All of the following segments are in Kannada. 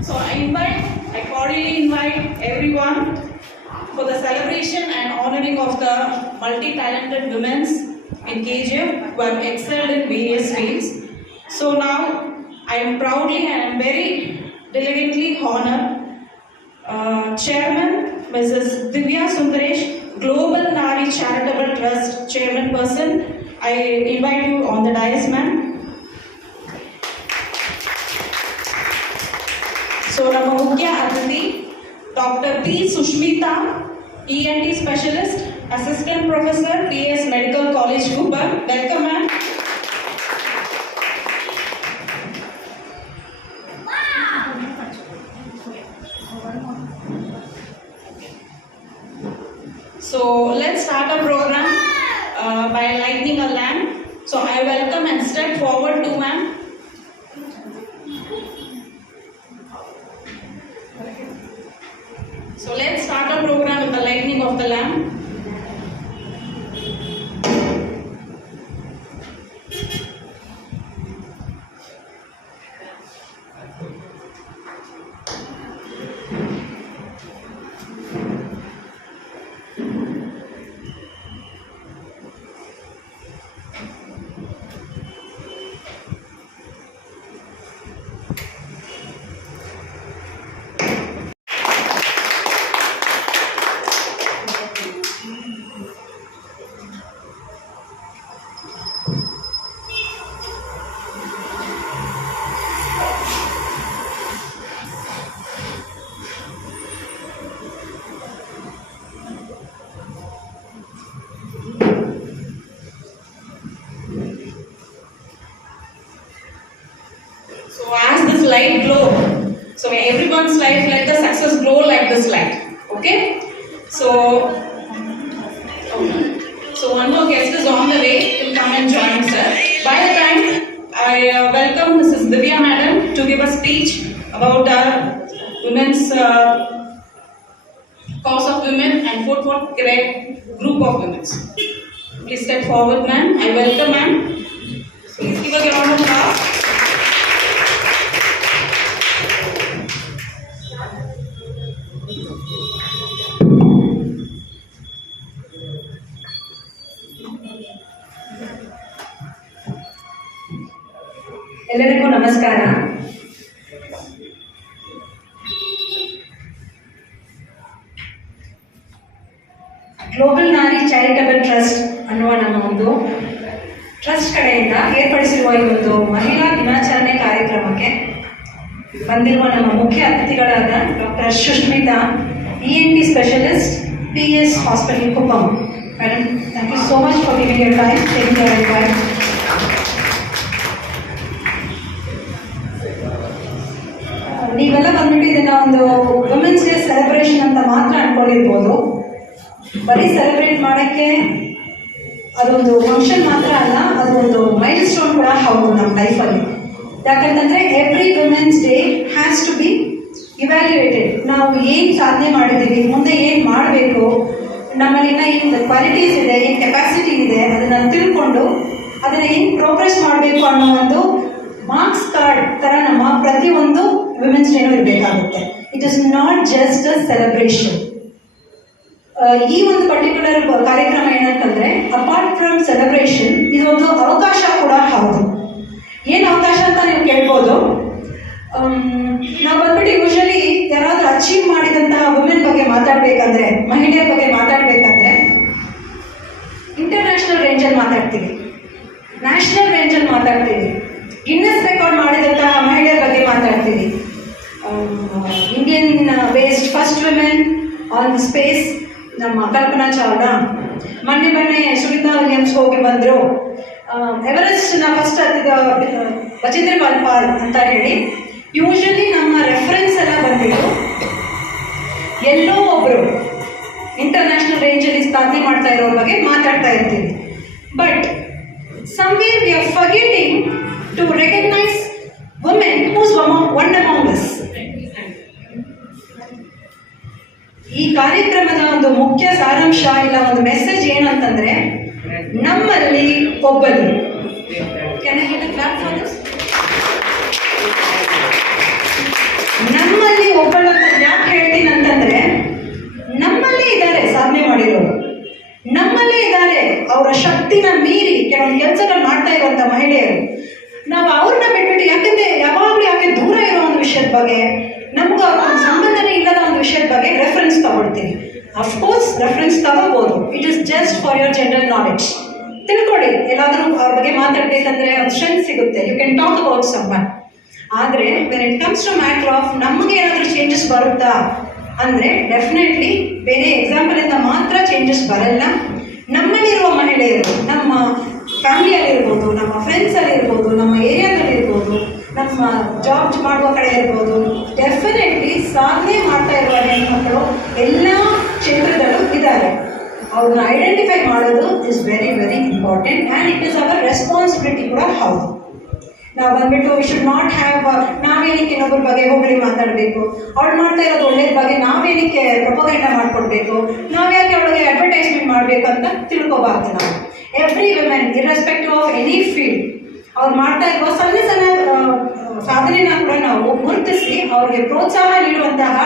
So I cordially invite everyone for the celebration and honoring of the multi-talented women in KGF who have excelled in various fields. So now I am proudly and very diligently honored Chairman Mrs. Divya Sundaresh, Global Nari Charitable Trust Chairperson. I invite you on the dais, ma'am. So, ನಮ್ಮ ಮುಖ್ಯ ಅತಿಥಿ Dr. P. Sushmita, ENT Specialist, Assistant Professor, PS Medical College, Guba. Welcome, ma'am. So, let's start our program by lighting a lamp. So, I welcome and step forward to ma'am. So let's start our program with the lighting of the lamp. So as this light glow, so everyone's life, let the success glow like this light. Okay? So one more guest is on the way to come and join us, sir. By the time, I welcome Mrs. Divya Madam to give a speech about our women's cause of women and food for great group of women. Please step forward, ma'am. I welcome, ma'am. Please give a round of applause. ಎಲ್ಲರಿಗೂ ನಮಸ್ಕಾರ. ಗ್ಲೋಬಲ್ ನಾರಿ ಚಾರಿಟಬಲ್ ಟ್ರಸ್ಟ್ ಅನ್ನುವ ನಮ್ಮ ಒಂದು ಟ್ರಸ್ಟ್ ಕಡೆಯಿಂದ ಏರ್ಪಡಿಸಿರುವ ಈ ಒಂದು ಮಹಿಳಾ ದಿನಾಚರಣೆ ಕಾರ್ಯಕ್ರಮಕ್ಕೆ ಬಂದಿರುವ ನಮ್ಮ ಮುಖ್ಯ ಅತಿಥಿಗಳಾದ doctor Sushmita, ENT specialist, PS hospital Kuppam. Madam, thank you so much for giving your time, taking your advice. ನೀವೆಲ್ಲ ಬಂದ್ಬಿಟ್ಟು ಇದನ್ನ ಒಂದು ವುಮೆನ್ಸ್ ಡೇ ಸೆಲೆಬ್ರೇಷನ್ ಅಂತ ಮಾತ್ರ ಅನ್ಕೊಂಡಿರ್ಬೋದು. ಬರೀ ಸೆಲೆಬ್ರೇಟ್ ಮಾಡೋಕ್ಕೆ ಅದೊಂದು ಫಂಕ್ಷನ್ ಮಾತ್ರ ಅಲ್ಲ, ಅದು ಒಂದು ಮೈಲ್ ಸ್ಟೋನ್ ಕೂಡ ಹೌದು ನಮ್ಮ ಲೈಫಲ್ಲಿ. ಯಾಕಂತಂದರೆ every women's day has to be evaluated. ನಾವು ಏನು ಸಾಧನೆ ಮಾಡಿದ್ದೀವಿ, ಮುಂದೆ ಏನು ಮಾಡಬೇಕು, ನಮ್ಮಲ್ಲಿನ ಏನು ಕ್ವಾಲಿಟೀಸ್ ಇದೆ, ಏನು ಕೆಪಾಸಿಟಿ ಇದೆ, ಅದನ್ನು ತಿಳ್ಕೊಂಡು ಅದನ್ನು ಏನು ಪ್ರೋಗ್ರೆಸ್ ಮಾಡಬೇಕು ಅನ್ನೋ ಒಂದು ಮಾರ್ಕ್ಸ್ ಕಾರ್ಡ್ ಥರ ನಮ್ಮ ಪ್ರತಿಯೊಂದು ವುಮೆನ್ಸ್ ಡೇನೂ ಇರಬೇಕಾಗುತ್ತೆ. It is not just a celebration. ಈ ಒಂದು ಪರ್ಟಿಕ್ಯುಲರ್ ಕಾರ್ಯಕ್ರಮ ಏನಂತಂದರೆ, ಅಪಾರ್ಟ್ ಫ್ರಮ್ ಸೆಲೆಬ್ರೇಷನ್ ಇದೊಂದು ಅವಕಾಶ ಕೂಡ ಹೌದು. ಏನು ಅವಕಾಶ ಅಂತ ನೀವು ಕೇಳ್ಬೋದು. ನಾವು ಬಂದ್ಬಿಟ್ಟು ಯೂಶಲಿ ಯಾರಾದರೂ ಅಚೀವ್ ಮಾಡಿದಂತಹ ವುಮೆನ್ ಬಗ್ಗೆ ಮಾತಾಡಬೇಕಂದ್ರೆ, ಮಹಿಳೆಯರ ಬಗ್ಗೆ ಮಾತಾಡಬೇಕಂದ್ರೆ ಇಂಟರ್ನ್ಯಾಷನಲ್ ರೇಂಜಲ್ಲಿ ಮಾತಾಡ್ತೀವಿ, ನ್ಯಾಷನಲ್ ರೇಂಜಲ್ಲಿ ಮಾತಾಡ್ತೀವಿ, ಗಿನ್ನೆಸ್ ರೆಕಾರ್ಡ್ ಮಾಡಿದಂತಹ ಮಹಿಳೆಯರ ಬಗ್ಗೆ ಮಾತಾಡ್ತೀವಿ. Indian based first women on space ನಮ್ಮ ಕಲ್ಪನಾ ಚಾವ್ಲಾ, ಮೊನ್ನೆ ಸುನೀತಾ ವಿಲಿಯಮ್ಸ್ ಹೋಗಿ ಬಂದರು. ಎವರೆಸ್ಟ್ನ ಫಸ್ಟ್ ಹತ್ತಿದ ಬಚೇಂದ್ರ ಪಾಲ್ ಅಂತ ಹೇಳಿ. ಯೂಶಲಿ ನಮ್ಮ ರೆಫರೆನ್ಸ್ ಎಲ್ಲ ಬಂದ್ಬಿಟ್ಟು ಎಲ್ಲೋ ಒಬ್ಬರು ಇಂಟರ್ನ್ಯಾಷನಲ್ ರೇಂಜಲ್ಲಿ ಸಾಧನೆ ಮಾಡ್ತಾ ಇರೋರ ಬಗ್ಗೆ ಮಾತಾಡ್ತಾ ಇರ್ತೀವಿ. But somewhere we are forgetting to recognize women who's one among us. ಈ ಕಾರ್ಯಕ್ರಮದ ಒಂದು ಮುಖ್ಯ ಸಾರಾಂಶ ಇಲ್ಲ ಒಂದು ಮೆಸೇಜ್ ಏನಂತಂದ್ರೆ, ನಮ್ಮಲ್ಲಿ ಒಬ್ಬರು. Can I get a clap for this? ನಮ್ಮಲ್ಲಿ ಒಬ್ಬಳು ಯಾಕೆ ಹೇಳ್ತೀನಿ ಅಂತಂದ್ರೆ, ನಮ್ಮಲ್ಲೇ ಇದ್ದಾರೆ ಸಾಧನೆ ಮಾಡಿರೋರು, ನಮ್ಮಲ್ಲೇ ಇದ್ದಾರೆ ಅವರ ಶಕ್ತಿನ ಮೀರಿ ಕೆಲವೊಂದು ಕೆಲಸಗಳು ಮಾಡ್ತಾ ಇರುವಂತ ಮಹಿಳೆಯರು. ನಾವು ಅವ್ರನ್ನ ಬಿಟ್ಬಿಟ್ಟು ಯಾಕಂದ್ರೆ ಯಾವಾಗಲೂ ಯಾಕೆ ದೂರ ಇರೋ ಒಂದು ವಿಷಯದ ಬಗ್ಗೆ, ನಮ್ಗೆ ಅವ್ರ ಸಂಬಂಧನೇ ಇಲ್ಲದ ಒಂದು ವಿಷಯದ ಬಗ್ಗೆ ರೆಫರೆನ್ಸ್ ತಗೊಳ್ತೀವಿ. ಅಫ್ಕೋರ್ಸ್ ರೆಫರೆನ್ಸ್ ತಗೋಬಹುದು, it is just for your general knowledge. ತಿಳ್ಕೊಳ್ಳಿ, ಎಲ್ಲಾದ್ರೂ ಅವ್ರ ಬಗ್ಗೆ ಮಾತಾಡ್ಬೇಕಂದ್ರೆ ಒಂದು ಸ್ಟ್ರೆಂತ್ ಸಿಗುತ್ತೆ, you can talk about someone. ಆದರೆ when it comes to matter of ನಮಗೆ ಏನಾದರೂ ಚೇಂಜಸ್ ಬರುತ್ತಾ ಅಂದರೆ ಡೆಫಿನೆಟ್ಲಿ ಬೇರೆ ಎಕ್ಸಾಂಪಲಿಂದ ಮಾತ್ರ ಚೇಂಜಸ್ ಬರಲ್ಲ. ನಮ್ಮಲ್ಲಿರುವ ಮಹಿಳೆಯರು, ನಮ್ಮ ಫ್ಯಾಮಿಲಿಯಲ್ಲಿರ್ಬೋದು, ನಮ್ಮ ಫ್ರೆಂಡ್ಸಲ್ಲಿರ್ಬೋದು, ನಮ್ಮ ಏರಿಯಾದಲ್ಲಿರ್ಬೋದು, ನಮ್ಮ ಜಾಬ್ ಮಾಡುವ ಕಡೆ ಇರ್ಬೋದು, ಡೆಫಿನೆಟ್ಲಿ ಸಾಧನೆ ಮಾಡ್ತಾ ಇರುವ ಹೆಣ್ಮಕ್ಳು ಎಲ್ಲ ಕ್ಷೇತ್ರದಲ್ಲೂ ಇದ್ದಾರೆ. ಅವ್ರನ್ನ ಐಡೆಂಟಿಫೈ ಮಾಡೋದು is very very important and it is our responsibility ಕೂಡ ಹೌದು. ನಾವು ಬಂದ್ಬಿಟ್ಟು ವಿ ಶುಡ್ ನಾಟ್ ಹ್ಯಾವ್, ನಾವೇನಕ್ಕೆ ಇನ್ನೊಬ್ಬರ ಬಗ್ಗೆ ಹೋಗಲಿ ಮಾತಾಡಬೇಕು, ಅವ್ಳು ಮಾಡ್ತಾ ಇರೋದು ಒಳ್ಳೇದ ಬಗ್ಗೆ ನಾವೇನಕ್ಕೆ ಪ್ರೊಪಗಂಡ ಮಾಡಿಕೊಡ್ಬೇಕು, ನಾವ್ಯಾಕೆ ಅವಳಿಗೆ ಅಡ್ವರ್ಟೈಸ್ಮೆಂಟ್ ಮಾಡಬೇಕು ಅಂತ ತಿಳ್ಕೊಬಾರ್ದು. ನಾವು every women irrespective of any field ಅವ್ರು ಮಾಡ್ತಾ ಇರುವ ಸಣ್ಣ ಸಣ್ಣ ಸಾಧನೆನ ಕೂಡ ನಾವು ಗುರುತಿಸಿ ಅವ್ರಿಗೆ ಪ್ರೋತ್ಸಾಹ ನೀಡುವಂತಹ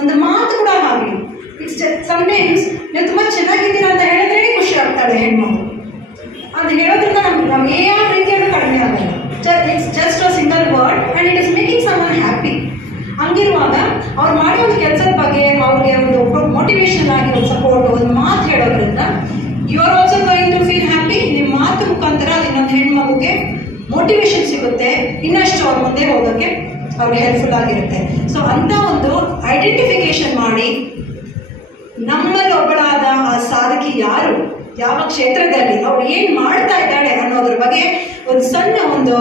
ಒಂದು ಮಾತು ಕೂಡ ಆಗಲಿ. ಇಟ್ಸ್ ಸಮ್ಟೈಮ್ಸ್ ನೀವು ತುಂಬ ಚೆನ್ನಾಗಿದ್ದೀರಾ ಅಂತ ಹೇಳಿದ್ರೆ ಖುಷಿ ಆಗ್ತಾಳೆ ಹೆಣ್ಮಕ್ಳು. ಅದು ಹೇಳೋದ್ರಿಂದ ನಮ್ಗೆ ಯಾವ ರೀತಿಯಲ್ಲೂ ಕಡಿಮೆ ಆಗಲ್ಲ. It's just a single word and it is making someone happy. ಹಂಗಿರುವಾಗ ಅವ್ರು ಮಾಡೋ ಒಂದು ಕೆಲಸದ ಬಗ್ಗೆ ಅವ್ರಿಗೆ ಒಂದು ಮೋಟಿವೇಶನ್ ಆಗಿ ಒಂದು ಸಪೋರ್ಟ್, ಒಂದು ಮಾತು ಹೇಳೋದ್ರಿಂದ you are also going to feel happy. ನಿಮ್ಮ ಮಾತು ಮುಖಾಂತರ ಇನ್ನೊಂದು ಹೆಣ್ಮಗುಗೆ ಮೋಟಿವೇಶನ್ ಸಿಗುತ್ತೆ, ಇನ್ನಷ್ಟು ಅವ್ರ ಮುಂದೆ ಹೋಗೋಕ್ಕೆ ಅವ್ರಿಗೆ ಹೆಲ್ಪ್ಫುಲ್ ಆಗಿರುತ್ತೆ. ಸೊ ಅಂತ ಒಂದು ಐಡೆಂಟಿಫಿಕೇಶನ್ ಮಾಡಿ ನಮ್ಮಲ್ಲಿ ಒಬ್ಬಳಾದ ಆ ಸಾಧಕಿ ಯಾರು, ಯಾವ ಕ್ಷೇತ್ರದಲ್ಲಿ ಅವಳು ಏನು ಮಾಡ್ತಾ ಇದ್ದಾಳೆ ಅನ್ನೋದ್ರ ಬಗ್ಗೆ ಒಂದು ಸಣ್ಣ ಒಂದು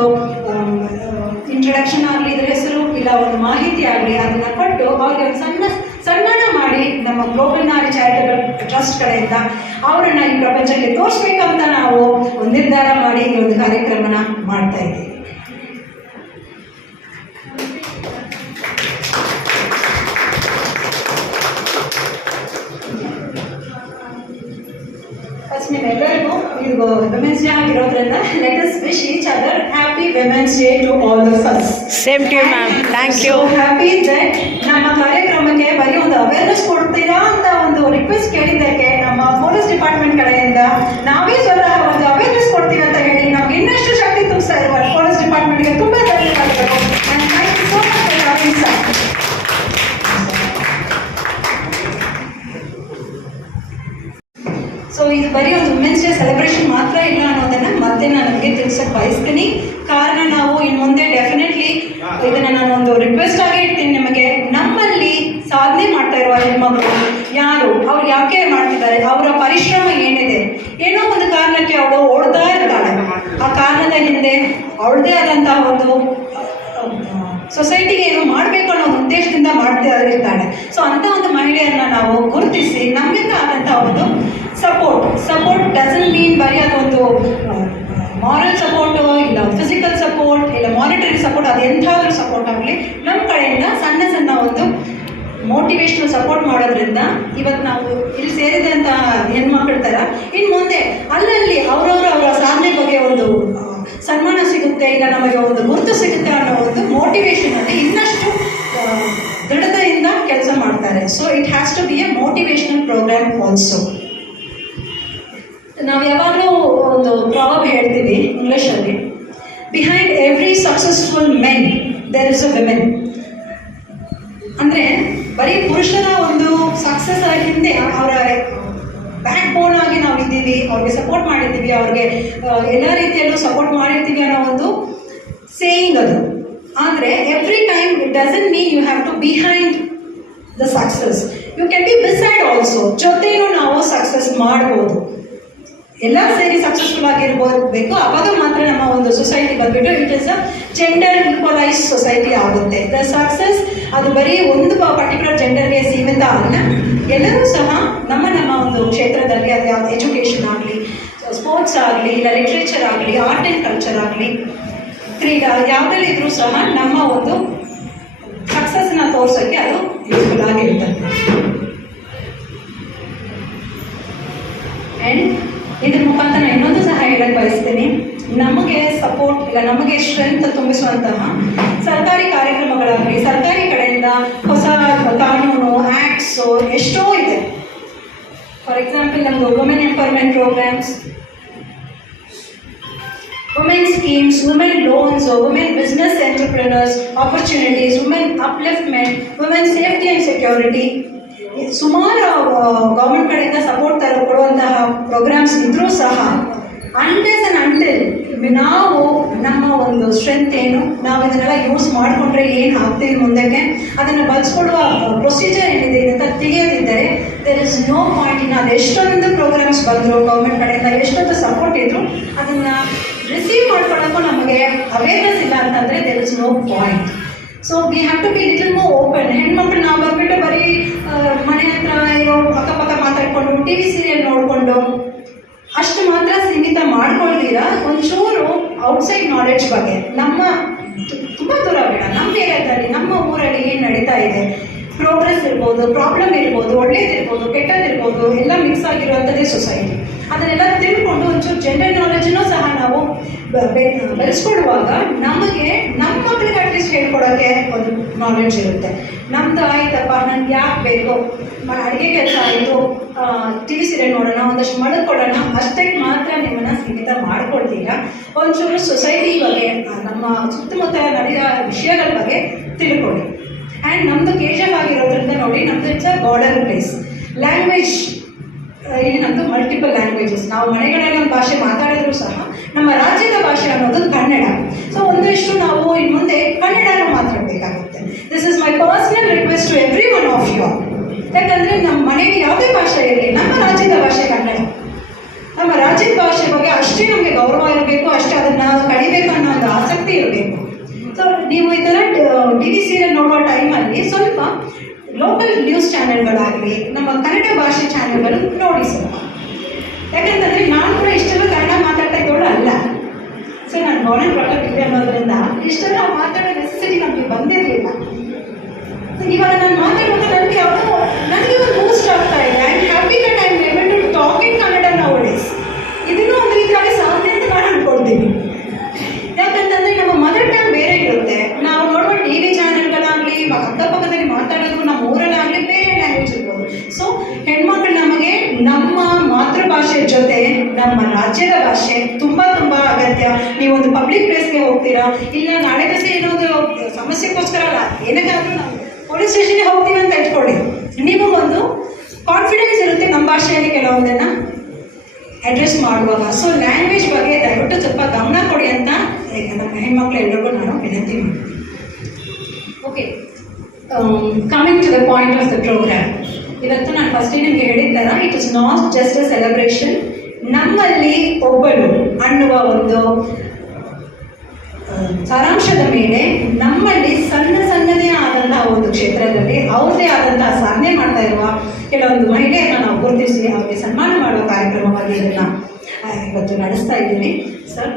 ಇಂಟ್ರಡಕ್ಷನ್ ಆಗಲಿ, ಇದ್ರ ಹೆಸರು ಇಲ್ಲ ಒಂದು ಮಾಹಿತಿ ಆಗಲಿ, ಅದನ್ನ ಕೊಟ್ಟು ಅವ್ರಿಗೆ ಒಂದು ಸಣ್ಣ ಮಾಡಿ ನಮ್ಮ ಗ್ಲೋಬಲ್ ನಾಲೆಡ್ಜ್ ಚಾರಿಟಬಲ್ ಟ್ರಸ್ಟ್ ಕಡೆಯಿಂದ ಅವರನ್ನ ಈ ಪ್ರಪಂಚಕ್ಕೆ ತೋರಿಸ್ಬೇಕಂತ ನಾವು ಒಂದು ನಿರ್ಧಾರ ಮಾಡಿ ಈ ಒಂದು ಕಾರ್ಯಕ್ರಮನ ಮಾಡ್ತಾ ಇದ್ದೀವಿ. ನಿಮ್ಮೆಲ್ಲರಿಗೂ ಇದು ವಿಮೆನ್ಸ್ ಡೇ ಆಗಿರೋದ್ರಿಂದ let us wish each other happy women's day to all of us. Same to you ma'am, thank you. Happy that ನಮ್ಮ ಕಾರ್ಯಕ್ರಮಕ್ಕೆ ಬರೀ ಒಂದು ಅವೇರ್ನೆಸ್ ಕೊಡ್ತೀರಾ ಅಂತ ಒಂದು ರಿಕ್ವೆಸ್ಟ್ ಕೇಳಿದ್ದಕ್ಕೆ ನಮ್ಮ ಪೊಲೀಸ್ ಡಿಪಾರ್ಟ್ಮೆಂಟ್ ಕಡೆಯಿಂದ ನಾವೇ ಸ್ವತಃ ಒಂದು ಅವೇರ್ನೆಸ್ ಕೊಡ್ತೀವಿ ಅಂತ ಹೇಳಿ ನಮ್ಗೆ ಇನ್ನಷ್ಟು ಶಕ್ತಿ ತುಂಬಿಸ್ತಾ ಇರುವ ಪೊಲೀಸ್ ಡಿಪಾರ್ಟ್ಮೆಂಟ್ಗೆ ತುಂಬ ಧನ್ಯವಾದಗಳು. And thank you so much for coming sir. So ಇದು ಬರೀ ಒಂದು ವುಮೆನ್ಸ್ ಡೇ ಸೆಲೆಬ್ರೇಷನ್ ಮಾತ್ರ ಇಲ್ಲ ಅನ್ನೋದನ್ನ ಮತ್ತೆ ನಾನು ನಿಮಗೆ ತಿಳಿಸಕ್ಕೆ ಬಯಸ್ತೀನಿ. ಕಾರಣ ನಾವು ಇನ್ನು ಮುಂದೆ ಡೆಫಿನೆಟ್ಲಿ ಇದನ್ನ ನಾನು ಒಂದು ರಿಕ್ವೆಸ್ಟ್ ಆಗಿ ಇಡ್ತೀನಿ ನಿಮಗೆ. ನಮ್ಮಲ್ಲಿ ಸಾಧನೆ ಮಾಡ್ತಾ ಇರುವ ಹೆಣ್ಮಕ್ಳು ಯಾರು, ಅವ್ರು ಯಾಕೆ ಮಾಡ್ತಿದ್ದಾರೆ, ಅವರ ಪರಿಶ್ರಮ ಏನಿದೆ, ಏನೋ ಒಂದು ಕಾರಣಕ್ಕೆ ಅವಳು ಓಡ್ತಾ ಇರ್ತಾಳೆ. ಆ ಕಾರಣದ ಹಿಂದೆ ಅವಳದೇ ಆದಂತಹ ಒಂದು ಸೊಸೈಟಿಗೆ ಏನು ಮಾಡಬೇಕು ಅನ್ನೋ ಉದ್ದೇಶದಿಂದ ಮಾಡ್ತಾ ಇರ್ತಾಳೆ. ಸೊ ಅಂತ ಒಂದು ಮಹಿಳೆಯನ್ನ ನಾವು ಗುರುತಿಸಿ ನಮ್ಮಿಂದ ಆದಂತಹ ಒಂದು ಸಪೋರ್ಟ್ ಡಸನ್ ಮೀನ್ ಬರೀ ಅದೊಂದು ಮಾರಲ್ ಸಪೋರ್ಟು ಇಲ್ಲ ಫಿಸಿಕಲ್ ಸಪೋರ್ಟ್ ಇಲ್ಲ ಮಾನಿಟರಿ ಸಪೋರ್ಟ್, ಅದು ಎಂಥಾದ್ರೂ ಸಪೋರ್ಟ್ ಆಗಲಿ ನಮ್ಮ ಕಡೆಯಿಂದ ಸಣ್ಣ ಒಂದು ಮೋಟಿವೇಶನಲ್ ಸಪೋರ್ಟ್ ಮಾಡೋದ್ರಿಂದ ಇವತ್ತು ನಾವು ಇಲ್ಲಿ ಸೇರಿದಂಥ ಹೆಣ್ಮಕ್ಳ ಥರ ಇನ್ನು ಮುಂದೆ ಅಲ್ಲಲ್ಲಿ ಅವರ ಸಾಧನೆ ಬಗ್ಗೆ ಒಂದು ಸನ್ಮಾನ ಸಿಗುತ್ತೆ, ಇಲ್ಲ ನಮಗೆ ಒಂದು ಗುರುತು ಸಿಗುತ್ತೆ ಅನ್ನೋ ಒಂದು ಮೋಟಿವೇಶನ್ ಅಲ್ಲಿ ಇನ್ನಷ್ಟು ದೃಢತೆಯಿಂದ ಕೆಲಸ ಮಾಡ್ತಾರೆ. So it has to be a motivational programme also. ನಾವು ಯಾವಾಗಲೂ ಒಂದು ಪ್ರಾವರ್ಬ್ ಹೇಳ್ತೀವಿ ಇಂಗ್ಲೀಷಲ್ಲಿ, behind every successful men there is a women. ಅಂದರೆ ಬರೀ ಪುರುಷರ ಒಂದು ಸಕ್ಸಸ್ ಹಿಂದೆ ಅವರ ಬ್ಯಾಕ್ ಬೋನ್ ಆಗಿ ನಾವು ಇದ್ದೀವಿ, ಅವ್ರಿಗೆ ಸಪೋರ್ಟ್ ಮಾಡಿದ್ದೀವಿ, ಅವ್ರಿಗೆ ಎಲ್ಲ ರೀತಿಯಲ್ಲೂ ಸಪೋರ್ಟ್ ಮಾಡಿರ್ತೀವಿ ಅನ್ನೋ ಒಂದು ಸೇಯಿಂಗ್ ಅದು. ಆದರೆ every time it doesn't mean you have to behind the success, you can be beside also. ಜೊತೆನೂ ನಾವು ಸಕ್ಸಸ್ ಮಾಡ್ಬೋದು, ಎಲ್ಲ ಸೇರಿ ಸಕ್ಸಸ್ಫುಲ್ ಆಗಿರ್ಬೋದು. ಅವಾಗ ಮಾತ್ರ ನಮ್ಮ ಒಂದು ಸೊಸೈಟಿ ಬಂದ್ಬಿಟ್ಟು it is a gender equalise society ಆಗುತ್ತೆ. ದ ಸಕ್ಸಸ್ ಅದು ಬರೀ ಒಂದು ಪರ್ಟಿಕ್ಯುಲರ್ ಜೆಂಡರ್ಗೆ ಸೀಮಿತ ಅಲ್ಲ, ಎಲ್ಲರೂ ಸಹ ನಮ್ಮ ಒಂದು ಕ್ಷೇತ್ರದಲ್ಲಿ ಅದು ಯಾವ್ದು ಎಜುಕೇಷನ್ ಆಗಲಿ, ಸ್ಪೋರ್ಟ್ಸ್ ಆಗಲಿ, ಇಲ್ಲ ಲಿಟ್ರೇಚರ್ ಆಗಲಿ, ಆರ್ಟ್ ಆ್ಯಂಡ್ ಕಲ್ಚರ್ ಆಗಲಿ, ಕ್ರೀಡಾ ಯಾವುದರಲ್ಲಿ ಇದ್ರೂ ಸಹ ನಮ್ಮ ಒಂದು ಸಕ್ಸಸ್ನ ತೋರ್ಸೋಕ್ಕೆ ಅದು ಯೂಸ್ಫುಲ್ ಆಗಿರ್ತದೆ. ಆ್ಯಂಡ್ ಇದ್ರ ಮುಖಾಂತರ ಇನ್ನೊಂದು ಸಹ ಹೇಳಕ್ಕೆ ಬಯಸ್ತೀನಿ, ನಮಗೆ ಸಪೋರ್ಟ್ ಇಲ್ಲ ನಮಗೆ ಸ್ಟ್ರೆಂತ್ ತುಂಬಿಸುವಂತಹ ಸರ್ಕಾರಿ ಕಾರ್ಯಕ್ರಮಗಳಾಗಲಿ, ಸರ್ಕಾರಿ ಕಡೆ ಕಡೆಯಿಂದ ಹೊಸ ಕಾನೂನು ಆ್ಯಕ್ಟ್ಸು ಎಷ್ಟೋ ಇದೆ. ಫಾರ್ ಎಕ್ಸಾಂಪಲ್ ನಮ್ಮದು women empowerment programmes, women schemes, women loans, women business entrepreneurs, opportunities, women upliftment, women safety and security. ಸುಮಾರು ಗೌರ್ಮೆಂಟ್ ಕಡೆಯಿಂದ ಸಪೋರ್ಟ್ ಕೊಡುವಂತಹ ಪ್ರೋಗ್ರಾಮ್ಸ್ ಇದ್ರೂ ಸಹ ಅನ್ಲೆಸ್ ಅಂಡ್ ಅಂಟಿಲ್ ನಾವು ನಮ್ಮ ಒಂದು ಸ್ಟ್ರೆಂತ್ ಏನು, ನಾವು ಇದನ್ನೆಲ್ಲ ಯೂಸ್ ಮಾಡಿಕೊಂಡ್ರೆ ಏನು ಆಗ್ತೀವಿ ಮುಂದಕ್ಕೆ, ಅದನ್ನು ಬಳಸ್ಕೊಡುವ ಪ್ರೊಸೀಜರ್ ಏನಿದೆ ಅಂತ ತಿಳಿಯದಿದ್ದರೆ ದೇರ್ ಇಸ್ ನೋ ಪಾಯಿಂಟ್. ಇನ್ನು ಅದು ಎಷ್ಟೊಂದು ಪ್ರೋಗ್ರಾಮ್ಸ್ ಬಂದರು ಗೌರ್ಮೆಂಟ್ ಕಡೆಯಿಂದ, ಎಷ್ಟೊಂದು ಸಪೋರ್ಟ್ ಇದ್ರು, ಅದನ್ನು ರಿಸೀವ್ ಮಾಡ್ಕೊಳ್ಳೋಕ್ಕೂ ನಮಗೆ ಅವೇರ್ನೆಸ್ ಇಲ್ಲ ಅಂತಂದರೆ there is no point. So we have to be little more open. ಹೆಣ್ಮಕ್ಳು ನಾವು ಬಂದ್ಬಿಟ್ಟು ಬರೀ ಮನೆ ಹತ್ರ ಇರೋ ಅಕ್ಕಪಕ್ಕ ಮಾತಾಡ್ಕೊಂಡು ಟಿ ವಿ ಸೀರಿಯಲ್ ನೋಡಿಕೊಂಡು ಅಷ್ಟು ಮಾತ್ರ ಸೀಮಿತ ಮಾಡ್ಕೊಳ್ತೀರಾ. ಒಂಚೂರು ಔಟ್ಸೈಡ್ ನಾಲೆಡ್ಜ್ ಬಗ್ಗೆ ನಮ್ಮ ತುಂಬ ದೂರ ಬೇಡ, ನಮ್ಮ ಏರಿಯಾದಲ್ಲಿ ನಮ್ಮ ಊರಲ್ಲಿ ಏನು ನಡೀತಾ ಇದೆ, ಪ್ರೋಗ್ರೆಸ್ ಇರ್ಬೋದು, ಪ್ರಾಬ್ಲಮ್ ಇರ್ಬೋದು, ಒಳ್ಳೇದಿರ್ಬೋದು, ಕೆಟ್ಟದಿರ್ಬೋದು, ಎಲ್ಲ ಮಿಕ್ಸ್ ಆಗಿರುವಂಥದ್ದೇ ಸೊಸೈಟಿ. ಅದನ್ನೆಲ್ಲ ತಿಳ್ಕೊಂಡು ಒಂಚೂರು ಜನರಲ್ ನಾಲೆಡ್ಜನ್ನು ಸಹ ನಾವು ಬೆಳೆಸ್ಕೊಡುವಾಗ ನಮಗೆ ನಮ್ಮ ಮಕ್ಕಳಿಗೆ ಅಟ್ಲೀಸ್ಟ್ ಹೇಳ್ಕೊಡೋಕ್ಕೆ ಒಂದು ನಾಲೆಡ್ಜ್ ಇರುತ್ತೆ. ನಮ್ಮದು ಆಯ್ತಪ್ಪ, ನನಗೆ ಯಾಕೆ ಬೇಕು, ಅಡುಗೆ ಕೆಲಸ ಆಯಿತು, ಟಿ ವಿ ಸೀರಿಯಲ್ ನೋಡೋಣ, ಒಂದಷ್ಟು ಮಡಕೊಡೋಣ, ಅಷ್ಟಕ್ಕೆ ಮಾತ್ರ ನಿಮ್ಮನ್ನು ಸೀಮಿತ ಮಾಡ್ಕೊಳ್ತೀರಾ. ಒಂಚೂರು ಸೊಸೈಟಿ ಬಗ್ಗೆ, ನಮ್ಮ ಸುತ್ತಮುತ್ತ ನಡೆಯೋ ವಿಷಯಗಳ ಬಗ್ಗೆ ತಿಳ್ಕೊಳ್ಳಿ. ಆ್ಯಂಡ್ ನಮ್ಮದು KGF ಆಗಿರೋದ್ರಿಂದ ನೋಡಿ, ನಮ್ಮದು it's a border place. Language ಇಲ್ಲಿ ನಮ್ಮದು ಮಲ್ಟಿಪಲ್ ಲ್ಯಾಂಗ್ವೇಜಸ್. ನಾವು ಮನೆಗಳಲ್ಲಿ ಒಂದು ಭಾಷೆ ಮಾತಾಡಿದ್ರು ಸಹ ನಮ್ಮ ರಾಜ್ಯದ ಭಾಷೆ ಅನ್ನೋದು ಕನ್ನಡ. ಸೊ ಒಂದಷ್ಟು ನಾವು ಇನ್ನು ಮುಂದೆ ಕನ್ನಡನೂ ಮಾತಾಡಬೇಕಾಗುತ್ತೆ. This is my personal request to every one of you. ಯಾಕಂದರೆ ನಮ್ಮ ಮನೆಗೆ ಯಾವುದೇ ಭಾಷೆ ಇರಲಿ, ನಮ್ಮ ರಾಜ್ಯದ ಭಾಷೆ ಕನ್ನಡ. ನಮ್ಮ ರಾಜ್ಯದ ಭಾಷೆ ಬಗ್ಗೆ ಅಷ್ಟೇ ನಮಗೆ ಗೌರವ ಇರಬೇಕು, ಅಷ್ಟೇ ಅದನ್ನು ಕಲಿಬೇಕು ಅನ್ನೋ ಒಂದು ಆಸಕ್ತಿ ಇರಬೇಕು. ಸೊ ನೀವು ಈ ಥರ ಟಿ ವಿ ಸೀರಿಯಲ್ ನೋಡುವ ಟೈಮಲ್ಲಿ ಸ್ವಲ್ಪ ಲೋಕಲ್ ನ್ಯೂಸ್ ಚಾನೆಲ್ಗಳಾಗಲಿ, ನಮ್ಮ ಕನ್ನಡ ಭಾಷೆ ಚಾನೆಲ್ಗಳು ನೋಡಿ ಸರ್. ಯಾಕಂತಂದರೆ ನಾನು ಕೂಡ ಇಷ್ಟೆಲ್ಲ ಕನ್ನಡ ಮಾತಾಡ್ತಾ ಇದ್ದೋಳು ಅಲ್ಲ. ಸೊ ನಾನು ಗೌರ್ಮೆಂಟ್ ಪ್ರೊಟೆಕ್ಟಿವ್ ಅನ್ನೋದ್ರಿಂದ ಇಷ್ಟೆಲ್ಲ ಮಾತಾಡೋ ನೆಸೆಸಿಟಿ ನಮಗೆ ಬಂದಿರಲಿಲ್ಲ. ಇವಾಗ ನಾನು ಮಾತಾಡುವಾಗ ನನಗೆ ಯಾವುದೋ ನನಗೆ ಒಂದು ಬೂಸ್ಟ್ ಆಗ್ತಾ ಇದೆ. I am happy that I am able to talk in Kannada now days. ಇದನ್ನು ಒಂದು ರೀತಿಯಾಗಿ ಸಾಧನೆ ಅಂತ ನಾನು ಅನ್ಕೊಳ್ತೀನಿ. ಯಾಕಂತಂದರೆ ನಮ್ಮ ಮದರ್ ಟಂಗ್ ಬೇರೆ ಇರುತ್ತೆ. ನಾವು ನೋಡುವ ಟಿ ವಿ ಚಾನೆಲ್ಗಳಾಗಲಿ, ಅಕ್ಕಪಕ್ಕದಲ್ಲಿ ಮಾತಾಡೋದು ನಮ್ಮ ಊರಲ್ಲಾಗಲಿ ಬೇರೆ ಲ್ಯಾಂಗ್ವೇಜ್ ಇರ್ಬೋದು. ಸೊ ಹೆಣ್ಮಕ್ಳು ನಮಗೆ ನಮ್ಮ ಮಾತೃಭಾಷೆ ಜೊತೆ ನಮ್ಮ ರಾಜ್ಯದ ಭಾಷೆ ತುಂಬ ತುಂಬ ಅಗತ್ಯ. ನೀವೊಂದು ಪಬ್ಲಿಕ್ ಪ್ಲೇಸ್ಗೆ ಹೋಗ್ತೀರಾ, ಇಲ್ಲ ನಾಳೆ ದಿವಸ ಏನೊಂದು ಸಮಸ್ಯೆಗೋಸ್ಕರ ಅಲ್ಲ, ಏನಕ್ಕಾದ್ರೂ ನಾವು ಪೊಲೀಸ್ ಸ್ಟೇಷನ್ಗೆ ಹೋಗ್ತೀವಿ ಅಂತ ಇಟ್ಕೊಳ್ಳಿ, ನಿಮಗೊಂದು ಕಾನ್ಫಿಡೆನ್ಸ್ ಇರುತ್ತೆ ನಮ್ಮ ಭಾಷೆಯಲ್ಲಿ ಕೆಲವೊಂದನ್ನು ಅಡ್ರೆಸ್ ಮಾಡುವಾಗ. ಸೊ ಲ್ಯಾಂಗ್ವೇಜ್ ಬಗ್ಗೆ ದಯವಿಟ್ಟು ಸ್ವಲ್ಪ ಗಮನ ಕೊಡಿ ಅಂತ ನಮ್ಮ ಹೆಣ್ಮಕ್ಳು ಎಲ್ರಿಗೂ ನಾನು ವಿನಂತಿ ಮಾಡ್ತೀನಿ. Okay, coming to the point of the programme. ಇವತ್ತು ನಾನು ಫಸ್ಟೇ ನಿಮಗೆ ಹೇಳಿದ್ದಾರ, it is not just a celebration. ನಮ್ಮಲ್ಲಿ ಒಬ್ಬಳು ಅನ್ನುವ ಒಂದು ಸಾರಾಂಶದ ಮೇಲೆ ನಮ್ಮಲ್ಲಿ ಸಣ್ಣದೇ ಆದಂತಹ ಒಂದು ಕ್ಷೇತ್ರದಲ್ಲಿ ಅವ್ರದ್ದೇ ಆದಂತಹ ಸಾಧನೆ ಮಾಡ್ತಾ ಇರುವ ಕೆಲವೊಂದು ಮಹಿಳೆಯರನ್ನು ನಾವು ಗುರುತಿಸಿ ಅವರಿಗೆ ಸನ್ಮಾನ ಮಾಡುವ ಕಾರ್ಯಕ್ರಮವಾಗಿ ಇದನ್ನು ಇವತ್ತು ನಡೆಸ್ತಾ ಇದ್ದೀನಿ. Sir,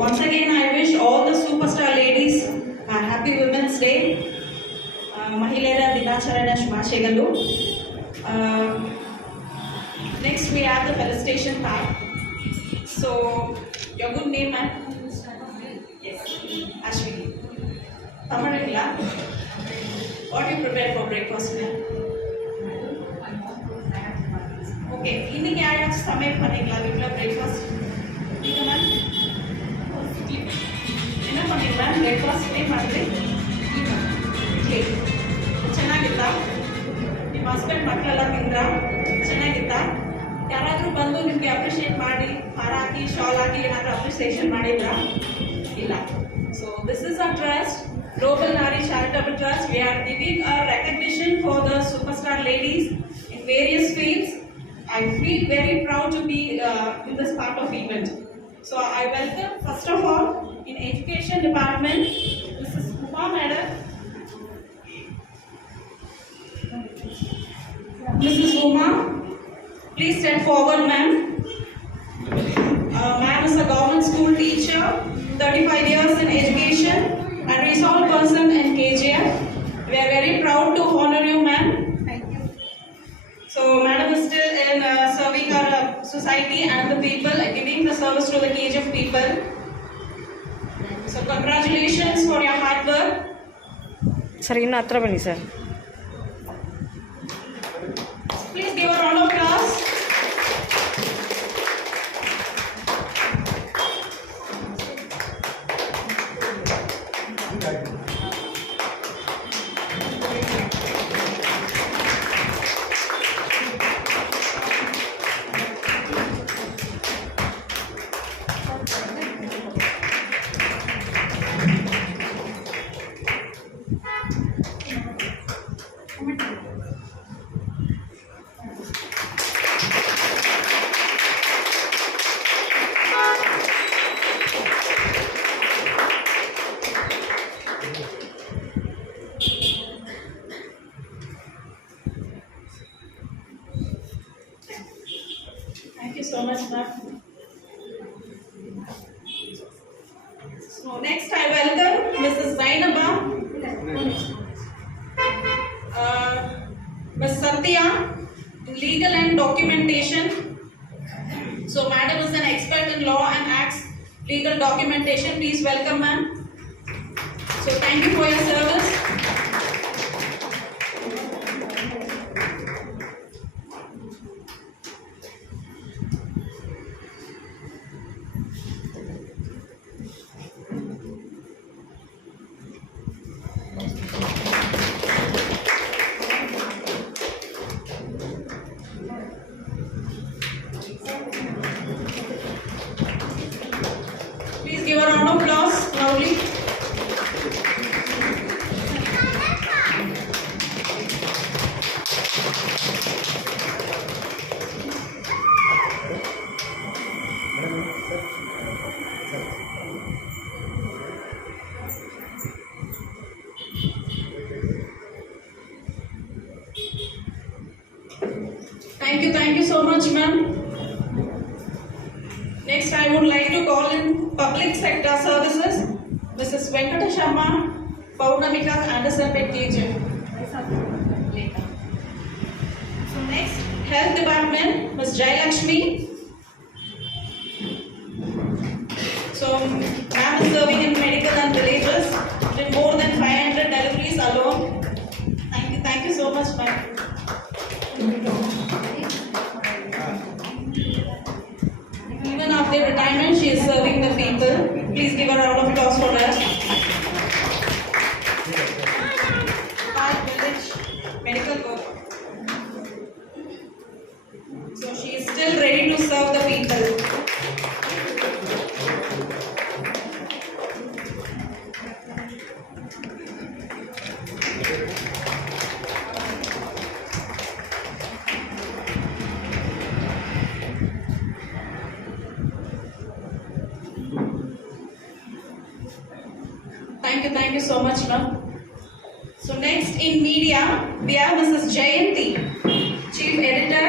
Once again, I wish all the superstar ladies a happy Women's Day. Mahilera Dinacharana Shubhashayagalu. Next, we have the felicitation part. So, your good name, ma'am? Yes, Ashwini. Tamarilla. What do you prepare for breakfast, ma'am? Okay, இன்னைக்கு யாராச்சும் சமையல் பண்ணீங்களா வீட்டில் பிரேக்ஃபாஸ்ட்? நீங்கள் மேம் என்ன பண்ணீங்க மேம் ಬ್ರೇಕ್ಫಾಸ್ಟ್ ಏನು ಮಾಡಿದ್ರಿ? ಇಡ್ಲಿ. ಚೆನ್ನಾಗಿತ್ತಾ? ನಿಮ್ಮ ಹಸ್ಬೆಂಡ್ ಮಕ್ಕಳೆಲ್ಲ ತಿಂದ್ರಾ? ಚೆನ್ನಾಗಿತ್ತಾ? ಯಾರಾದರೂ ಬಂದು ನಿಮಗೆ ಅಪ್ರಿಷಿಯೇಟ್ ಮಾಡಿ ಹಾರ ಹಾಕಿ ಶಾಲ್ ಹಾಕಿ ಏನಾದರೂ ಅಪ್ರಿಸಿಯೇಷನ್ ಮಾಡಿದ್ರಾ? ಇಲ್ಲ. So this is our trust, Global Nari Charitable Trust. We are giving a recognition for the superstar ladies in various fields. I feel very proud to be in this part of event. So I welcome first of all in Education Department Mrs. Uma Madam, Mrs. Uma, please step forward, ma'am. Ma'am is a government school teacher, 35 years in education, and resource person in KJF. We are very proud to honor you, ma'am. So, Madam is still in serving our society and the people, giving the service to the KGF people. So, congratulations for your hard work. Sir ಇನ್ನು ಹತ್ರ ಬನ್ನಿ sir. Please give a round of applause. Thank you so much, ma'am. So next I welcome Mrs. Zainaba, Ms. Satya in legal and documentation. So madam is an expert in law and acts legal documentation. Please welcome, ma'am. So thank you for your service. Please give a round of applause loudly. Thank you so much, ma'am. Next, I would like to call in Public Sector Services, Mrs. Venkata Sharma, Paunamika Anderson KJ. So next, Health Department, Ms. Jayalakshmi. So, ma'am is serving in medical and villages with more than 500 deliveries alone. Thank you so much, ma'am. Even after retirement, she is serving the people. Please give a round of applause for her. Park Village Medical Work. So she is still ready to serve the people. Thank you so much, ma'am. So next in media, we have Mrs. Jayanti, Chief Editor.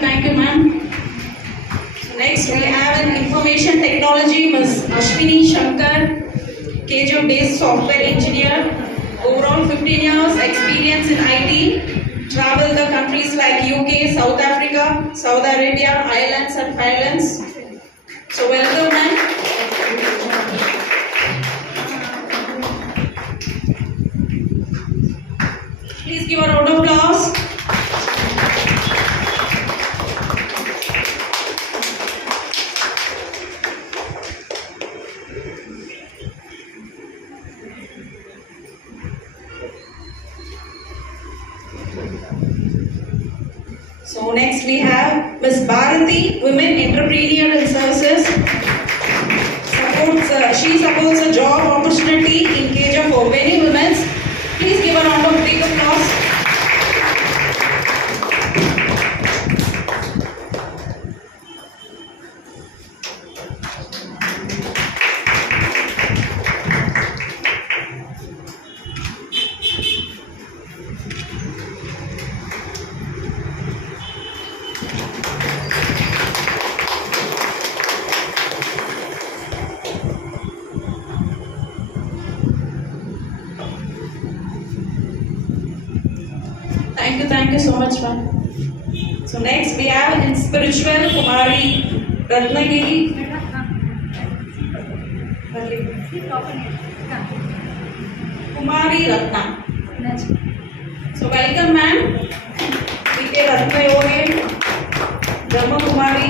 Thank you, ma'am. Next, we have an information technology, Ms. Ashwini Shankar, KJ-based software engineer, overall 15 years experience in IT, traveled the countries like UK, South Africa, Saudi Arabia, Ireland and Thailand. So welcome, ma'am. Please give a round of applause. So next we have Ms. Bharati, Women Entrepreneur and Services. She supports a job opportunity in KJ for many women. Please give a round of big applause. Thank you so much, ma'am. So next we have in spiritual Kumari Ratnagiri. Kumari Ratna. So welcome, ma'am. VK Ratna Yogi, Brahma Kumari,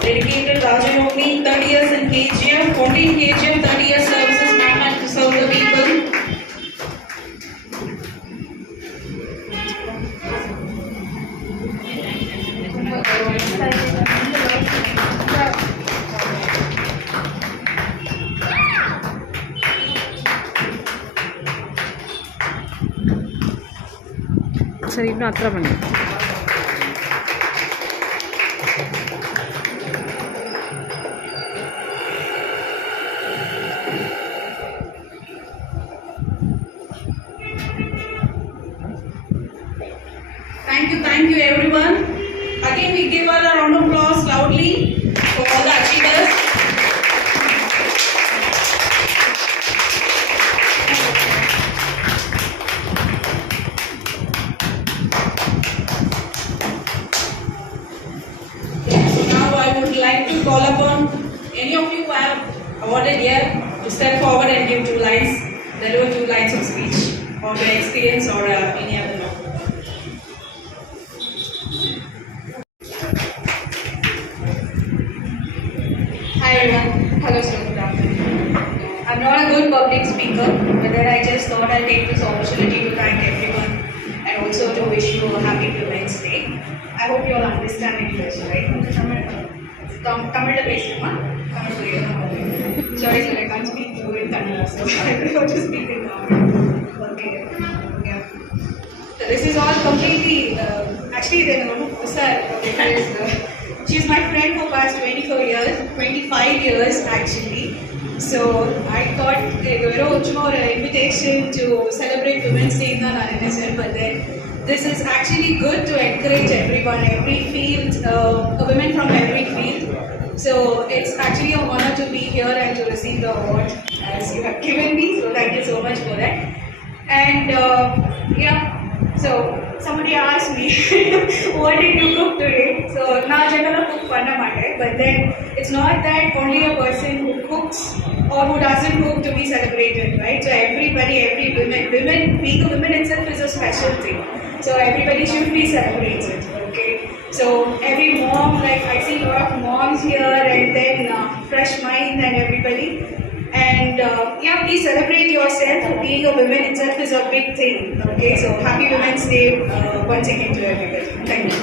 dedicated Raja Yogini, 30 years in KGF, 14 KGF, 30 years services, ma'am, and to serve the people. Sir ಇನ್ನೂ ಹತ್ರ ಬನ್ನಿ. Thank you everyone. Again we give her a round of applause loudly for all the achievers. Now I would like to call upon any of you who have awarded here to step forward and give 2 lines, deliver 2 lines of speech or their experience or any other note. Hi everyone. Hello, sir. Good afternoon. I'm not a good public speaker, but then I just thought I'll take this opportunity to thank everyone and also to wish you a happy Women's Day. I hope you all understand English, right? Tamil பேசுமா? Tamil புரியும். Sorry sir, I can't speak fluent Tamil, so I prefer to speak in Tamil. Okay. Yeah. So this is all completely, actually they know, sir, because she's my friend for past 24 years, 25 years actually. So I thought it was an invitation to celebrate Women's Day in the but then this is actually good to encourage everyone, every field, women from every field. So it's actually an honor to be here and to receive the award as you have given me. So thank you so much for that. And yeah, so somebody asked me, what did you cook today? So now generally cook panna mate, but then it's not that only a person who cooks or who doesn't cook to be celebrated, right? So everybody, every women, being a woman itself is a special thing. So everybody should be celebrated, okay? So every mom, like I see a lot of moms here, and then fresh mind and everybody. And yeah, please celebrate yourself. Being a woman itself is a big thing. Okay, so happy Women's Day once again to everybody. Thank you.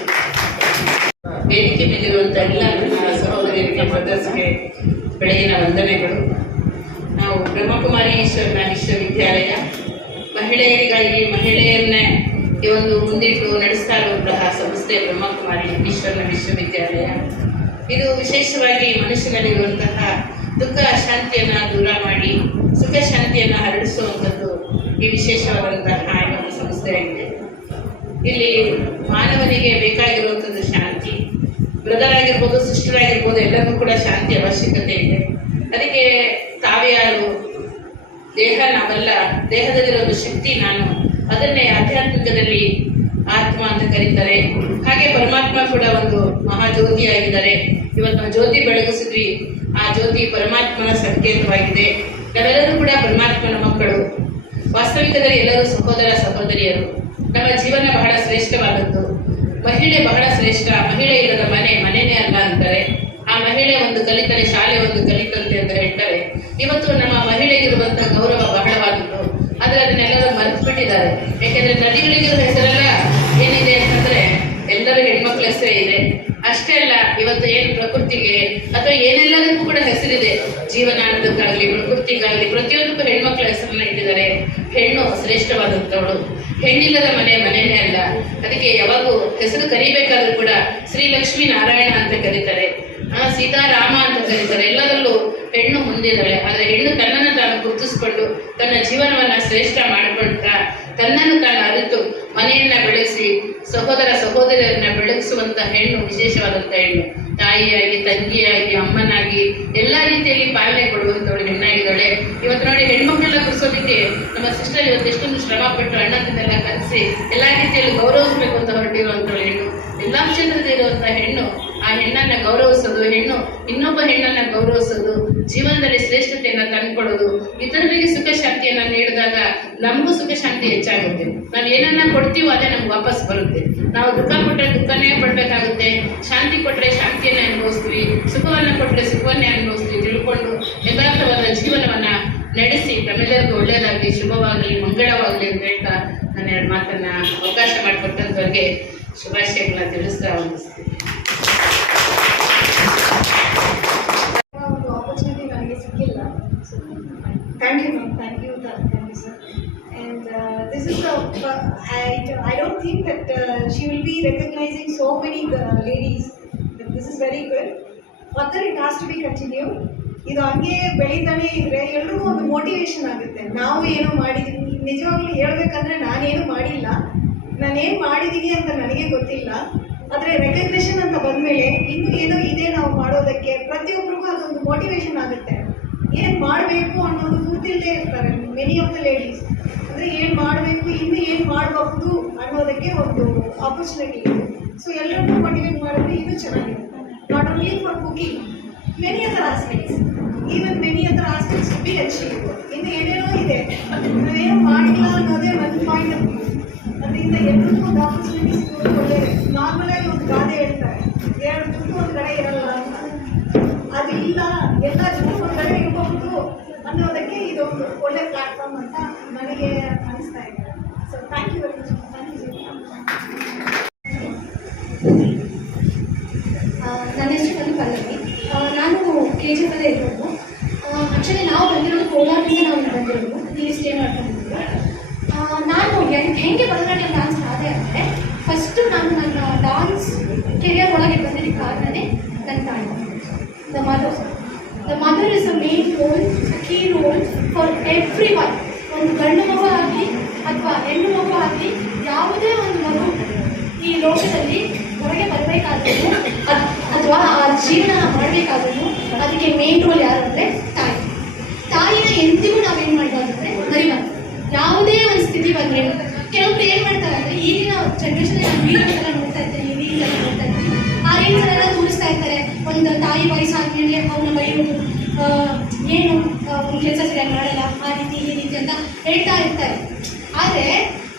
ವೇದಿಕೆ ಮೇಲಿರುವಂಥ ಎಲ್ಲ ನನ್ನ ಸಹೋದರಿಯರಿಗೆ ಸದಸ್ಯರಿಗೆ ಬೆಳಗಿನ ವಂದನೆಗಳು. ನಾವು ಬ್ರಹ್ಮಕುಮಾರಿ ಈಶ್ವರನ ವಿಶ್ವವಿದ್ಯಾಲಯ ಮಹಿಳೆಯರಿಗಾಗಿ ಮಹಿಳೆಯರನ್ನೇ ಈ ಒಂದು ಮುಂದಿಟ್ಟು ನಡೆಸ್ತಾ ಇರುವಂತಹ ಸಂಸ್ಥೆ ಬ್ರಹ್ಮಕುಮಾರಿ ಈಶ್ವರನ ವಿಶ್ವವಿದ್ಯಾಲಯ. ಇದು ವಿಶೇಷವಾಗಿ ಮನುಷ್ಯನಲ್ಲಿರುವಂತಹ ದುಃಖ ಶಾಂತಿಯನ್ನು ದೂರ ಮಾಡಿ ಸುಖ ಶಾಂತಿಯನ್ನು ಹರಡಿಸುವಂಥದ್ದು ಈ ವಿಶೇಷವಾದಂತಹ ಒಂದು ಸಂಸ್ಥೆಯಾಗಿದೆ. ಇಲ್ಲಿ ಮಾನವನಿಗೆ ಬೇಕಾಗಿರುವಂಥದ್ದು ಶಾಂತಿ, ಶಾಂತಿ ಅವಶ್ಯಕತೆ ಇದೆ. ಅದಕ್ಕೆ ತಾವ್ಯಾರು, ದೇಹ ನಾವಲ್ಲ, ದೇಹದಲ್ಲಿರೋ ಒಂದು ಶಕ್ತಿ ನಾನು, ಅದನ್ನೇ ಆಧ್ಯಾತ್ಮಿಕದಲ್ಲಿ ಆತ್ಮ ಅಂತ ಕರೀತಾರೆ. ಹಾಗೆ ಪರಮಾತ್ಮ ಕೂಡ ಒಂದು ಮಹಾಜ್ಯೋತಿಯಾಗಿದ್ದಾರೆ. ಇವತ್ತು ನಾವು ಜ್ಯೋತಿ ಬೆಳಗಿಸಿದ್ವಿ, ಆ ಜ್ಯೋತಿ ಪರಮಾತ್ಮನ ಸಂಕೇತವಾಗಿದೆ. ನಾವೆಲ್ಲರೂ ಕೂಡ ಪರಮಾತ್ಮನ ಮಕ್ಕಳು. ವಾಸ್ತವಿಕದಲ್ಲಿ ಎಲ್ಲರೂ ಸಹೋದರ ಸಹೋದರಿಯರು. ನಮ್ಮ ಜೀವನ ಬಹಳ ಶ್ರೇಷ್ಠವಾದದ್ದು. ಮಹಿಳೆ ಬಹಳ ಶ್ರೇಷ್ಠ. ಮಹಿಳೆ ಇಲ್ಲದ ಮನೆನೇ ಅಲ್ಲ ಅಂತಾರೆ. ಆ ಮಹಿಳೆ ಒಂದು ಕಲಿತರೆ ಶಾಲೆ ಒಂದು ಕಲಿತಂತೆ ಅಂತ ಹೇಳ್ತಾರೆ. ಇವತ್ತು ನಮ್ಮ ಮಹಿಳೆಗಿರುವಂತಹ ಗೌರವ ಬಹಳವಾದದ್ದು. ಆದರೆ ಅದನ್ನೆಲ್ಲರೂ ಮರೆತು ಬಿಟ್ಟಿದ್ದಾರೆ. ಯಾಕೆಂದ್ರೆ ನದಿಗಳಿಗಿರೋ ಹೆಸರೆಲ್ಲ ಏನಿದೆ ಅಂತಂದ್ರೆ ಎಲ್ಲರೂ ಹೆಣ್ಮಕ್ಳ ಹೆಸರೇ ಇದೆ. ಅಷ್ಟೇ ಅಲ್ಲ, ಇವತ್ತು ಏನು ಪ್ರಕೃತಿಗೆ ಅಥವಾ ಏನೆಲ್ಲದಕ್ಕೂ ಕೂಡ ಹೆಸರಿದೆ. ಜೀವನಾನಂದಕ್ಕಾಗ್ಲಿ, ಪ್ರಕೃತಿಗಾಗ್ಲಿ, ಪ್ರತಿಯೊಂದಕ್ಕೂ ಹೆಣ್ಮಕ್ಳ ಹೆಸರನ್ನ ಇಟ್ಟಿದ್ದಾರೆ. ಹೆಣ್ಣು ಶ್ರೇಷ್ಠವಾದಂಥವಳು. ಹೆಣ್ಣಿಲ್ಲದ ಮನೆನೇ ಅಲ್ಲ. ಅದಕ್ಕೆ ಯಾವಾಗೂ ಹೆಸರು ಕರಿಬೇಕಾದ್ರೂ ಕೂಡ ಶ್ರೀ ಲಕ್ಷ್ಮೀ ನಾರಾಯಣ ಅಂತ ಕರೀತಾರೆ, ಸೀತಾರಾಮ ಅಂತ ಕರೀತಾರೆ. ಎಲ್ಲದರಲ್ಲೂ ಹೆಣ್ಣು ಮುಂದಿದ್ದಾಳೆ. ಆದರೆ ಹೆಣ್ಣು ತನ್ನನ್ನು ತಾನು ಗುರುತಿಸ್ಕೊಂಡು ತನ್ನ ಜೀವನವನ್ನ ಶ್ರೇಷ್ಠ ಮಾಡಿಕೊಳ್ತಾ ತನ್ನನ್ನು ತಾನು ಅರಿತು ಮನೆಯನ್ನ ಬೆಳೆಸಿ ಸಹೋದರ ಸಹೋದರಿಯರನ್ನ ಬೆಳಗಿಸುವಂತ ಹೆಣ್ಣು ವಿಶೇಷವಾದಂತ ಹೆಣ್ಣು. ತಾಯಿಯಾಗಿ, ತಂಗಿಯಾಗಿ, ಅಮ್ಮನಾಗಿ ಎಲ್ಲಾ ರೀತಿಯಲ್ಲಿ ಪಾಲನೆ ಕೊಡುವಂತವಳು ಹೆಣ್ಣಾಗಿದ್ದಾಳೆ. ಇವತ್ತು ನೋಡಿ, ಹೆಣ್ಮಕ್ಳೆಲ್ಲ ಕುರಿಸೋದಕ್ಕೆ ನಮ್ಮ ಸಿಸ್ಟರ್ ಇವತ್ತು ಎಷ್ಟೊಂದು ಶ್ರಮ ಪಟ್ಟು ಅಣ್ಣಂದನ್ನೆಲ್ಲ ಕರೆಸಿ ಎಲ್ಲಾ ರೀತಿಯಲ್ಲಿ ಗೌರವಿಸಬೇಕು ಅಂತ ಹೊರಟಿರುವಂತವಳು ಹೆಣ್ಣು. ಎಲ್ಲಾ ಕ್ಷೇತ್ರದಲ್ಲಿ ಇರುವಂತಹ ಹೆಣ್ಣು, ಆ ಹೆಣ್ಣನ್ನ ಗೌರವಿಸೋದು, ಹೆಣ್ಣು ಇನ್ನೊಬ್ಬ ಹೆಣ್ಣನ್ನ ಗೌರವಿಸೋದು, ಜೀವನದಲ್ಲಿ ಶ್ರೇಷ್ಠತೆಯನ್ನ ತಂದ್ಕೊಡೋದು, ಇತರರಿಗೆ ಸುಖ ಶಾಂತಿಯನ್ನ ನೀಡಿದಾಗ ನಮಗೂ ಸುಖ ಶಾಂತಿ ಹೆಚ್ಚಾಗುತ್ತೆ. ನಾವು ಏನನ್ನ ಕೊಡ್ತೀವೋ ಅದೇ ನಮ್ಗೆ ವಾಪಸ್ ಬರುತ್ತೆ. ನಾವು ದುಃಖ ಕೊಟ್ಟರೆ ದುಃಖನೇ ಪಡ್ಬೇಕಾಗುತ್ತೆ, ಶಾಂತಿ ಕೊಟ್ಟರೆ ಶಾಂತಿಯನ್ನೇ ಅನುಭವಿಸ್ತೀವಿ, ಸುಖವನ್ನ ಕೊಟ್ಟರೆ ಸುಖವನ್ನೇ ಅನುಭವಿಸ್ತೀವಿ. ತಿಳ್ಕೊಂಡು ಯಥಾರ್ಥವಾದ ಜೀವನವನ್ನ ನಡೆಸಿ ತಮ್ಮೆಲ್ಲರಿಗೂ ಒಳ್ಳೆಯದಾಗಲಿ, ಶುಭವಾಗಲಿ, ಮಂಗಳವಾಗಲಿ ಅಂತ ಹೇಳ್ತಾ ನಾನು ಎರಡು ಮಾತನ್ನ ಅವಕಾಶ ಮಾಡಿಕೊಟ್ಟಂತವ್ರಿಗೆ ಶುಭಾಶಯಗಳನ್ನ ತಿಳಿಸ್ತಾ ಹೊಂದಿಸ್ತೀನಿ. ಆಪರ್ಚುನಿಟಿ ನನಗೆ ಸಿಕ್ಕಿಲ್ಲ. Thank you ma'am, thank you sir. And this is I don't think that she will be recognizing so many ladies. But this is very good. Further it has to be continued. ಇದು ಹಂಗೆ ಬೆಳೀತಾನೆ ಇದ್ರೆ ಎಲ್ರಿಗೂ ಒಂದು ಮೋಟಿವೇಶನ್ ಆಗುತ್ತೆ. ನಾವು ಏನೋ ಮಾಡಿದೀವಿ, ನಿಜವಾಗ್ಲೂ ಹೇಳ್ಬೇಕಂದ್ರೆ ನಾನೇನು ಮಾಡಿಲ್ಲ, ನಾನೇನು ಮಾಡಿದೀನಿ ಅಂತ ನನಗೆ ಗೊತ್ತಿಲ್ಲ. ಆದರೆ ರೆಕಗ್ನಿಷನ್ ಅಂತ ಬಂದಮೇಲೆ ಇನ್ನೂ ಏನೋ ಇದೆ ನಾವು ಮಾಡೋದಕ್ಕೆ, ಪ್ರತಿಯೊಬ್ಬರಿಗೂ ಅದೊಂದು ಮೋಟಿವೇಶನ್ ಆಗುತ್ತೆ. ಏನು ಮಾಡಬೇಕು ಅನ್ನೋದು ಗೊತ್ತಿಲ್ಲದೆ ಇರ್ತಾರೆ ಮೆನಿ ಆಫ್ ದ ಲೇಡೀಸ್. ಅಂದರೆ ಏನು ಮಾಡಬೇಕು, ಇನ್ನೂ ಏನು ಮಾಡಬಹುದು ಅನ್ನೋದಕ್ಕೆ ಒಂದು ಆಪರ್ಚುನಿಟಿ ಇದೆ. ಸೊ ಎಲ್ಲರಿಗೂ ಮೋಟಿವೇಟ್ ಮಾಡಿದ್ರೆ ಇನ್ನೂ ಚೆನ್ನಾಗಿದೆ. Not only for cooking, many other aspects, even many other aspects B achieve. ಇನ್ನು ಏನೇನೋ ಇದೆ, ನಾವೇನು ಮಾಡಿಲ್ಲ ಅನ್ನೋದೇ ಒಂದು ಪಾಯಿಂಟ್ ಆಫ್ ವ್ಯೂ. ಅದರಿಂದ ಎಲ್ಲರಿಗೂ ಒಂದು ಆಪರ್ಚುನಿಟೀಸ್ ಒಳ್ಳೆ. ನಾರ್ಮಲ್ ಆಗಿ ಒಂದು ಗಾದೆ ಹೇಳ್ತಾರೆ, ಎರಡು ದುಡ್ಡು ಒಂದು ಕಡೆ ಇರಲ್ಲ ಅಂತ. ಅದು ಇಲ್ಲ, ಎಲ್ಲ ದುಡ್ಡು ಒಂದು ಕಡೆ ಇರಬಹುದು ಅನ್ನೋದಕ್ಕೆ ಇದೊಂದು ಒಳ್ಳೆ ಪ್ಲಾಟ್ಫಾರ್ಮ್ ಅಂತ ನನಗೆ ಅನಿಸ್ತಾ ಇದೆ. So thank you very much. Thank you. ನನ್ನ ಹೆಸರು ಪಲ್ಲವಿ. ನಾನು KGF ಅಲ್ಲೇ ಇರೋದು. ಆ್ಯಕ್ಚುಲಿ ನಾವು ಬಂದಿರೋದು ಕೋಲಾರದಿಂದ ನಾವು ಬಂದಿರೋದು, ಇಲ್ಲಿ ಸ್ಟೇ ಮಾಡ್ಕೊಂಡಿದ್ದೀವಿ. ನಾನು ಹೆಂಗೆ ಭರತನಾಟ್ಯಂ ಡಾನ್ಸ್ ಆದೆ ಅಂದರೆ, ಫಸ್ಟು ನಾನು ನನ್ನ ಡಾನ್ಸ್ ಕೆರಿಯರ್ ಒಳಗೆ ಬಂದಿದ್ದಕ್ಕೆ ಕಾರಣನೇ ನನ್ನ ತಾಯಿ. The mother is a main role, key roll for every one. ಒಂದು ಗಂಡು ಮಗು ಆಗಲಿ ಅಥವಾ ಹೆಣ್ಣು ಮಗು ಆಗಲಿ, ಯಾವುದೇ ಒಂದು ಮಗು ಈ ಲೋಕದಲ್ಲಿ ಹೊರಗೆ ಬರಬೇಕಾದ್ರೂ ಅಥವಾ ಆ ಜೀವನ ಮಾಡಬೇಕಾದ್ರೂ ಅದಕ್ಕೆ ಮೇನ್ ರೋಲ್ ಯಾರು ಅಂದರೆ ತಾಯಿ. ತಾಯಿನ ಎಂದಿಗೂ ನಾವೇನು ಮಾಡಬಾರ್ದು ಅಂದರೆ ಮರಿಬಾರ್ದು. ಯಾವುದೇ ಒಂದು ಸ್ಥಿತಿ ಬಂದರೆ ಕೆಲವೊಬ್ರು ಏನು ಮಾಡ್ತಾರೆ ಅಂದರೆ, ಈಗಿನ ಜನ್ರೇಷನ್ ನಾನು ವೀಡಿಯೋಸೆಲ್ಲ ನೋಡ್ತಾ ಇರ್ತೀನಿ, ರೀಲ್ಸ್ ನೋಡ್ತಾ ಇರ್ತೀನಿ, ಆ ರೀಲ್ಸಲ್ಲೆಲ್ಲ ತೋರಿಸ್ತಾ ಇರ್ತಾರೆ ಒಂದು ತಾಯಿ ವಯಸ್ಸಾದ್ಮೇಲೆ ಅವನ್ನ ಬೈಯೋದು, ಏನು ಒಂದು ಕೆಲಸ ಸರಿಯಾಗಿ ಮಾಡಲ್ಲ, ಆ ರೀತಿ ಈ ರೀತಿ ಅಂತ ಹೇಳ್ತಾ ಇರ್ತಾರೆ. ಆದರೆ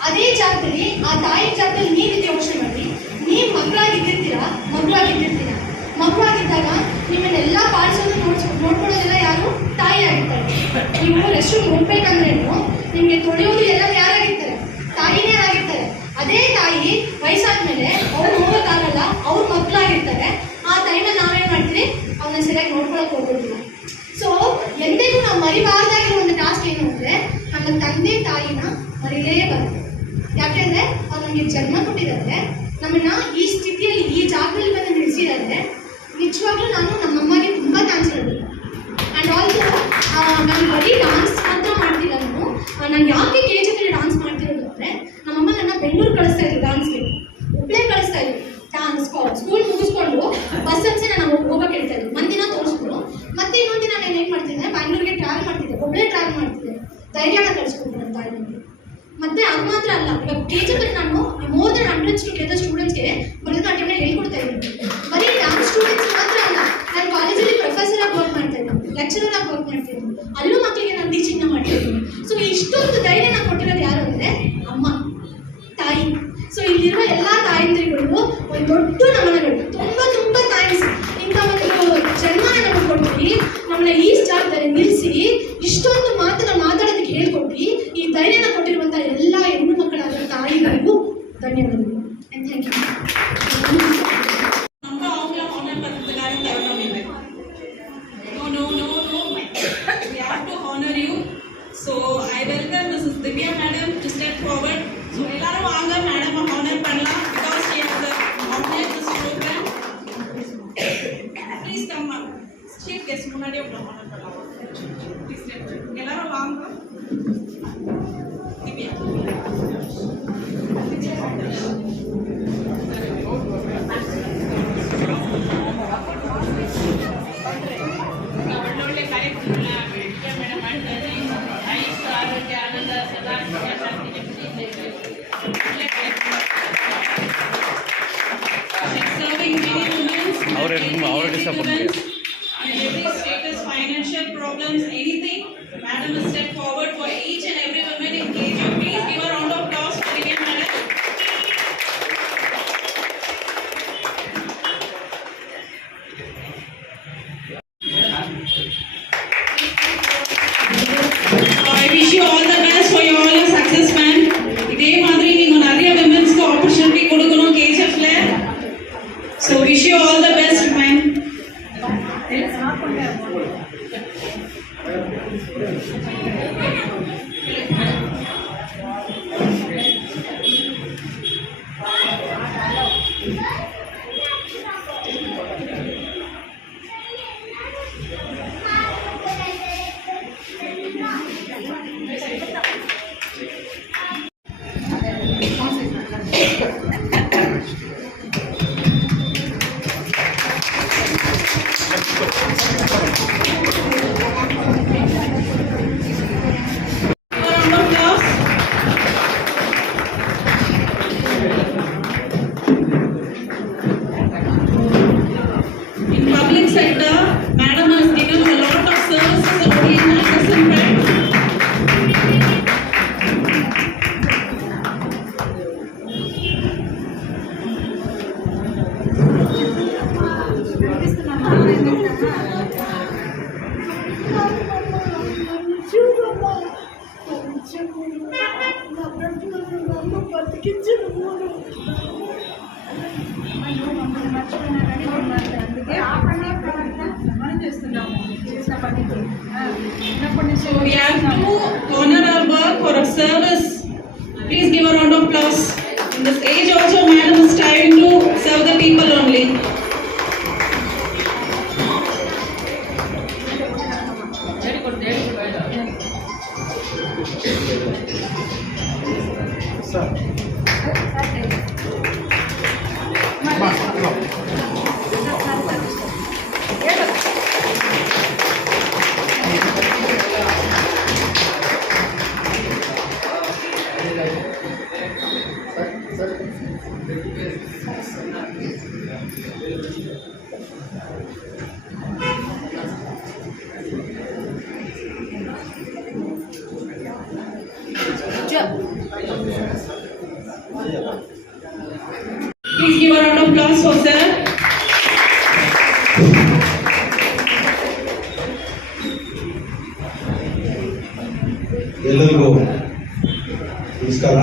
ಅದೇ ಜಾಗದಲ್ಲಿ, ಆ ತಾಯಿ ಜಾಗದಲ್ಲಿ ನೀವಿದೆ ಯೋಚನೆ ಮಾಡಿ, ನೀವು ಮಕ್ಕಳಾಗಿದ್ದಿರ್ತೀರಾ, ಮಗುವಾಗಿದ್ದಾಗ ನಿಮ್ಮನ್ನೆಲ್ಲ ಪಾಲಿಸೋದು ನೋಡ್ಕೊಳ್ಳೋದೆಲ್ಲ ಯಾರು? ತಾಯಿ ಆಗಿರ್ತಾರೆ. ನೀವು ರೆಸ್ಟ್ ರೂಮ್ ಹೋಗ್ಬೇಕಂದ್ರೇನು ನಿಮಗೆ ತೊಳೆಯೋದು ಎಲ್ಲ ಯಾರಾಗಿರ್ತಾರೆ? ತಾಯಿನೇ ಆಗಿರ್ತಾರೆ. ಅದೇ ತಾಯಿ ವಯಸ್ಸಾದ್ಮೇಲೆ ಅವ್ರು ಹೋಗೋಕ್ಕಾಗಲ್ಲ, ಅವ್ರ ಮಕ್ಕಳಾಗಿರ್ತಾರೆ. ಆ ಟೈಮಲ್ಲಿ ನಾವೇನು ಮಾಡ್ತೀವಿ, ಅವನ್ನ ಸರಿಯಾಗಿ ನೋಡ್ಕೊಳಕ್ಕೆ ಹೋಗೋದಿಲ್ಲ. ಸೊ ಎಂದಿಗೂ ನಾವು ಮರಿಬಾರ್ದಾಗಿರೋ ಒಂದು ಟಾಸ್ಕ್ ಏನು ಅಂದರೆ, ನಮ್ಮ ತಂದೆ ತಾಯಿನ ಮರಿಲೇಬಾರ್ದು. ಯಾಕೆಂದರೆ ಅವ್ರು ನಮಗೆ ಜನ್ಮ ಕೊಟ್ಟಿದ್ದಾರೆ, ನಮ್ಮನ್ನ ಈ ಸ್ಥಿತಿಯಲ್ಲಿ ಈ ಜಾಗದಲ್ಲಿ ಬಂದು ನಿಲ್ಲಿಸಿದ್ದಾರೆ. ನಿಜವಾಗ್ಲೂ ನಾನು ನಮ್ಮಮ್ಮಗೆ ತುಂಬ ಥ್ಯಾಂಕ್ಸ್ ಹೇಳಬೇಕು. ಆ್ಯಂಡ್ ಆಲ್ಸೋ ನಾನು ಬರೀ ಡಾನ್ಸ್ ಮಾತ್ರ ಮಾಡ್ತಿಲ್ಲ. ನಾನು ಯಾಕೆ KGF ಡಾನ್ಸ್ ಮಾಡ್ತಿರೋದು ಅಂದರೆ, ನಮ್ಮಮ್ಮ ನನ್ನ ಬೆಂಗಳೂರು ಕಳಿಸ್ತಾ ಇದ್ರು ಡಾನ್ಸ್ಗೆ, ಒಬ್ಬಳೇ ಕಳಿಸ್ತಾ ಇದ್ರು. ಡಾನ್ಸ್ ಸ್ಕೂಲ್ ಮುಗಿಸ್ಕೊಂಡು ಬಸ್ ಹಚ್ಚಿ ನಾನು ಹೋಗೋಕೆ ಹೇಳ್ತಾ ಇದ್ರು. ಒಂದಿನ ತೋರಿಸ್ಬಿಟ್ಟು ಏನು ಮಾಡ್ತಿದ್ದೆ, ಬ್ಯಾಂಗ್ಳೂರಿಗೆ ಟ್ರಾವೆಲ್ ಮಾಡ್ತಿದ್ದೆ, ಒಬ್ಬಳೇ ಟ್ರಾವೆಲ್ ಮಾಡ್ತಿದ್ದೆ. ಧೈರ್ಯನ ಕಳಿಸ್ಕೊಟ್ಟು ನನ್ನ ತಾಯಿ ನನಗೆ. ಮತ್ತೆ ಅದು ಮಾತ್ರ ಅಲ್ಲ, ಇವಾಗ KGF ನಾನು ಮೋರ್ ದನ್ 100 ಟು ಗೆದರ್ ಸ್ಟೂಡೆಂಟ್ಸ್ಗೆ ಭರತನಾಟ್ಯನ ಹೇಳ್ಕೊಡ್ತಾ ಇದ್ದೀನಿ. ಬರೀ ಡ್ಯಾನ್ಸ್ ಸ್ಟೂಡೆಂಟ್ಸ್ ಮಾತ್ರ ಅಲ್ಲ, ನಾನು ಕಾಲೇಜಲ್ಲಿ ಪ್ರೊಫೆಸರ್ ಆಗಿ ವರ್ಕ್ ಮಾಡ್ತಾ ಇದ್ದೀನಿ, ಲೆಕ್ಚರರ್ ಆಗಿ ವರ್ಕ್ ಮಾಡ್ತೀನಿ, ಅಲ್ಲೂ ಮಕ್ಕಳಿಗೆ ನಾನು ಟೀಚಿಂಗ್ನ ಮಾಡಿದ್ದೀನಿ. ಸೊ ಇಷ್ಟೊಂದು ಧೈರ್ಯನ ಕೊಟ್ಟಿರೋದು ಯಾರು ಅಂದರೆ ಅಮ್ಮ, ತಾಯಿ. ಸೊ ಇಲ್ಲಿರುವ ಎಲ್ಲ ತಾಯಂದಿರಿಗಳಿಗೂ ಒಂದು ದೊಡ್ಡ ನಮನಗಳು. ತುಂಬ ಥ್ಯಾಂಕ್ಸ್. ಇಂಥ ಒಂದು ಜನ್ಮನ ನಮಗೆ ಕೊಟ್ಟು ನಮ್ಮನ್ನ ಈ ಜಾಗದಲ್ಲಿ ನಿಲ್ಲಿಸಿ ಇಷ್ಟೊಂದು ಮಾತನ್ನ ಮಾತಾಡೋದಕ್ಕೆ ಹೇಳ್ಕೊಟ್ಟು ಈ ಧೈರ್ಯನ ಕೊಟ್ಟಿರುವಂಥ ಎಲ್ಲ ಹೆಣ್ಣು ಮಕ್ಕಳಾದ ತಾಯಿಗಳಿಗೂ ಧನ್ಯವಾದಗಳು. Thank you. Number of your honor particularly ತಗೊಂಡಿದೆ. No. We have to honor you. So I welcome Mrs. Divya madam to step forward. So எல்லாரும் வாங்க மேடம் honor பண்ணலாம் because she has organized this program. Please come up. Chief guest முன்னாடி உங்களை honor பண்ணலாம். Please step forward. எல்லாரும் வாங்க. Divya. ಒಳ್ಳೊಳ್ಳೆ ಕಾರ್ಯಕ್ರಮಗಳನ್ನ ವಿದ್ಯಾ ಮೇಡಮ್ ಮಾಡ್ತಾ ಇದ್ದಾರೆ. ಆಯುಷ್ ಆರೋಗ್ಯ ಆನಂದ ಸದಾ ಶಾಂತಿ ನೆಮ್ಮದಿ Serving many women, already women in every status, financial problems, anything. Madam will step forward for each and every woman in KGF. Please give a round of applause for Divya madam. I wish you all the best for your all your success, man. இதே மாதிரி நீங்க நிறைய women's-க்கு opportunity கொடுக்கணும் KGF-ல. So wish you all the best, man. Round of applause. In public sector, madam has given a lot of services only in Anderson Bank. So we have to honor our work for our service. Please give a round of applause. In this age also, madam is striving to serve the people only. Please give a round of applause for sir. ಎಲ್ಲರಿಗೂ ನಮಸ್ಕಾರ.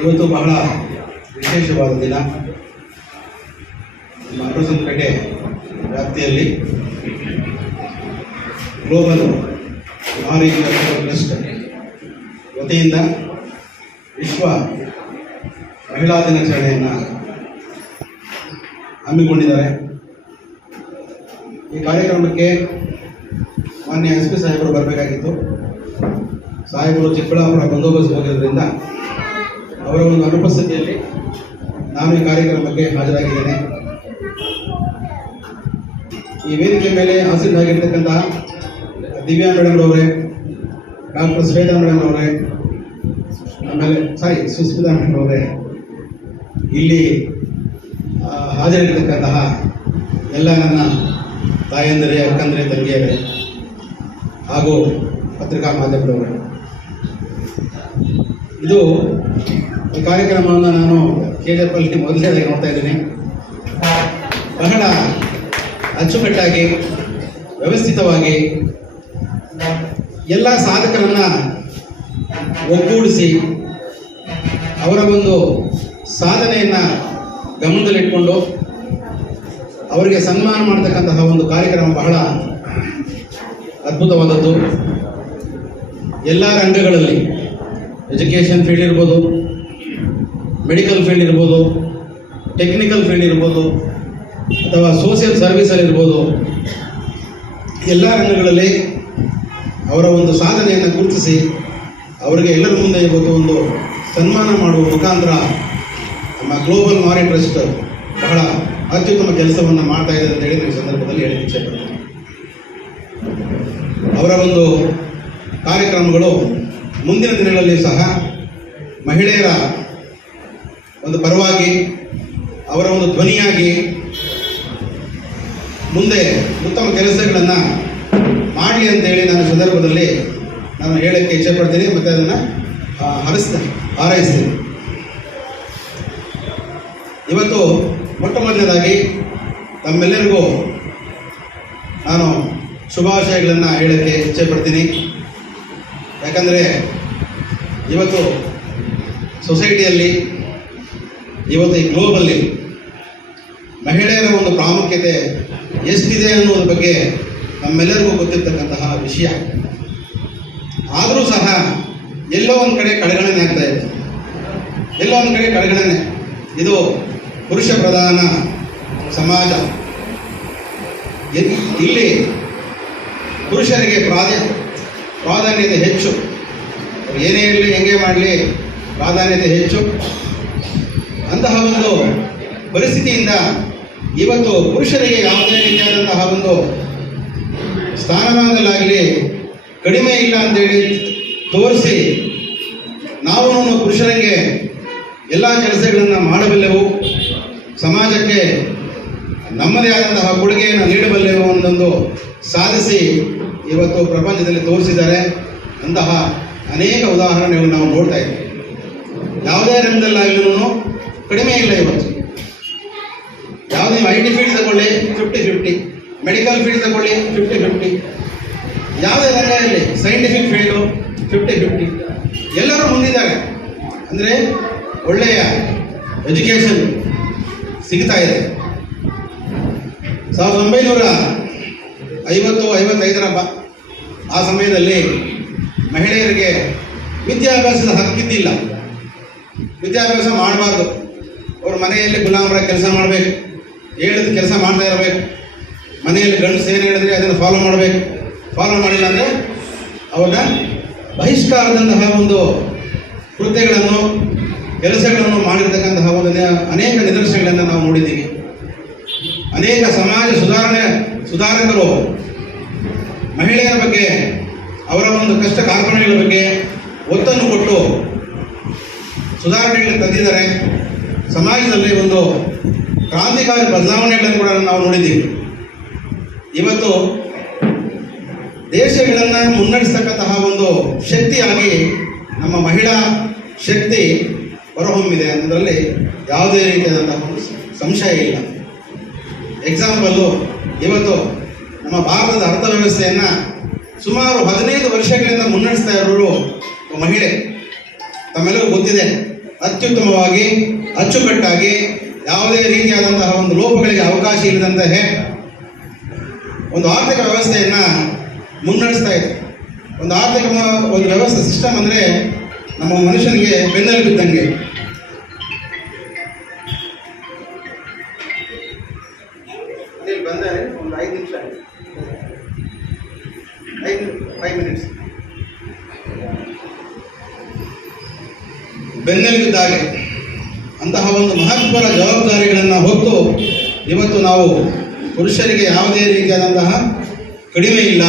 ಇವತ್ತು ಬಹಳ ವಿಶೇಷವಾದ ದಿನ. ನಮ್ಮ ಅರಸನಪೇಟೆ ವ್ಯಾಪ್ತಿಯಲ್ಲಿ ಗ್ಲೋಬಲ್ ನಾರಿ ಟ್ರಸ್ಟ್ ವತಿಯಿಂದ ವಿಶ್ವ ಮಹಿಳಾ ದಿನಾಚರಣೆಯನ್ನು ಹಮ್ಮಿಕೊಂಡಿದ್ದಾರೆ. ಈ ಕಾರ್ಯಕ್ರಮಕ್ಕೆ ಮಾನ್ಯ SP ಸಾಹೇಬರು ಬರಬೇಕಾಗಿತ್ತು. ಸಾಹೇಬರು ಚಿಕ್ಕಬಳ್ಳಾಪುರ ಬಂದೋಬಸ್ತ್ ಹೋಗಿರೋದ್ರಿಂದ ಅವರ ಒಂದು ಅನುಪಸ್ಥಿತಿಯಲ್ಲಿ ನಾನು ಈ ಕಾರ್ಯಕ್ರಮಕ್ಕೆ ಹಾಜರಾಗಿದ್ದೇನೆ. ಈ ವೇದಿಕೆ ಮೇಲೆ ಆಸೀನರಾಗಿರ್ತಕ್ಕಂತಹ ದಿವ್ಯಾ ಮೇಡಮ್ ಅವರೇ, ಡಾಕ್ಟರ್ ಶ್ವೇತಾ ಮೇಡಮ್ ಅವರೇ, ಆಮೇಲೆ ಸುಸ್ಮಿತಾ ಮೇಡಮ್ ಅವರೇ, ಇಲ್ಲಿ ಹಾಜರಿರ್ತಕ್ಕಂತಹ ಎಲ್ಲ ನನ್ನ ತಾಯಂದಿರೇ, ಅಕ್ಕಂದರೆ, ತಂಗಿಯರೇ ಹಾಗೂ ಪತ್ರಿಕಾ ಮಾಧ್ಯಮದವರೇ, ಇದು ಈ ಕಾರ್ಯಕ್ರಮವನ್ನು ನಾನು KJF ಅಲ್ಲಿ ಮೊದಲನೇದಾಗಿ ನೋಡ್ತಾ ಇದ್ದೀನಿ. ಬಹಳ ಅಚ್ಚುಕಟ್ಟಾಗಿ ವ್ಯವಸ್ಥಿತವಾಗಿ ಎಲ್ಲ ಸಾಧಕರನ್ನ ಒಗ್ಗೂಡಿಸಿ ಅವರ ಒಂದು ಸಾಧನೆಯನ್ನು ಗಮನದಲ್ಲಿಟ್ಕೊಂಡು ಅವರಿಗೆ ಸನ್ಮಾನ ಮಾಡತಕ್ಕಂತಹ ಒಂದು ಕಾರ್ಯಕ್ರಮ ಬಹಳ ಅದ್ಭುತವಾದದ್ದು. ಎಲ್ಲ ರಂಗಗಳಲ್ಲಿ ಎಜುಕೇಷನ್ ಫೀಲ್ಡ್ ಇರ್ಬೋದು, ಮೆಡಿಕಲ್ ಫೀಲ್ಡ್ ಇರ್ಬೋದು, ಟೆಕ್ನಿಕಲ್ ಫೀಲ್ಡ್ ಇರ್ಬೋದು, ಅಥವಾ ಸೋಷಿಯಲ್ ಸರ್ವಿಸಲ್ಲಿ ಇರ್ಬೋದು, ಎಲ್ಲ ರಂಗಗಳಲ್ಲಿ ಅವರ ಒಂದು ಸಾಧನೆಯನ್ನು ಗುರುತಿಸಿ ಅವರಿಗೆ ಎಲ್ಲರ ಮುಂದೆ ಇವತ್ತು ಒಂದು ಸನ್ಮಾನ ಮಾಡುವ ಮುಖಾಂತರ ನಮ್ಮ ಗ್ಲೋಬಲ್ ಮಾರಿ ಟ್ರಸ್ಟ್ ಬಹಳ ಅತ್ಯುತ್ತಮ ಕೆಲಸವನ್ನು ಮಾಡ್ತಾ ಇದೆ ಅಂತ ಹೇಳಿ ಈ ಸಂದರ್ಭದಲ್ಲಿ ಹೇಳಕ್ಕೆ ಇಚ್ಛೆಪಡ್ತೀನಿ. ಅವರ ಒಂದು ಕಾರ್ಯಕ್ರಮಗಳು ಮುಂದಿನ ದಿನಗಳಲ್ಲಿ ಸಹ ಮಹಿಳೆಯರ ಒಂದು ಪರವಾಗಿ ಅವರ ಒಂದು ಧ್ವನಿಯಾಗಿ ಮುಂದೆ ಉತ್ತಮ ಕೆಲಸಗಳನ್ನು ಮಾಡಲಿ ಅಂತೇಳಿ ನಾನು ಸಂದರ್ಭದಲ್ಲಿ ನಾನು ಹೇಳಕ್ಕೆ ಇಚ್ಛೆಪಡ್ತೀನಿ ಮತ್ತು ಅದನ್ನು ಹಾರೈಸ್ತೀನಿ. ಇವತ್ತು ಮೊಟ್ಟ ಮೊದಲನೇದಾಗಿ ತಮ್ಮೆಲ್ಲರಿಗೂ ನಾನು ಶುಭಾಶಯಗಳನ್ನು ಹೇಳಕ್ಕೆ ಇಚ್ಛೆಪಡ್ತೀನಿ. ಯಾಕಂದರೆ ಇವತ್ತು ಸೊಸೈಟಿಯಲ್ಲಿ, ಇವತ್ತು ಈ ಗ್ಲೋಬಲ್ಲಿ ಮಹಿಳೆಯರ ಒಂದು ಪ್ರಾಮುಖ್ಯತೆ ಎಷ್ಟಿದೆ ಅನ್ನೋದ್ರ ಬಗ್ಗೆ ನಮ್ಮೆಲ್ಲರಿಗೂ ಗೊತ್ತಿರ್ತಕ್ಕಂತಹ ವಿಷಯ. ಆದರೂ ಸಹ ಎಲ್ಲೋ ಒಂದು ಕಡೆ ಕಡೆಗಣನೆ ಆಗ್ತಾ ಇದೆ, ಎಲ್ಲೋ ಒಂದು ಕಡೆ ಕಡೆಗಣನೆ. ಇದು ಪುರುಷ ಪ್ರಧಾನ ಸಮಾಜ. ಇಲ್ಲಿ ಪುರುಷರಿಗೆ ಪ್ರಾಧಾನ್ಯತೆ ಹೆಚ್ಚು. ಏನೇ ಇರಲಿ, ಹೆಂಗೆ ಮಾಡಲಿ, ಪ್ರಾಧಾನ್ಯತೆ ಹೆಚ್ಚು. ಅಂತಹ ಒಂದು ಪರಿಸ್ಥಿತಿಯಿಂದ ಇವತ್ತು ಪುರುಷರಿಗೆ ಯಾವುದೇ ರೀತಿಯಾದಂತಹ ಒಂದು ಸ್ಥಾನಮಾನದಲ್ಲಾಗಲಿ ಕಡಿಮೆ ಇಲ್ಲ ಅಂತೇಳಿ ತೋರಿಸಿ ನಾವು ಪುರುಷರಿಗೆ ಎಲ್ಲ ಕೆಲಸಗಳನ್ನು ಮಾಡಬಲ್ಲೆವು, ಸಮಾಜಕ್ಕೆ ನಮ್ಮದೇ ಆದಂತಹ ಕೊಡುಗೆಯನ್ನು ನೀಡಬಲ್ಲೆವು ಅನ್ನೊಂದು ಸಾಧಿಸಿ ಇವತ್ತು ಪ್ರಪಂಚದಲ್ಲಿ ತೋರಿಸಿದ್ದಾರೆ. ಅಂತಹ ಅನೇಕ ಉದಾಹರಣೆಗಳು ನಾವು ನೋಡ್ತಾ ಇದ್ದೀವಿ. ಯಾವುದೇ ರಂಗದಲ್ಲಾಗಲೂ ಕಡಿಮೆ ಇಲ್ಲ. ಇವತ್ತು ಯಾವುದೇ IT ಫೀಲ್ಡ್ ತಗೊಳ್ಳಿ 50-50, ಮೆಡಿಕಲ್ ಫೀಲ್ಡ್ ತಗೊಳ್ಳಿ 50-50, ಯಾವುದೇ ರಂಗದಲ್ಲಿ ಸೈಂಟಿಫಿಕ್ ಫೀಲ್ಡು 50-50, ಎಲ್ಲರೂ ಮುಂದಿದ್ದಾರೆ. ಅಂದರೆ ಒಳ್ಳೆಯ ಎಜುಕೇಷನ್ ಸಿಗ್ತಾ ಇದೆ. 1950-55 ಆ ಸಮಯದಲ್ಲಿ ಮಹಿಳೆಯರಿಗೆ ವಿದ್ಯಾಭ್ಯಾಸದ ಹಕ್ಕಿದ್ದಿಲ್ಲ. ವಿದ್ಯಾಭ್ಯಾಸ ಮಾಡಬಾರ್ದು, ಅವ್ರ ಮನೆಯಲ್ಲಿ ಗುಲಾಮರ ಕೆಲಸ ಮಾಡಬೇಕು, ಹೇಳಿದ ಕೆಲಸ ಮಾಡ್ತಾ ಇರಬೇಕು. ಮನೆಯಲ್ಲಿ ಗಂಡಸು ಏನು ಹೇಳಿದ್ರೆ ಅದನ್ನು ಫಾಲೋ ಮಾಡಬೇಕು. ಫಾಲೋ ಮಾಡಿಲ್ಲ ಅಂದರೆ ಅವ್ರನ್ನ ಬಹಿಷ್ಕಾರದಂತಹ ಒಂದು ಕೃತ್ಯಗಳನ್ನು, ಕೆಲಸಗಳನ್ನು ಮಾಡಿರ್ತಕ್ಕಂತಹ ಒಂದು ಅನೇಕ ನಿದರ್ಶನಗಳನ್ನು ನಾವು ನೋಡಿದ್ದೀವಿ. ಅನೇಕ ಸಮಾಜ ಸುಧಾರಕರು ಮಹಿಳೆಯರ ಬಗ್ಗೆ, ಅವರ ಒಂದು ಕಷ್ಟ ಕಾರ್ಪಣ್ಯಗಳ ಬಗ್ಗೆ ಒತ್ತನ್ನು ಕೊಟ್ಟು ಸುಧಾರಣೆಗಳನ್ನು ತಂದಿದ್ದಾರೆ. ಸಮಾಜದಲ್ಲಿ ಒಂದು ಕ್ರಾಂತಿಕಾರಿ ಬದಲಾವಣೆಗಳನ್ನು ಕೂಡ ನಾವು ನೋಡಿದ್ದೀವಿ. ಇವತ್ತು ದೇಶಗಳನ್ನು ಮುನ್ನಡೆಸ್ತಕ್ಕಂತಹ ಒಂದು ಶಕ್ತಿಯಾಗಿ ನಮ್ಮ ಮಹಿಳಾ ಶಕ್ತಿ ಹೊರಹೊಮ್ಮಿದೆ ಅನ್ನೋದರಲ್ಲಿ ಯಾವುದೇ ರೀತಿಯಾದಂತಹ ಸಂಶಯ ಇಲ್ಲ. ಎಕ್ಸಾಂಪಲ್ಲು, ಇವತ್ತು ನಮ್ಮ ಭಾರತದ ಅರ್ಥವ್ಯವಸ್ಥೆಯನ್ನು ಸುಮಾರು 15 ವರ್ಷಗಳಿಂದ ಮುನ್ನಡೆಸ್ತಾ ಇರೋರು ಮಹಿಳೆ. ತಮ್ಮೆಲ್ಲರಿಗೂ ಗೊತ್ತಿದೆ, ಅತ್ಯುತ್ತಮವಾಗಿ ಅಚ್ಚುಕಟ್ಟಾಗಿ ಯಾವುದೇ ರೀತಿಯಾದಂತಹ ಒಂದು ಲೋಪಗಳಿಗೆ ಅವಕಾಶ ಇಲ್ಲದಂತಹ ಒಂದು ಆರ್ಥಿಕ ವ್ಯವಸ್ಥೆಯನ್ನು ಮುನ್ನಡೆಸ್ತಾ ಇದೆ. ಒಂದು ಆರ್ಥಿಕ ಒಂದು ವ್ಯವಸ್ಥೆ ಸಿಸ್ಟಮ್ ಅಂದರೆ ನಮ್ಮ ಮನುಷ್ಯನಿಗೆ ಬೆನ್ನೆಲು ಬಿದ್ದಂಗೆ. ಬಂದರೆ ಒಂದು 5 ನಿಮಿಷ, 5 ಮಿನಿಟ್ಸ್ ಬೆನ್ನೆಲುಬಿದ್ದಾಗೆ ಅಂತಹ ಒಂದು ಮಹತ್ವದ ಜವಾಬ್ದಾರಿಗಳನ್ನು ಹೊತ್ತು ಇವತ್ತು ನಾವು ಪುರುಷರಿಗೆ ಯಾವುದೇ ರೀತಿಯಾದಂತಹ ಕಡಿಮೆ ಇಲ್ಲ.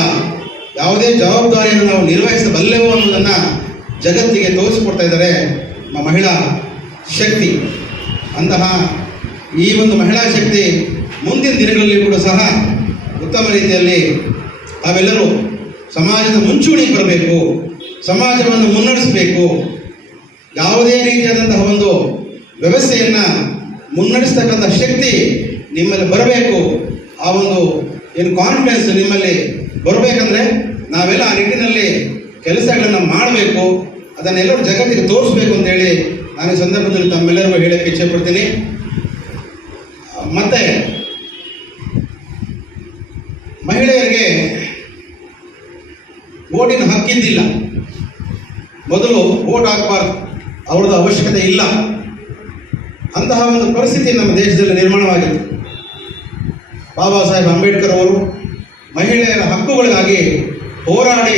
ಯಾವುದೇ ಜವಾಬ್ದಾರಿಯನ್ನು ನಾವು ನಿರ್ವಹಿಸಬಲ್ಲೆವು ಅನ್ನೋದನ್ನು ಜಗತ್ತಿಗೆ ತೋರಿಸಿಕೊಡ್ತಾ ಇದ್ದಾರೆ ನಮ್ಮ ಮಹಿಳಾ ಶಕ್ತಿ. ಅಂತಹ ಈ ಒಂದು ಮಹಿಳಾ ಶಕ್ತಿ ಮುಂದಿನ ದಿನಗಳಲ್ಲಿ ಕೂಡ ಸಹ ಉತ್ತಮ ರೀತಿಯಲ್ಲಿ ತಾವೆಲ್ಲರೂ ಸಮಾಜದ ಮುಂಚೂಣಿಗೆ ಬರಬೇಕು, ಸಮಾಜವನ್ನು ಮುನ್ನಡೆಸಬೇಕು. ಯಾವುದೇ ರೀತಿಯಾದಂತಹ ಒಂದು ವ್ಯವಸ್ಥೆಯನ್ನು ಮುನ್ನಡೆಸ್ತಕ್ಕಂಥ ಶಕ್ತಿ ನಿಮ್ಮಲ್ಲಿ ಬರಬೇಕು. ಆ ಒಂದು ಏನು ಕಾನ್ಫಿಡೆನ್ಸ್ ನಿಮ್ಮಲ್ಲಿ ಬರಬೇಕಂದ್ರೆ ನಾವೆಲ್ಲ ಆ ನಿಟ್ಟಿನಲ್ಲಿ ಕೆಲಸಗಳನ್ನು ಮಾಡಬೇಕು, ಅದನ್ನೆಲ್ಲರೂ ಜಗತ್ತಿಗೆ ತೋರಿಸ್ಬೇಕು ಅಂತೇಳಿ ನಾನು ಈ ಸಂದರ್ಭದಲ್ಲಿ ತಮ್ಮೆಲ್ಲರಿಗೂ ಹೇಳಕ್ಕೆ ಇಚ್ಛೆಪಡ್ತೀನಿ. ಮತ್ತೆ ಮಹಿಳೆಯರಿಗೆ ಓಟಿನ ಹಕ್ಕಿದ್ದಿಲ್ಲ. ಮೊದಲು ಓಟ್ ಹಾಕಬಾರ್ದು, ಅವ್ರದ್ದು ಅವಶ್ಯಕತೆ ಇಲ್ಲ, ಅಂತಹ ಒಂದು ಪರಿಸ್ಥಿತಿ ನಮ್ಮ ದೇಶದಲ್ಲಿ ನಿರ್ಮಾಣವಾಗಿತ್ತು. ಬಾಬಾ ಸಾಹೇಬ್ ಅಂಬೇಡ್ಕರ್ ಅವರು ಮಹಿಳೆಯರ ಹಕ್ಕುಗಳಿಗಾಗಿ ಹೋರಾಡಿ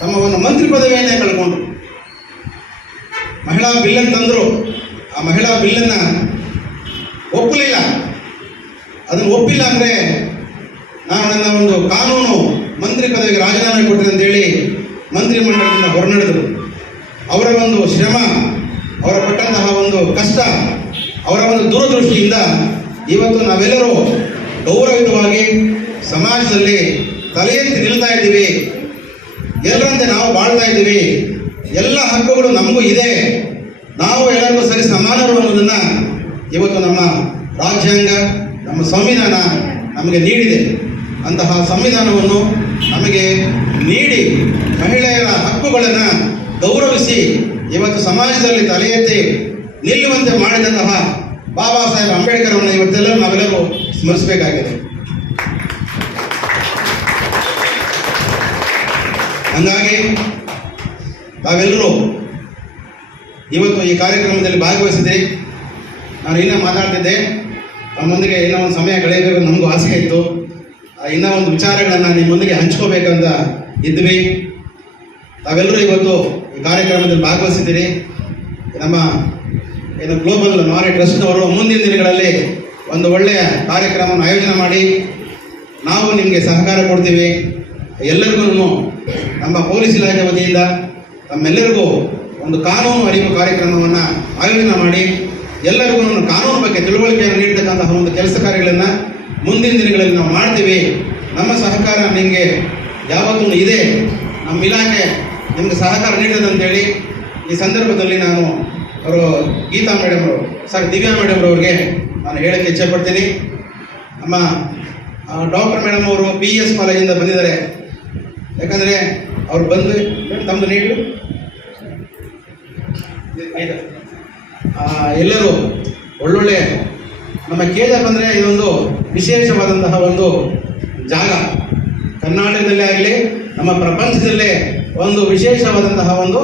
ತಮ್ಮ ಒಂದು ಮಂತ್ರಿ ಪದವಿಯನ್ನೇ ಕಳ್ಕೊಂಡ್ರು. ಮಹಿಳಾ ಬಿಲ್ಲನ್ನು ತಂದರು. ಆ ಮಹಿಳಾ ಬಿಲ್ಲನ್ನು ಒಪ್ಪಲಿಲ್ಲ. ಅದನ್ನು ಒಪ್ಪಿಲ್ಲ ಅಂದರೆ ನಾನು ನನ್ನ ಒಂದು ಕಾನೂನು ಮಂತ್ರಿ ಪದವಿಗೆ ರಾಜೀನಾಮೆ ಕೊಡ್ತೀನಿ ಅಂತೇಳಿ ಮಂತ್ರಿಮಂಡಲದಿಂದ ಹೊರನಡೆದರು. ಅವರ ಒಂದು ಶ್ರಮ, ಅವರ ಪಟ್ಟಂತಹ ಒಂದು ಕಷ್ಟ, ಅವರ ಒಂದು ದೂರದೃಷ್ಟಿಯಿಂದ ಇವತ್ತು ನಾವೆಲ್ಲರೂ ಗೌರವಯುತವಾಗಿ ಸಮಾಜದಲ್ಲಿ ತಲೆ ಎತ್ತಿ ನಿಲ್ತಾ ಇದ್ದೀವಿ. ಎಲ್ಲರಂತೆ ನಾವು ಬಾಳ್ತಾ ಇದ್ದೀವಿ. ಎಲ್ಲ ಹಕ್ಕುಗಳು ನಮಗೂ ಇದೆ, ನಾವು ಎಲ್ಲರಿಗೂ ಸರಿ ಸಮಾನರು ಅನ್ನೋದನ್ನು ಇವತ್ತು ನಮ್ಮ ರಾಜ್ಯಾಂಗ, ನಮ್ಮ ಸಂವಿಧಾನ ನಮಗೆ ನೀಡಿದೆ. ಅಂತಹ ಸಂವಿಧಾನವನ್ನು ನಮಗೆ ನೀಡಿ ಮಹಿಳೆಯರ ಹಕ್ಕುಗಳನ್ನು ಗೌರವಿಸಿ ಇವತ್ತು ಸಮಾಜದಲ್ಲಿ ತಲೆ ಎತ್ತಿ ನಿಲ್ಲುವಂತೆ ಮಾಡಿದಂತಹ ಬಾಬಾ ಸಾಹೇಬ್ ಅಂಬೇಡ್ಕರ್ ಅವರನ್ನು ಇವತ್ತೆಲ್ಲರೂ ನಾವೆಲ್ಲರೂ ಸ್ಮರಿಸಬೇಕಾಗಿದೆ. ಹಾಗಾಗಿ ತಾವೆಲ್ಲರೂ ಇವತ್ತು ಈ ಕಾರ್ಯಕ್ರಮದಲ್ಲಿ ಭಾಗವಹಿಸಿದ್ರಿ. ನಾನು ಇನ್ನೂ ಮಾತಾಡ್ತಿದ್ದೆ, ನಮ್ಮೊಂದಿಗೆ ಇನ್ನೂ ಒಂದು ಸಮಯ ಕಳೆಯಬೇಕು ನಮಗೂ ಆಸೆ ಇತ್ತು. ಇನ್ನೂ ಒಂದು ವಿಚಾರಗಳನ್ನು ನಿಮ್ಮೊಂದಿಗೆ ಹಂಚ್ಕೋಬೇಕಂತ ಇದ್ವಿ. ತಾವೆಲ್ಲರೂ ಇವತ್ತು ಈ ಕಾರ್ಯಕ್ರಮದಲ್ಲಿ ಭಾಗವಹಿಸಿದ್ದೀರಿ. ನಮ್ಮ ಏನು ಗ್ಲೋಬಲ್ ನಾರಿ ಟ್ರಸ್ಟ್ನವರು ಮುಂದಿನ ದಿನಗಳಲ್ಲಿ ಒಂದು ಒಳ್ಳೆಯ ಕಾರ್ಯಕ್ರಮವನ್ನು ಆಯೋಜನೆ ಮಾಡಿ ನಾವು ನಿಮಗೆ ಸಹಕಾರ ಕೊಡ್ತೀವಿ. ಎಲ್ಲರಿಗೂ ನಮ್ಮ ಪೊಲೀಸ್ ಇಲಾಖೆ ವತಿಯಿಂದ ತಮ್ಮೆಲ್ಲರಿಗೂ ಒಂದು ಕಾನೂನು ಅರಿವು ಕಾರ್ಯಕ್ರಮವನ್ನು ಆಯೋಜನೆ ಮಾಡಿ ಎಲ್ಲರಿಗೂ ಕಾನೂನು ಬಗ್ಗೆ ತಿಳುವಳಿಕೆಯನ್ನು ನೀಡತಕ್ಕಂತಹ ಒಂದು ಕೆಲಸ ಕಾರ್ಯಗಳನ್ನು ಮುಂದಿನ ದಿನಗಳಲ್ಲಿ ನಾವು ಮಾಡ್ತೀವಿ. ನಮ್ಮ ಸಹಕಾರ ನಿಮಗೆ ಯಾವತ್ತೂ ಇದೆ, ನಮ್ಮ ಇಲಾಖೆ ನಿಮಗೆ ಸಹಕಾರ ನೀಡಿದೆ ಅಂತೇಳಿ ಈ ಸಂದರ್ಭದಲ್ಲಿ ನಾನು ಅವರು ಗೀತಾ ಮೇಡಮ್ ಅವರು ದಿವ್ಯಾ ಮೇಡಮ್ ಅವರಿಗೆ ನಾನು ಹೇಳಕ್ಕೆ ಇಚ್ಛೆಪಡ್ತೀನಿ. ನಮ್ಮ ಡಾಕ್ಟರ್ ಮೇಡಮ್ ಅವರು PS ಕಾಲೇಜಿಂದ ಬಂದಿದ್ದಾರೆ. ಯಾಕಂದರೆ ಅವ್ರು ಬಂದು ತಮ್ಮದು ನೀಡು ಎಲ್ಲರೂ ಒಳ್ಳೊಳ್ಳೆ ನಮ್ಮ KJF ಅಂದರೆ ಇದೊಂದು ವಿಶೇಷವಾದಂತಹ ಒಂದು ಜಾಗ. ಕರ್ನಾಟಕದಲ್ಲೇ ಆಗಲಿ ನಮ್ಮ ಪ್ರಪಂಚದಲ್ಲೇ ಒಂದು ವಿಶೇಷವಾದಂತಹ ಒಂದು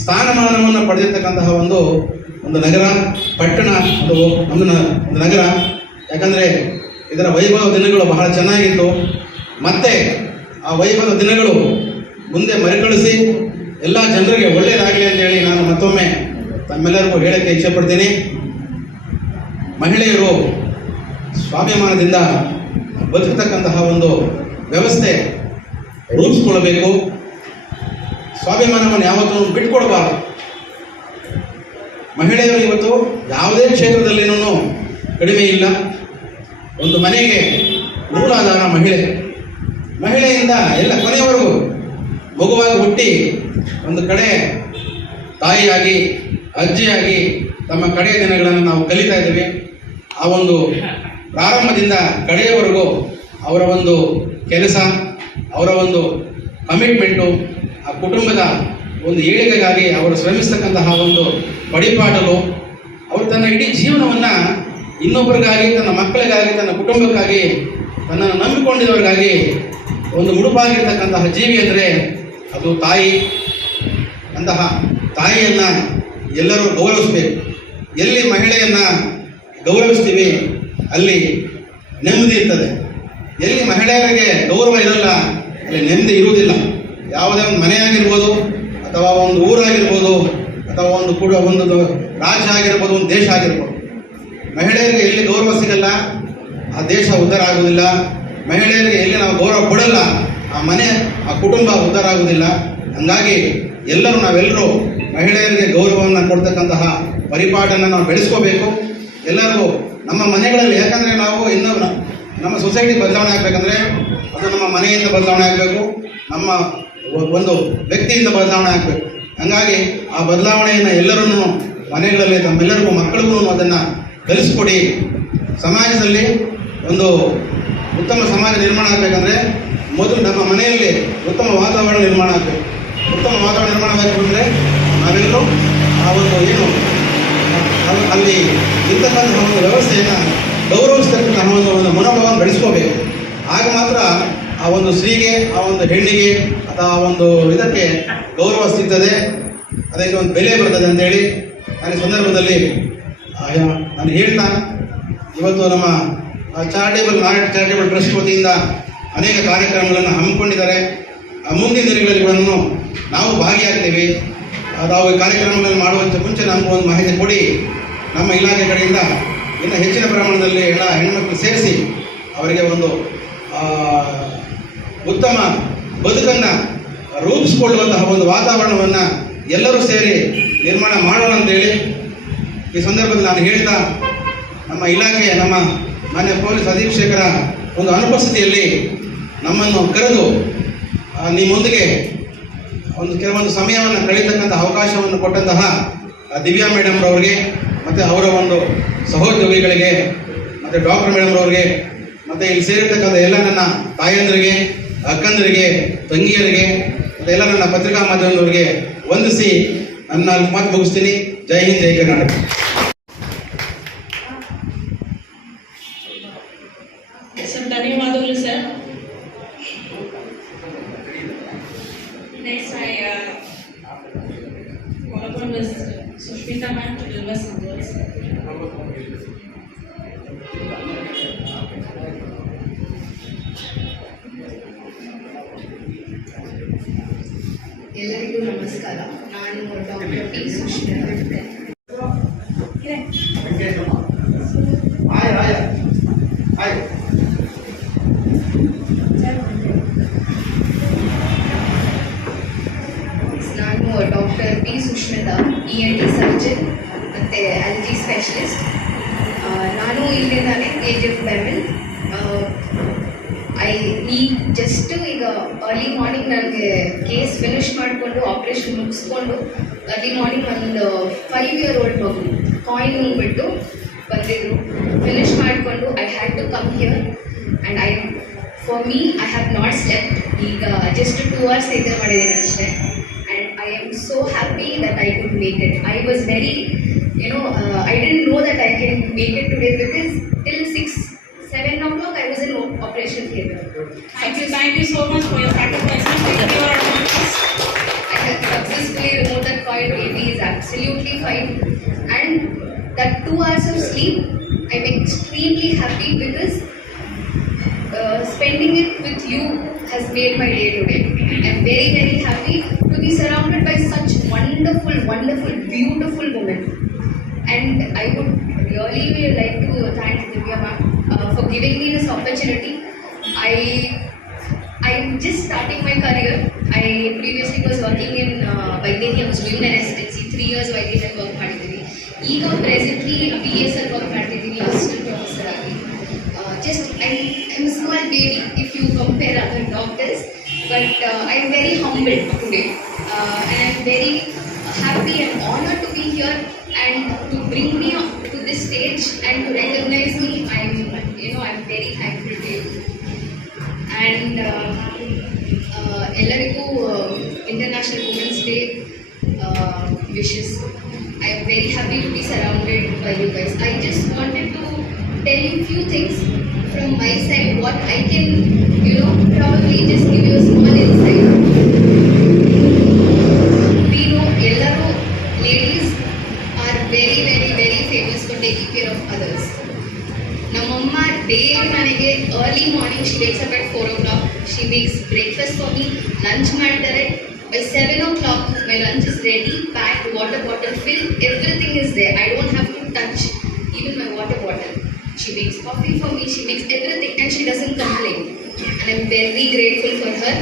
ಸ್ಥಾನಮಾನವನ್ನು ಪಡೆದಿರ್ತಕ್ಕಂತಹ ಒಂದು ನಗರ, ಪಟ್ಟಣ, ಒಂದು ನಗರ. ಯಾಕಂದರೆ ಇದರ ವೈಭವ ದಿನಗಳು ಬಹಳ ಚೆನ್ನಾಗಿತ್ತು. ಮತ್ತೆ ಆ ವೈಭವ ದಿನಗಳು ಮುಂದೆ ಮರುಕಳಿಸಿ ಎಲ್ಲ ಜನರಿಗೆ ಒಳ್ಳೆಯದಾಗಲಿ ಅಂತೇಳಿ ನಾನು ಮತ್ತೊಮ್ಮೆ ತಮ್ಮೆಲ್ಲರಿಗೂ ಹೇಳಕ್ಕೆ ಇಚ್ಛೆಪಡ್ತೀನಿ. ಮಹಿಳೆಯರು ಸ್ವಾಭಿಮಾನದಿಂದ ಬದುಕತಕ್ಕಂತಹ ಒಂದು ವ್ಯವಸ್ಥೆ ರೂಪಿಸ್ಕೊಳ್ಬೇಕು. ಸ್ವಾಭಿಮಾನವನ್ನು ಯಾವತ್ತೂ ಬಿಟ್ಕೊಡಬಾರ್ದು. ಮಹಿಳೆಯರು ಇವತ್ತು ಯಾವುದೇ ಕ್ಷೇತ್ರದಲ್ಲಿನೂ ಕಡಿಮೆ ಇಲ್ಲ. ಒಂದು ಮನೆಗೆ ಮೂಲಾಧಾರ ಮಹಿಳೆಯಿಂದ ಎಲ್ಲ ಕೊನೆಯವರೆಗೂ ಮಗುವಾಗಿ ಹುಟ್ಟಿ ಒಂದು ಕಡೆ ತಾಯಿಯಾಗಿ ಅಜ್ಜಿಯಾಗಿ ತಮ್ಮ ಕಡೆಯ ದಿನಗಳನ್ನು ನಾವು ಕಲಿತಾ ಇದ್ದೀವಿ. ಆ ಒಂದು ಪ್ರಾರಂಭದಿಂದ ಕಡೆಯವರೆಗೂ ಅವರ ಒಂದು ಕೆಲಸ, ಅವರ ಒಂದು ಕಮಿಟ್ಮೆಂಟು, ಆ ಕುಟುಂಬದ ಒಂದು ಏಳಿಗೆಗಾಗಿ ಅವರು ಶ್ರಮಿಸ್ತಕ್ಕಂತಹ ಒಂದು ಪಡಿಪಾಟಲು, ಅವರು ತನ್ನ ಇಡೀ ಜೀವನವನ್ನು ಇನ್ನೊಬ್ಬರಿಗಾಗಿ, ತನ್ನ ಮಕ್ಕಳಿಗಾಗಿ, ತನ್ನ ಕುಟುಂಬಕ್ಕಾಗಿ, ತನ್ನನ್ನು ನಂಬಿಕೊಂಡಿದ್ದವರಿಗಾಗಿ ಒಂದು ಮುಡುಪಾಗಿರ್ತಕ್ಕಂತಹ ಜೀವಿ ಅಂದರೆ ಅದು ತಾಯಿ. ಅಂತಹ ತಾಯಿಯನ್ನು ಎಲ್ಲರೂ ಗೌರವಿಸಬೇಕು. ಎಲ್ಲಿ ಮಹಿಳೆಯನ್ನು ಗೌರವಿಸ್ತೀವಿ ಅಲ್ಲಿ ನೆಮ್ಮದಿ ಇರ್ತದೆ. ಎಲ್ಲಿ ಮಹಿಳೆಯರಿಗೆ ಗೌರವ ಇರಲ್ಲ ಅಲ್ಲಿ ನೆಮ್ಮದಿ ಇರುವುದಿಲ್ಲ. ಯಾವುದೇ ಒಂದು ಮನೆಯಾಗಿರ್ಬೋದು, ಅಥವಾ ಒಂದು ಊರಾಗಿರ್ಬೋದು, ಅಥವಾ ಒಂದು ರಾಜ್ಯ ಆಗಿರ್ಬೋದು, ಒಂದು ದೇಶ ಆಗಿರ್ಬೋದು, ಮಹಿಳೆಯರಿಗೆ ಎಲ್ಲಿ ಗೌರವ ಸಿಗಲ್ಲ ಆ ದೇಶ ಉದ್ಧಾರ ಆಗುವುದಿಲ್ಲ. ಮಹಿಳೆಯರಿಗೆ ಎಲ್ಲಿ ನಾವು ಗೌರವ ಕೊಡಲ್ಲ, ಆ ಮನೆ ಆ ಕುಟುಂಬ ಉದ್ಧಾರ ಆಗುವುದಿಲ್ಲ. ಹಂಗಾಗಿ ನಾವೆಲ್ಲರೂ ಮಹಿಳೆಯರಿಗೆ ಗೌರವವನ್ನು ಕೊಡ್ತಕ್ಕಂತಹ ಪರಿಪಾಠನ ನಾವು ಬೆಳೆಸ್ಕೋಬೇಕು. ಎಲ್ಲರಿಗೂ ನಮ್ಮ ಮನೆಗಳಲ್ಲಿ, ಯಾಕಂದರೆ ನಾವು ಇನ್ನೂ ನಮ್ಮ ಸೊಸೈಟಿ ಬದಲಾವಣೆ ಆಗಬೇಕಂದ್ರೆ ಅದು ನಮ್ಮ ಮನೆಯಿಂದ ಬದಲಾವಣೆ ಆಗಬೇಕು, ನಮ್ಮ ಒಂದು ವ್ಯಕ್ತಿಯಿಂದ ಬದಲಾವಣೆ ಆಗಬೇಕು. ಹಂಗಾಗಿ ಆ ಬದಲಾವಣೆಯನ್ನು ಎಲ್ಲರನ್ನೂ ಮನೆಗಳಲ್ಲಿ ತಮ್ಮೆಲ್ಲರಿಗೂ ಮಕ್ಕಳಿಗೂ ಅದನ್ನು ಕಲಿಸ್ಕೊಡಿ. ಸಮಾಜದಲ್ಲಿ ಒಂದು ಉತ್ತಮ ಸಮಾಜ ನಿರ್ಮಾಣ ಆಗಬೇಕಂದ್ರೆ ಮೊದಲು ನಮ್ಮ ಮನೆಯಲ್ಲಿ ಉತ್ತಮ ವಾತಾವರಣ ನಿರ್ಮಾಣ ಆಗಬೇಕು. ಉತ್ತಮ ವಾತಾವರಣ ನಿರ್ಮಾಣ ಆಗಬೇಕು ಅಂದರೆ ನಾವೆಲ್ಲರೂ ಆ ಒಂದು ಅಲ್ಲಿ ಇರ್ತಕ್ಕಂತಹ ಒಂದು ವ್ಯವಸ್ಥೆಯನ್ನು ಗೌರವಿಸ್ತಕ್ಕಂತಹ ಒಂದು ಮನೋಭಾವವನ್ನು ಬೆಳೆಸ್ಕೋಬೇಕು. ಆಗ ಮಾತ್ರ ಆ ಒಂದು ಸ್ತ್ರೀಗೆ, ಆ ಒಂದು ಹೆಣ್ಣಿಗೆ ಅಥವಾ ಆ ಒಂದು ಇದಕ್ಕೆ ಗೌರವ ಸಿಗ್ತದೆ, ಅದಕ್ಕೆ ಒಂದು ಬೆಲೆ ಬರ್ತದೆ ಅಂತೇಳಿ ನಾನು ಈ ಸಂದರ್ಭದಲ್ಲಿ ನಾನು ಹೇಳ್ತಾ, ಇವತ್ತು ನಮ್ಮ ಚಾರಿಟೇಬಲ್ ಟ್ರಸ್ಟ್ ವತಿಯಿಂದ ಅನೇಕ ಕಾರ್ಯಕ್ರಮಗಳನ್ನು ಹಮ್ಮಿಕೊಂಡಿದ್ದಾರೆ. ಮುಂದಿನ ದಿನಗಳಲ್ಲಿ ನಾವು ಭಾಗಿಯಾಗ್ತೀವಿ. ನಾವು ಈ ಕಾರ್ಯಕ್ರಮಗಳನ್ನು ಮಾಡುವಂಥ ಮುಂಚೆ ನಮಗೂ ಒಂದು ಮಾಹಿತಿ ಕೊಡಿ. ನಮ್ಮ ಇಲಾಖೆ ಕಡೆಯಿಂದ ಇನ್ನು ಹೆಚ್ಚಿನ ಪ್ರಮಾಣದಲ್ಲಿ ಎಲ್ಲ ಹೆಣ್ಮಕ್ಳು ಸೇರಿಸಿ ಅವರಿಗೆ ಒಂದು ಉತ್ತಮ ಬದುಕನ್ನು ರೂಪಿಸಿಕೊಳ್ಳುವಂತಹ ಒಂದು ವಾತಾವರಣವನ್ನು ಎಲ್ಲರೂ ಸೇರಿ ನಿರ್ಮಾಣ ಮಾಡೋಣ ಅಂತೇಳಿ ಈ ಸಂದರ್ಭದಲ್ಲಿ ನಾನು ಹೇಳ್ತಾ, ನಮ್ಮ ಇಲಾಖೆಯ ನಮ್ಮ ಮಾನ್ಯ ಪೊಲೀಸ್ ಅಧೀಕ್ಷಕರ ಒಂದು ಅನುಪಸ್ಥಿತಿಯಲ್ಲಿ ನಮ್ಮನ್ನು ಕರೆದು ನಿಮ್ಮೊಂದಿಗೆ ಕೆಲವೊಂದು ಸಮಯವನ್ನು ಕಳೀತಕ್ಕಂಥ ಅವಕಾಶವನ್ನು ಕೊಟ್ಟಂತಹ ದಿವ್ಯಾ ಮೇಡಮ್ರವ್ರಿಗೆ ಮತ್ತು ಅವರ ಒಂದು ಸಹೋದ್ಯೋಗಿಗಳಿಗೆ ಮತ್ತು ಡಾಕ್ಟರ್ ಮೇಡಮ್ರವ್ರಿಗೆ ಮತ್ತು ಇಲ್ಲಿ ಸೇರಿರ್ತಕ್ಕಂಥ ಎಲ್ಲ ನನ್ನ ತಾಯಂದರಿಗೆ, ಅಕ್ಕಂದರಿಗೆ, ತಂಗಿಯರಿಗೆ ಮತ್ತು ಎಲ್ಲ ನನ್ನ ಪತ್ರಿಕಾ ಮಾಧ್ಯಮದವರಿಗೆ ವಂದಿಸಿ ನನ್ನ ಮಾತು ಮುಗಿಸ್ತೀನಿ. ಜೈ ಹಿಂದ್, ಜೈ ಕರ್ನಾಟಕ. ಧನ್ಯವಾದಗಳು sir. Next, I call upon Ms. Sushmita ma'am to deliver some words. ಎಲ್ಲರಿಗೂ ನಮಸ್ಕಾರ. ನಾನು ಡಾಕ್ಟರ್ ಪಿ ಸುಷ್ಮಿತಾ. ನಾನು doctor P Sushmita, ENT surgeon ಮತ್ತು ಅಲರ್ಜಿ ಸ್ಪೆಷಲಿಸ್ಟ್. ನಾನು ಇಲ್ಲಿಂದಾನೆ KGF ಬೆಮೆಲ್. ಜಸ್ಟ್ ಈಗ ಅರ್ಲಿ ಮಾರ್ನಿಂಗ್ ನನಗೆ ಕೇಸ್ ಫಿನಿಶ್ ಮಾಡಿಕೊಂಡು ಆಪ್ರೇಷನ್ ಮುಗಿಸ್ಕೊಂಡು ಅರ್ಲಿ ಮಾರ್ನಿಂಗ್ ಒಂದು 5 year old ಮಗು ಕಾಯಿನ್ ಬಿಟ್ಟು ಬಂದಿದ್ರು. ಫಿನಿಶ್ ಮಾಡಿಕೊಂಡು I had to come here and for me I have not slept. ಈಗ ಜಸ್ಟ್ 2 hours ನಿದ್ದೆ ಮಾಡಿದ್ದೀನಿ ಅಷ್ಟೇ. And I am so happy that I could make it. I was very I didn't know that I can make it today because till 6-7 o'clock I was in operation theatre. Thank you so much for your sacrifices. Thank you. I have successfully removed that coil. Baby is absolutely fine. And that 2 hours of sleep, I'm extremely happy because spending it with you has made my day today. I'm very, very happy to be surrounded by such wonderful, wonderful, beautiful women. And I would really like to thank Divya ma'am for giving me this opportunity. I'm just starting my career. I previously was working in Vaidyanti. I was doing my residency. 3 years Vaidyanti work ಮಾಡಿದ್ದೀನಿ. ಈಗ presently PSL work ಮಾಡ್ತಿದ್ದೀನಿ, assistant professor ಆಗಿ. I'm a small baby if you compare other doctors, but I'm very humbled today, and I'm very happy and honored to be here and to bring me up to this stage and to recognize me. I'm very thankful to you. And ಎಲ್ಲರಿಗೂ International Women's Day wishes. I am very happy to be surrounded by you guys. I just wanted to tell you few things from my side, what I can, probably just give you a small insight. We know ellaru ladies are very, very, very famous for taking care of others. Namamma daily ನನಗೆ early morning she wakes up at 4 o'clock. She makes breakfast for me, lunch ಮಾಡ್ತಾರೆ. By 7 o'clock my lunch is ready, packed, water bottle filled, everything is there. I don't have to touch even my water bottle. She makes coffee for me, she makes everything, and she doesn't complain. And I'm very grateful for her.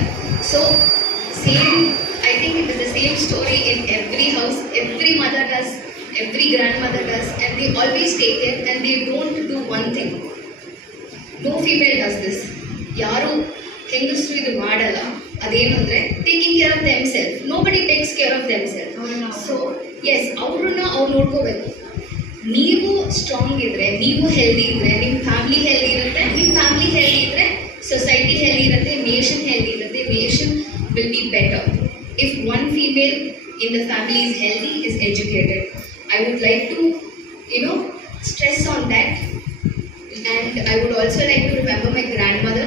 So, same, I think it is the same story in every house. Every mother does, every grandmother does, and they always take care and they don't do one thing. No female does this. ಯಾರು ಹೆಂಗಸರು ಇದು ಮಾಡಲ್ಲ. ಅದೇನು ಅಂದರೆ taking care of themself. Nobody takes care of themself. So yes, ಅವ್ರನ್ನ ಅವ್ರು ನೋಡ್ಕೋಬೇಕು. ನೀವು ಸ್ಟ್ರಾಂಗ್ ಇದ್ರೆ, ನೀವು ಹೆಲ್ದಿ ಇದ್ರೆ, ನಿಮ್ಮ ಫ್ಯಾಮಿಲಿ ಹೆಲ್ದಿ ಇರುತ್ತೆ. ನಿಮ್ಮ ಫ್ಯಾಮಿಲಿ ಹೆಲ್ದಿ ಇದ್ರೆ ಸೊಸೈಟಿ ಹೆಲ್ದಿ ಇರುತ್ತೆ, ನೇಷನ್ ಹೆಲ್ದಿ ಇರುತ್ತೆ. Nation will be better if one female in the family is healthy, is educated. I would like to, stress on that. And I would also like to remember my grandmother.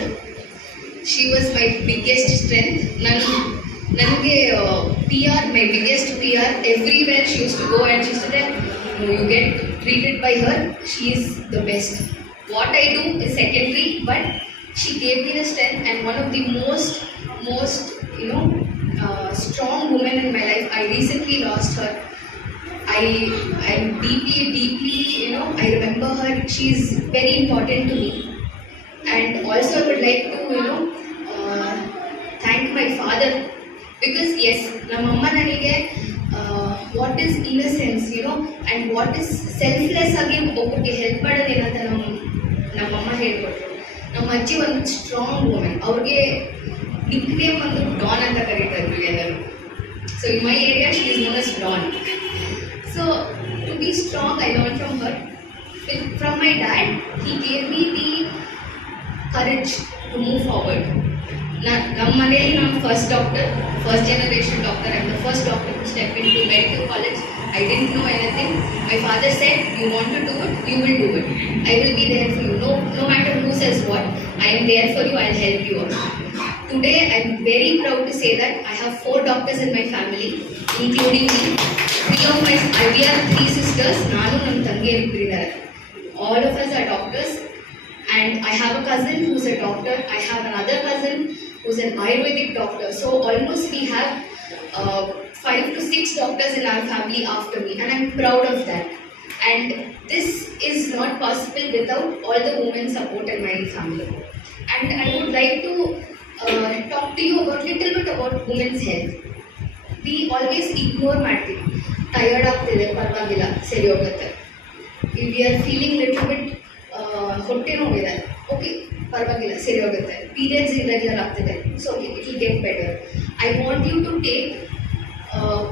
She was my biggest strength. Nanage PR, my biggest PR. Everywhere she used to go and she used to tell, no, you get treated by her. She is the best. What I do is secondary, but she gave me the strength. And one of the most strong women in my life. I recently lost her. I'm deeply, I remember her. She's very important to me. And also I would like to, thank my father. Because yes, namamma nanige what is innocence, and what is selfless agi ಒಬ್ಬರಿಗೆ ಹೆಲ್ಪ್ ಮಾಡೋದೇನಂತ ನಮ್ಮಮ್ಮ ಹೇಳ್ಕೊಟ್ರು. ನಮ್ಮ ಅಜ್ಜಿ ಒಂದು ಸ್ಟ್ರಾಂಗ್ ವುಮೆನ್. ಅವ್ರಿಗೆ ನಿಕ್ನೇಮ್ ಒಂದು ಡಾನ್ ಅಂತ ಕರೀತಾ ಇದ್ರು ಎಲ್ಲರೂ. So in my area she is known as don. So to be strong I learn from her. From my dad, he gave me the courage to move forward. ನಮ್ಮ ಮನೆಯಲ್ಲಿ ನಾನು first doctor, first generation doctor. I am the first doctor to step into medical college. I didn't know anything. My father said, you want to do it, you will do it. I will be there for you. No matter who says what, I am there for you, I'll help you out. Today, I'm very proud to say that I have 4 doctors in my family, including me. We are 3 sisters. Nanu nam tangiyari ibbariddare. All of us are doctors. And I have a cousin who's a doctor. I have another cousin who's an Ayurvedic doctor. So almost we have 5 to 6 doctors in our family after me, and I'm proud of that. And this is not possible without all the women's support in my family. And I would like to talk to you about little bit about women's health. We always ignore ಮಾಡ್ತೀವಿ. ಟಯರ್ಡ್ ಆಗ್ತಿದೆ, ಪರವಾಗಿಲ್ಲ, ಸರಿ ಹೋಗುತ್ತೆ. We are feeling little bit ಹೊಟ್ಟೆ ನೋವಿದೆ, ಓಕೆ ಪರವಾಗಿಲ್ಲ, ಸರಿ ಹೋಗುತ್ತೆ. ಪೀರಿಯಡ್ಸ್ ಇರೆಗ್ಯುಲರ್ ಆಗ್ತಿದೆ, so it will get better. I want you to take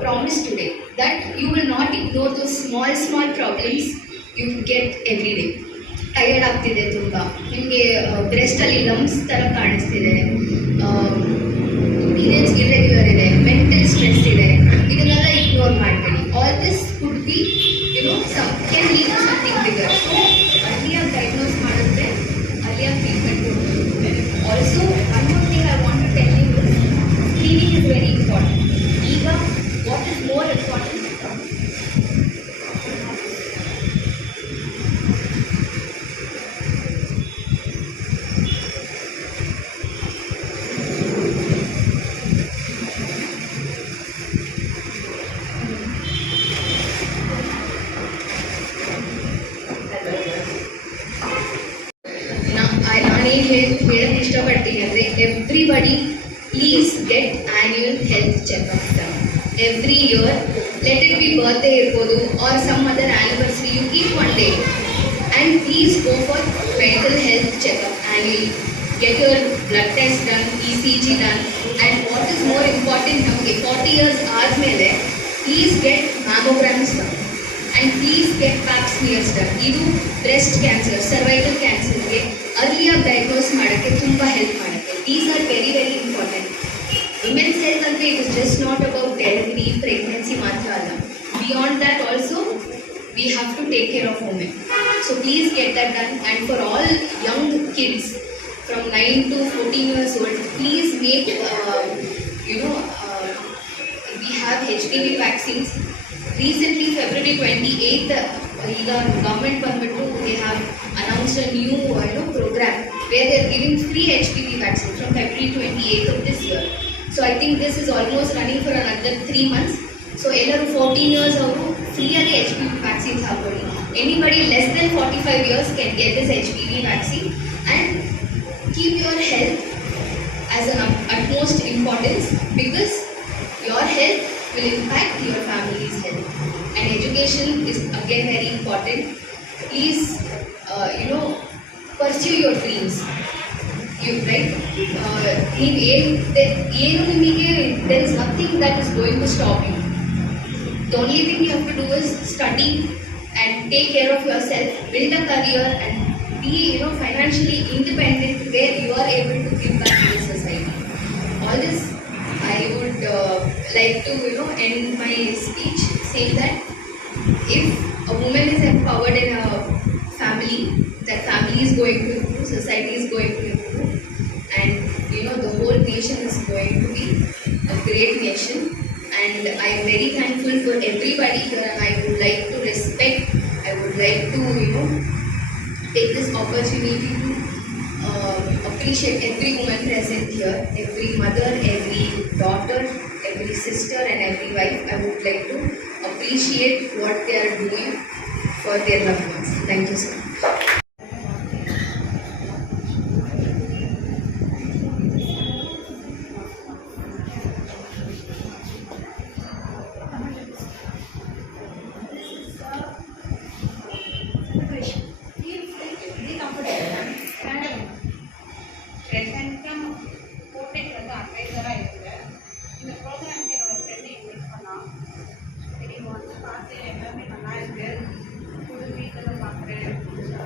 promise today that you will not ignore those small problems you get every day. Tired ಆಗ್ತಿದೆ ತುಂಬ, ನಿಮಗೆ ಬ್ರೆಸ್ಟಲ್ಲಿ ಲಂಪ್ಸ್ ಥರ ಕಾಣಿಸ್ತಿದೆ, ಪೀರಿಯಡ್ಸ್ ಇರೆಗ್ಯುಲರ್ ಇದೆ, ಮೆಂಟಲ್ ಸ್ಟ್ರೆಸ್ ಇದೆ, ಇದನ್ನೆಲ್ಲ ಇಗ್ನೋರ್ ಮಾಡಬೇಡಿ. All this could be can lead to something bigger. So ಅರ್ಲಿಯಾಗಿ ಡಯಾಗ್ನೋಸ್ ಮಾಡಿದ್ರೆ ಅರ್ಲಿಯಾಗಿ ಟ್ರೀಟ್ಮೆಂಟ್ ಕೊಡ್ತೀವಿ. Also one more thing I want to tell you is cleaning is very important. ಈಗ ವಾಟ್ ಇಸ್ ಮೋರ್ ಇಂಪಾರ್ಟೆಂಟ್? ಹೇಳಕ್ಕೆ ಇಷ್ಟಪಡ್ತೀನಿ ಅಂದರೆ everybody please get annual health checkup done every year. Let it be birthday ಇರ್ಬೋದು or some other anniversary, you keep one day and please go for medical health checkup annually. Get your blood test done, ECG done, and what is more important, ನಮಗೆ 40 years ಆದಮೇಲೆ please get mammograms done and please get pap smears done. ಇದು ಬ್ರೆಸ್ಟ್ ಕ್ಯಾನ್ಸರ್, ಸರ್ವೈಕಲ್ ಕ್ಯಾನ್ಸರ್ಗೆ ಅರ್ಲಿಯಾಗಿ ಡಯಾಗ್ನೋಸ್ ಮಾಡೋಕ್ಕೆ ತುಂಬ ಹೆಲ್ಪ್ ಮಾಡುತ್ತೆ. These are very very important. Women's health ಅಂದರೆ it is just not about delivery, pregnancy ಮಾತ್ರ ಅಲ್ಲ. Beyond that also we have to take care of women. So please get that done. And for all young kids from 9 to 14 years old, please make, we have HPV vaccines. Recently, February 28th, ಈಗ government ಬಂದ್ಬಿಟ್ಟು they have announced a new program where they are giving free HPV vaccine from February 28th of this year. So I think this is almost running for another 3 months. So ಎಲ್ಲರೂ 14 years ಅವರು ಫ್ರೀಯಾಗಿ HPV vaccines ಹಾಕೊಳ್ಳಿ. anybody less than 45 years can get this HPV vaccine, and keep your health as an utmost importance, because your health will impact your family's health, and education is again very important. Please pursue your dreams. Right? There is nothing that is going to stop you. The only thing you have to do is study and take care of yourself, build a career, and be financially independent, where you are able to give back to the society. All this I would like to end my speech saying that if a woman is empowered in a family, that family is going to improve, society is going to improve, and the whole nation is going to be a great nation. And I am very thankful for everybody here, and I would like to take this opportunity to appreciate every woman present here, every mother, every daughter, every sister, and every wife. I would like to appreciate what they are doing for their loved ones. Thank you so much. ரெசென்ட்டாக கோட்டைக்கு வந்து அட்வைசராக இருக்கிறேன். இந்த ப்ரோக்ராம்க்கு என்னோடய ஃப்ரெண்டு இன்வைட் பண்ணான். சரி இவங்க வந்து பார்த்து எல்லாமே நல்லா இருக்குது, புது வீட்டில் பார்க்குறேன் புதுசாக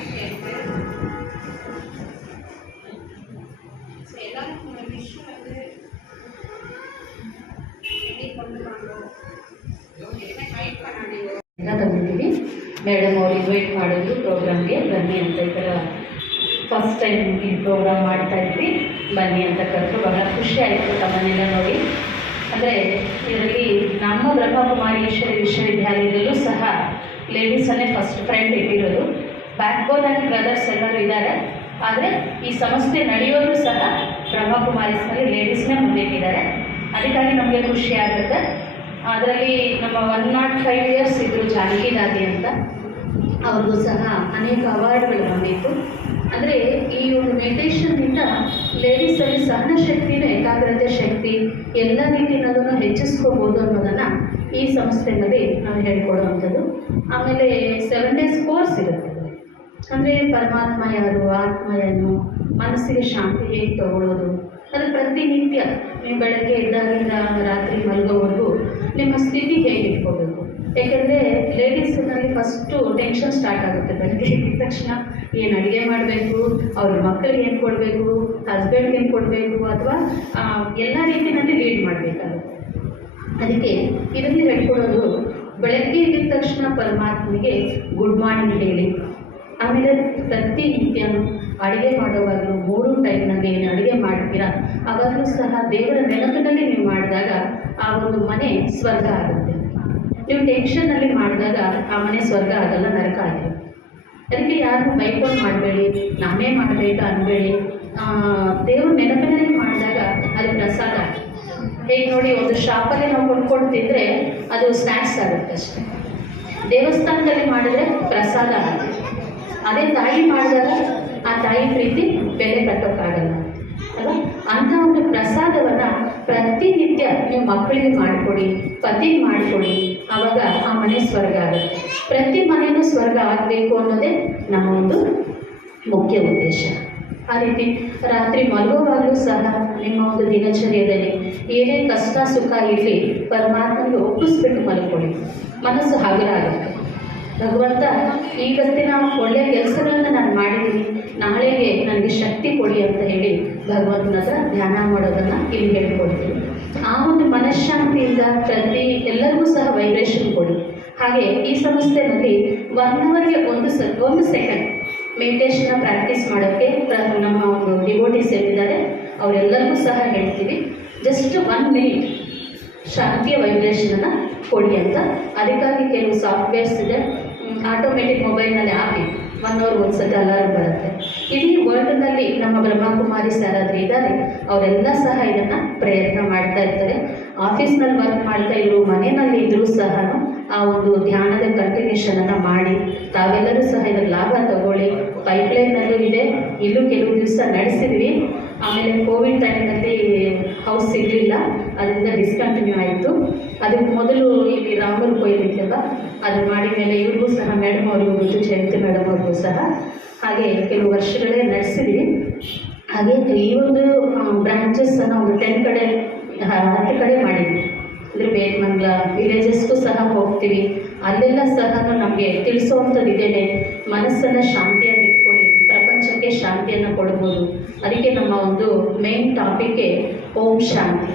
ஐடியா இருக்குது. ஸோ எல்லாருக்கும் ஒரு விஷயம் வந்து எப்படி கொண்டு வாங்கணும், என்ன கைட் பண்ணாதீங்க ಎಲ್ಲ ಬಂದಿದ್ದೀವಿ. ಮೇಡಮ್ ಅವ್ರು ಇನ್ವೈಟ್ ಮಾಡಿದ್ರು ಪ್ರೋಗ್ರಾಮ್ಗೆ ಬನ್ನಿ ಅಂತ. ಈ ಥರ ಫಸ್ಟ್ ಟೈಮ್ ಈ ಪ್ರೋಗ್ರಾಮ್ ಮಾಡ್ತಾ ಇದ್ವಿ, ಬನ್ನಿ ಅಂತ ಕರೆದು ಬಹಳ ಖುಷಿ ಆಯಿತು ತಮ್ಮನ್ನೆಲ್ಲ ನೋಡಿ. ಅಂದರೆ ಇದರಲ್ಲಿ ನಮ್ಮ ಬ್ರಹ್ಮಕುಮಾರಿ ಈಶ್ವರಿ ವಿಶ್ವವಿದ್ಯಾಲಯದಲ್ಲೂ ಸಹ ಲೇಡೀಸನ್ನೇ ಫಸ್ಟ್ ಫ್ರೆಂಡ್ ಇಟ್ಟಿರೋದು. ಬ್ಯಾಕ್ ಬೋನ್ ಆ್ಯಂಡ್ ಬ್ರದರ್ಸ್ ಎಲ್ಲರೂ ಇದ್ದಾರೆ, ಆದರೆ ಈ ಸಂಸ್ಥೆ ನಡೆಯೋದು ಸಹ ಬ್ರಹ್ಮಕುಮಾರೀಸ್ನಲ್ಲಿ ಲೇಡೀಸ್ನೇ ಮುಂದಿಟ್ಟಿದ್ದಾರೆ. ಅದಕ್ಕಾಗಿ ನಮಗೆ ಖುಷಿ ಆಗುತ್ತೆ. ಅದರಲ್ಲಿ ನಮ್ಮ 105 ಇಯರ್ಸ್ ಇದ್ದರು ಜಾನಕಿ ದಾದಿ ಅಂತ, ಅವ್ರಿಗೂ ಸಹ ಅನೇಕ ಅವಾರ್ಡ್ಗಳು ಬಂದಿತ್ತು. ಅಂದರೆ ಈ ಒಂದು ಮೆಡಿಟೇಷನ್ನಿಂದ ಲೇಡೀಸಲ್ಲಿ ಸಹನ ಶಕ್ತಿನೂ ಏಕಾಗ್ರತೆ ಶಕ್ತಿ ಎಲ್ಲ ರೀತಿಯಲ್ಲೂ ಹೆಚ್ಚಿಸ್ಕೋಬೋದು ಅನ್ನೋದನ್ನು ಈ ಸಂಸ್ಥೆಯಲ್ಲಿ ನಾವು ಹೇಳ್ಕೊಡುವಂಥದ್ದು. ಆಮೇಲೆ 7 days ಕೋರ್ಸ್ ಇರುತ್ತೆ. ಅಂದರೆ ಪರಮಾತ್ಮ ಯಾರು, ಆತ್ಮ ಏನು, ಮನಸ್ಸಿಗೆ ಶಾಂತಿ ಹೇಗೆ ತಗೊಳ್ಳೋದು, ಅದು ಪ್ರತಿನಿತ್ಯ ನೀವು ಬೆಳಗ್ಗೆ ಎದ್ದಾಗಿಂದ ರಾತ್ರಿ ಮಲಗೋವರೆಗೂ ನಿಮ್ಮ ಸ್ಥಿತಿ ಹೇಗೆ ಇಟ್ಕೋಬೇಕು. ಯಾಕೆಂದರೆ ಲೇಡೀಸ್ನಲ್ಲಿ ಫಸ್ಟು ಟೆನ್ಷನ್ ಸ್ಟಾರ್ಟ್ ಆಗುತ್ತೆ. ಬೆಳಗ್ಗೆ ಎದ್ದ ತಕ್ಷಣ ಏನು ಅಡುಗೆ ಮಾಡಬೇಕು, ಅವ್ರ ಮಕ್ಕಳಿಗೆ ಏನು ಕೊಡಬೇಕು, ಹಸ್ಬೆಂಡ್ಗೆ ಏನು ಕೊಡಬೇಕು, ಅಥವಾ ಎಲ್ಲ ರೀತಿಯಲ್ಲಿ ಲೀಡ್ ಮಾಡಬೇಕಾಗುತ್ತೆ. ಅದಕ್ಕೆ ಇದರಲ್ಲಿ ಹೇಳ್ಕೊಡೋದು, ಬೆಳಗ್ಗೆ ಎದ್ದ ತಕ್ಷಣ ಪರಮಾತ್ಮನಿಗೆ ಗುಡ್ ಮಾರ್ನಿಂಗ್ ಹೇಳಿ. ಆಮೇಲೆ ಪ್ರತಿನಿತ್ಯ ಅಡುಗೆ ಮಾಡುವಾಗಲೂ 3 ಟೈಮ್ನಲ್ಲಿ ಏನು ಅಡುಗೆ ಮಾಡ್ತೀರಾ ಆವಾಗಲೂ ಸಹ ದೇವರ ನೆನಪಿನಲ್ಲಿ ನೀವು ಮಾಡಿದಾಗ ಆ ಒಂದು ಮನೆ ಸ್ವರ್ಗ ಆಗುತ್ತೆ. ನೀವು ಟೆನ್ಷನ್ನಲ್ಲಿ ಮಾಡಿದಾಗ ಆ ಮನೆ ಸ್ವರ್ಗ ಆಗಲ್ಲ, ನರಕ ಆಗಿದೆ. ಅದಕ್ಕೆ ಯಾರು ಬೈಕೊಂಡು ಮಾಡಬೇಡಿ, ನಾನೇ ಮಾಡಬೇಕಾ ಅನ್ಬೇಡಿ. ದೇವ್ರ ನೆನಪಿನಲ್ಲಿ ಮಾಡಿದಾಗ ಅದು ಪ್ರಸಾದ. ಹೇಗೆ ನೋಡಿ, ಒಂದು ಶಾಪಲ್ಲಿ ನಾವು ಕೊಂಡ್ಕೊಂಡು ತಿಂದರೆ ಅದು ಸ್ನ್ಯಾಕ್ಸ್ ಆಗುತ್ತೆ ಅಷ್ಟೇ. ದೇವಸ್ಥಾನದಲ್ಲಿ ಮಾಡಿದ್ರೆ ಪ್ರಸಾದ ಆಗುತ್ತೆ. ಅದೇ ತಾಯಿ ಮಾಡಿದಾಗ ಆ ತಾಯಿ ಪ್ರೀತಿ ಬೆಲೆ ಕಟ್ಟೋಕ್ಕಾಗಲ್ಲ ಅಲ್ವಾ. ಅಂಥ ಒಂದು ಪ್ರಸಾದವನ್ನು ಪ್ರತಿನಿತ್ಯ ನೀವು ಮಕ್ಕಳಿಗೆ ಮಾಡಿಕೊಡಿ, ಪತಿಗೆ ಮಾಡಿಕೊಡಿ, ಆವಾಗ ಆ ಮನೆ ಸ್ವರ್ಗ ಆಗುತ್ತೆ. ಪ್ರತಿ ಮನೆಯೂ ಸ್ವರ್ಗ ಆಗಬೇಕು ಅನ್ನೋದೇ ನಮ್ಮ ಒಂದು ಮುಖ್ಯ ಉದ್ದೇಶ. ಆ ರೀತಿ ರಾತ್ರಿ ಮಲಗುವಾಗಲೂ ಸಹ ನಿಮ್ಮ ಒಂದು ದಿನಚರ್ಯದಲ್ಲಿ ಏನೇ ಕಷ್ಟ ಸುಖ ಇರಲಿ ಪರಮಾತ್ಮನಿಗೆ ಒಪ್ಪಿಸ್ಬಿಟ್ಟು ಮಲ್ಕೊಳ್ಳಿ, ಮನಸ್ಸು ಹಗುರ ಆಗುತ್ತೆ. ಭಗವಂತ ಈಗತ್ತಿನ ಒಳ್ಳೆಯ ಕೆಲಸಗಳನ್ನು ನಾನು ಮಾಡಿದ್ದೀನಿ, ನಾಳೆಗೆ ನನಗೆ ಶಕ್ತಿ ಕೊಡಿ ಅಂತ ಹೇಳಿ ಭಗವಂತನ ಹತ್ರ ಧ್ಯಾನ ಮಾಡೋದನ್ನು ಇಲ್ಲಿ ಹೇಳ್ಕೊಡ್ತೀನಿ. ಆ ಒಂದು ಮನಃಶಾಂತಿಯಿಂದ ಎಲ್ಲರಿಗೂ ಸಹ ವೈಬ್ರೇಷನ್ ಕೊಡಿ. ಹಾಗೆ ಈ ಸಂಸ್ಥೆಯಲ್ಲಿ 1 ಅವರ್ಗೆ ಒಂದು ಸೆಕೆಂಡ್ ಮೆಡಿಟೇಷನ್ನ ಪ್ರಾಕ್ಟೀಸ್ ಮಾಡೋಕ್ಕೆ ನಮ್ಮ ಒಂದು ಡಿವೋಟೀಸ್ ಏನಿದ್ದಾರೆ ಅವರೆಲ್ಲರಿಗೂ ಸಹ ಹೇಳ್ತೀವಿ. ಜಸ್ಟ್ 1 minute ಶಾಂತಿಯ ವೈಬ್ರೇಷನನ್ನು ಕೊಡಿ ಅಂತ. ಅದಕ್ಕಾಗಿ ಕೆಲವು ಸಾಫ್ಟ್ವೇರ್ಸ್ ಇದೆ, ಆಟೋಮೆಟಿಕ್ ಮೊಬೈಲ್ನಲ್ಲಿ ಹಾಕಿ 1 hour ಒಂದ್ಸತಿ ಅಲಾರಂ ಬರುತ್ತೆ. ಇಡೀ ವರ್ಲ್ಡ್ನಲ್ಲಿ ನಮ್ಮ ಬ್ರಹ್ಮಕುಮಾರೀಸ್ ಯಾರಾದರೂ ಇದ್ದಾರೆ ಅವರೆಲ್ಲ ಸಹ ಇದನ್ನು ಪ್ರಯತ್ನ ಮಾಡ್ತಾ ಇರ್ತಾರೆ. ಆಫೀಸ್ನಲ್ಲಿ ವರ್ಕ್ ಮಾಡ್ತಾ ಇದ್ರು, ಮನೆಯಲ್ಲಿ ಇದ್ದರೂ ಸಹ ಆ ಒಂದು ಧ್ಯಾನದ ಕಂಟಿನ್ಯೂಷನನ್ನು ಮಾಡಿ ತಾವೆಲ್ಲರೂ ಸಹ ಇದರ ಲಾಭ ತಗೊಳ್ಳಿ. ಪೈಪ್ಲೈನಲ್ಲೂ ಇದೆ, ಇಲ್ಲೂ ಕೆಲವು ದಿವಸ ನಡೆಸಿದ್ವಿ. ಆಮೇಲೆ ಕೋವಿಡ್ ಟೈಮ್ನಲ್ಲಿ ಹೌಸ್ ಸಿಗಲಿಲ್ಲ, ಅದರಿಂದ ಡಿಸ್ಕಂಟಿನ್ಯೂ ಆಯಿತು. ಅದಕ್ಕೆ ಮೊದಲು ಇಲ್ಲಿ ರಾಮೂರು ಕೊಯ್ಲಿತ್ತಲ್ಲ, ಅದು ಮಾಡಿದ ಮೇಲೆ ಇವ್ರಿಗೂ ಸಹ ಮೇಡಮ್ ಅವ್ರಿಗೂ ಗೊತ್ತು, ಜಯಂತಿ ಮೇಡಮ್ ಅವ್ರಿಗೂ ಸಹ ಹಾಗೆ ಕೆಲವು ವರ್ಷಗಳೇ ನಡೆಸಿದ್ವಿ. ಹಾಗೆ ಈ ಒಂದು ಬ್ರಾಂಚಸ್ಸನ್ನು ಒಂದು 10 ಕಡೆ 10 ಕಡೆ ಮಾಡಿದ್ವಿ. ಅಂದರೆ ಬೇತಮಂಗಲ ವಿಲೇಜಸ್ಗೂ ಸಹ ಹೋಗ್ತೀವಿ. ಅಲ್ಲೆಲ್ಲ ಸಹ ನಮಗೆ ತಿಳಿಸೋವಂಥದ್ದು ಇದೇನೆ, ಮನಸ್ಸನ್ನು ಶಾಂತಿಯಾಗಿ ಇಟ್ಕೊಳ್ಳಿ, ಪ್ರಪಂಚಕ್ಕೆ ಶಾಂತಿಯನ್ನು ಕೊಡ್ಬೋದು. ಅದಕ್ಕೆ ನಮ್ಮ ಒಂದು ಮೇನ್ ಟಾಪಿಕ್ಗೆ ಓಂ ಶಾಂತಿ.